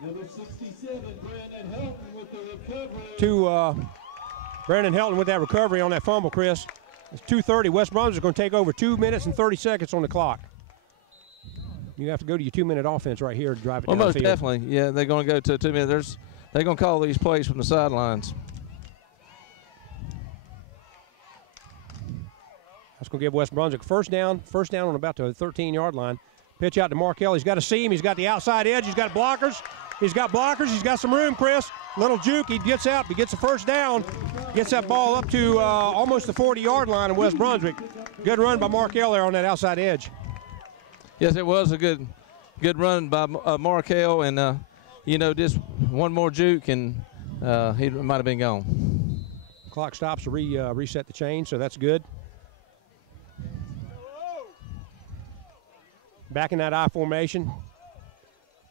Number 67, Brandon Helton with the recovery. To Brandon Helton with that recovery on that fumble, Chris. It's 2:30. West Brunswick is going to take over 2 minutes and 30 seconds on the clock. You have to go to your 2-minute offense right here to drive it down most the field. Definitely. Yeah, they're going to go to 2 minutes. They're going to call these plays from the sidelines. That's going to give West Brunswick first down on about the 13-yard line. Pitch out to Markell. He's got a seam. He's got the outside edge. He's got blockers. He's got some room, Chris. Little juke. He gets out. He gets a first down. Gets that ball up to almost the 40-yard line of West Brunswick. Good run by Markell there on that outside edge. Yes, it was a good run by Markell, and just one more juke, and he might have been gone. Clock stops to reset the chain, so that's good. Back in that I formation.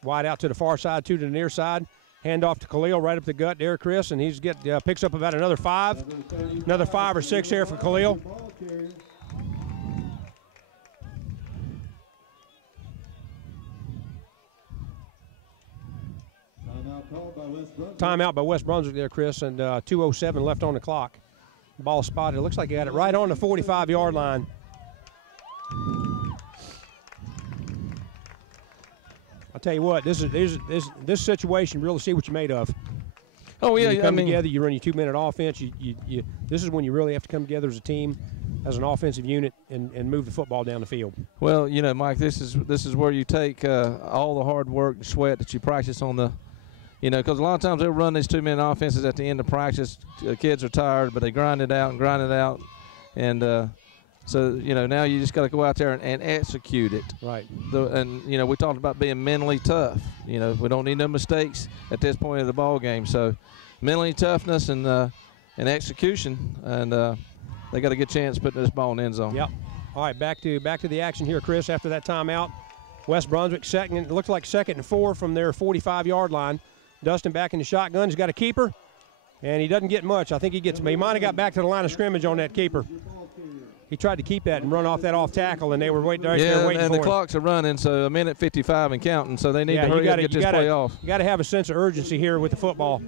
Wide out to the far side, 2 to the near side. Hand off to Khalil right up the gut there, Chris, and he's picks up about another 5. Another 5 or 6 here for Khalil. Timeout by West Brunswick there, Chris, and 2:07 left on the clock. Ball spotted. It looks like he got it right on the 45-yard line. I'll tell you what, this situation, really see what you're made of. Oh, yeah. When you come together, you run your 2-minute offense. This is when you really have to come together as a team, as an offensive unit, and move the football down the field. Well, Mike, this is where you take all the hard work and sweat that you practice on the, because a lot of times they'll run these 2-minute offenses at the end of practice. Kids are tired, but they grind it out, and so, now you just got to go out there and execute it. Right. We talked about being mentally tough. We don't need no mistakes at this point of the ball game. So, mentally toughness and execution, and they got a good chance putting this ball in the end zone. Yep. All right, back to the action here, Chris, after that timeout. West Brunswick it looks like 2nd and 4 from their 45-yard line. Dustin back in the shotgun. He's got a keeper, and he doesn't get much. I think he might have got back to the line of scrimmage on that keeper. He tried to keep that and run off that off tackle, and they were waiting there waiting for him. Yeah, and the clocks are running, so 1:55 and counting, so they need to hurry up and get this play off. You got to have a sense of urgency here with the football.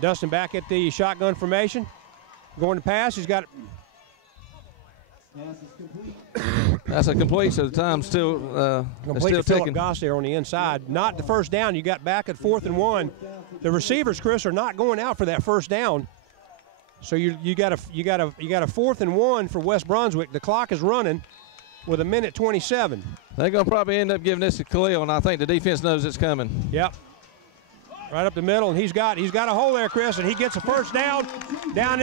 Dustin back at the shotgun formation. Going to pass. He's got it. That's a complete, so the time's still complete to ticking. Philip Goss there on the inside. Not the first down. You got back at 4th and 1. The receivers, Chris, are not going out for that first down. So you got a 4th and 1 for West Brunswick. The clock is running, with 1:27. They're going to probably end up giving this to Khalil, and I think the defense knows it's coming. Yep. Right up the middle, and he's got a hole there, Chris, and he gets a first down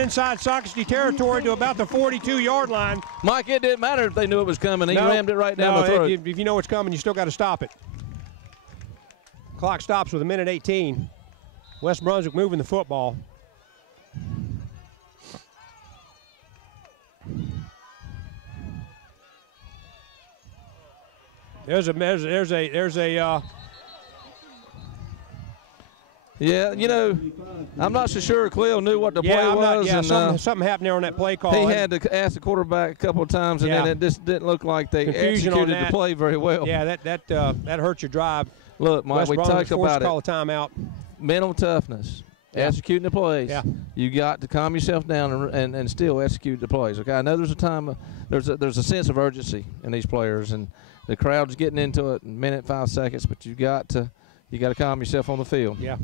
inside Socastee territory to about the 42-yard line. Mike, it didn't matter if they knew it was coming. He rammed it right down the throat. If you know it's coming, you still got to stop it. Clock stops with 1:18. West Brunswick moving the football. There's a Yeah, you know, I'm not so sure Khalil knew what the play was. Something happened there on that play call. He had to ask the quarterback a couple of times, and then it just didn't look like they executed the play very well. Yeah, that hurt your drive. Look, Mike, we talked about it. Call a timeout. Mental toughness, executing the plays. Yeah. You got to calm yourself down and still execute the plays. Okay, I know there's a time, there's a sense of urgency in these players, and the crowd's getting into it in minute 5 seconds, but you got to calm yourself on the field. Yeah.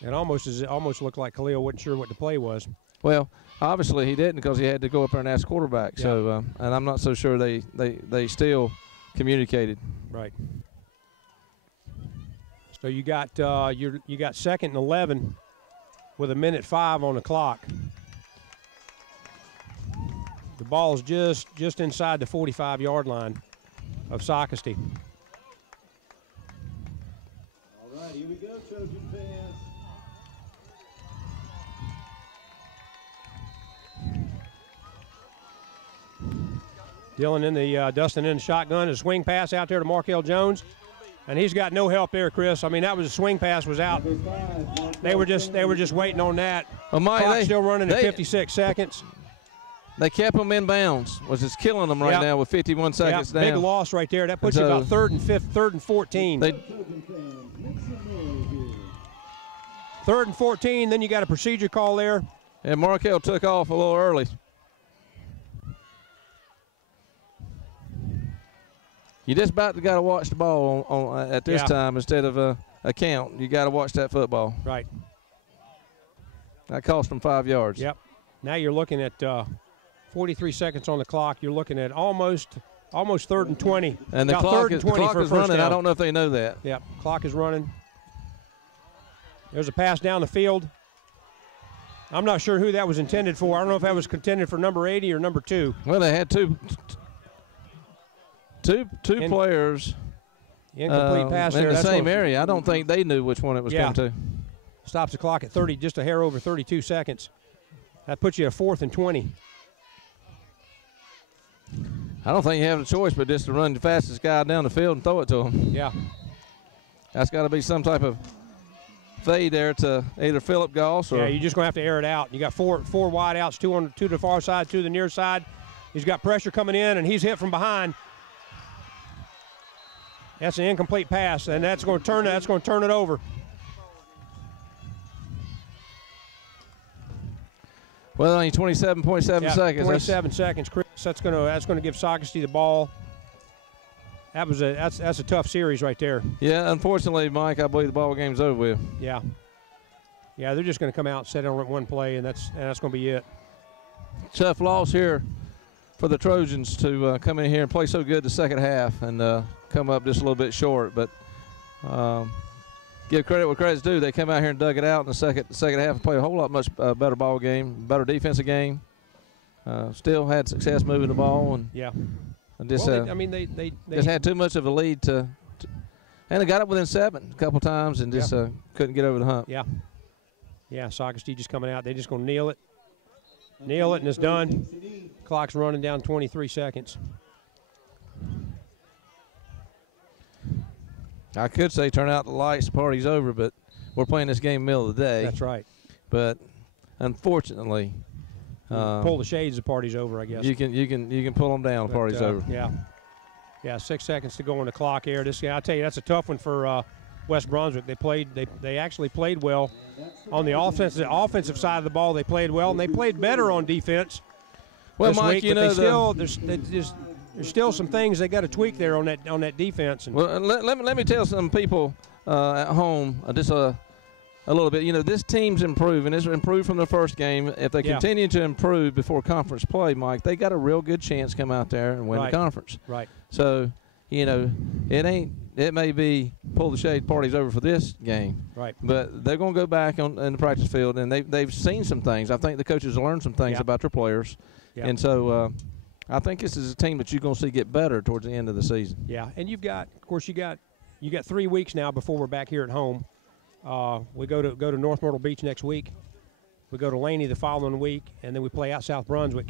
It almost looked like Khalil wasn't sure what the play was. Well, obviously he didn't, because he had to go up there and ask the quarterback. Yeah. So, and I'm not so sure they still communicated. Right. So you got you got 2nd and 11 with 1:05 on the clock. The ball's just inside the 45-yard line of Socastee. All right, here we go, Trojan fans. Dillon in the Dustin in the shotgun, a swing pass out there to Markel Jones, and he's got no help there, Chris. I mean, that was a swing pass was out. They were just waiting on that. Well, Mike, Clock still running at 56 seconds. They kept them in bounds, which is killing them right now with 51 seconds down. Big loss right there. That puts you about 3rd and 14. 3rd and 14. Then you got a procedure call there. And Markel took off a little early. You just about got to watch the ball at this time instead of a count. You got to watch that football. Right. That cost them 5 yards. Yep. Now you're looking at 43 seconds on the clock. You're looking at almost 3rd and 20. And the clock is running. I don't know if they know that. Yep. Clock is running. There's a pass down the field. I'm not sure who that was intended for. I don't know if that was intended for number 80 or number 2. Well, they had two players incomplete pass in there. the same area. I don't think they knew which one it was coming to. Stops the clock at 30, just a hair over 32 seconds. That puts you at 4th and 20. I don't think you have a choice but just to run the fastest guy down the field and throw it to him. Yeah. That's got to be some type of fade there to either Philip Goss or. Yeah, you're just going to have to air it out. You got four wide outs, two to the far side, 2 to the near side. He's got pressure coming in, and he's hit from behind. That's an incomplete pass, and that's going to turn it over. Well, only 27.7 seconds. 27 seconds, Chris. That's going to give Socastee the ball. That's a tough series right there. Yeah, unfortunately, Mike, I believe the ball game's over with. Yeah. Yeah, they're just going to come out and set on one play, and that's going to be it. Tough loss here for the Trojans to come in here and play so good the second half and come up just a little bit short. But give credit where credit's due. They come out here and dug it out in the second half and played a whole lot much better ball game, better defensive game. Still had success moving the ball and just they just had too much of a lead and they got up within 7 a couple times and just couldn't get over the hump. Yeah. Yeah, Socastee just coming out. They're just going to kneel it, and it's done. Clock's running down 23 seconds. I could say turn out the lights, the party's over, but we're playing this game middle of the day. That's right. But unfortunately, pull the shades, the party's over, I guess. You can pull them down, the party's over. Yeah, 6 seconds to go on the clock here. I tell you, that's a tough one for West Brunswick. They actually played well on the offensive side of the ball. They played well, and they played better on defense. Well, Mike, week, there's still some things they got to tweak there on that defense. Well, let me tell some people at home just a little bit. You know, this team's improving. It's improved from the first game. If they continue to improve before conference play, Mike, they got a real good chance to come out there and win the conference. Right. So, you know, it may be pull the shade parties over for this game. Right. But they're going to go back in the practice field, and they've seen some things. I think the coaches have learned some things about their players. Yeah. And so I think this is a team that you're going to see get better towards the end of the season. Yeah, and you got 3 weeks now before we're back here at home. We go to North Myrtle Beach next week. We go to Laney the following week, and then we play out South Brunswick.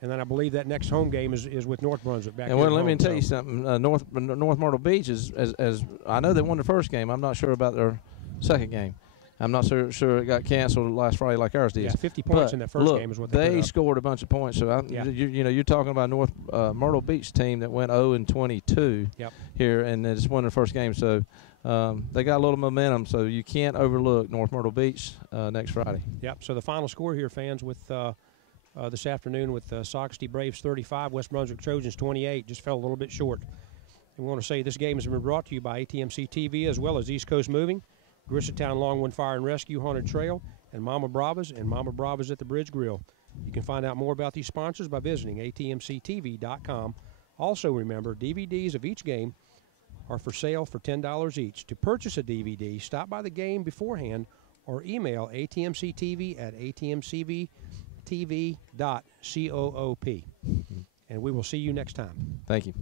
And then I believe that next home game is with North Brunswick back. And well, let me tell you something. North Myrtle Beach is as I know they won the first game. I'm not sure about their second game. I'm not sure it got canceled last Friday like ours did. Yeah, 50 points in that first game is what they scored a bunch of points. So you're talking about North Myrtle Beach team that went 0-22 here, and they just won their first game. So they got a little momentum. So you can't overlook North Myrtle Beach next Friday. Yep. So the final score here, fans, with this afternoon with Socastee Braves 35, West Brunswick Trojans 28, just fell a little bit short. And we want to say this game has been brought to you by ATMC TV as well as East Coast Moving, Griswoldtown Longwood Fire and Rescue, Haunted Trail, and Mama Brava's at the Bridge Grill. You can find out more about these sponsors by visiting atmctv.com. Also remember, DVDs of each game are for sale for $10 each. To purchase a DVD, stop by the game beforehand or email atmctv at atmctv.coop. And we will see you next time. Thank you.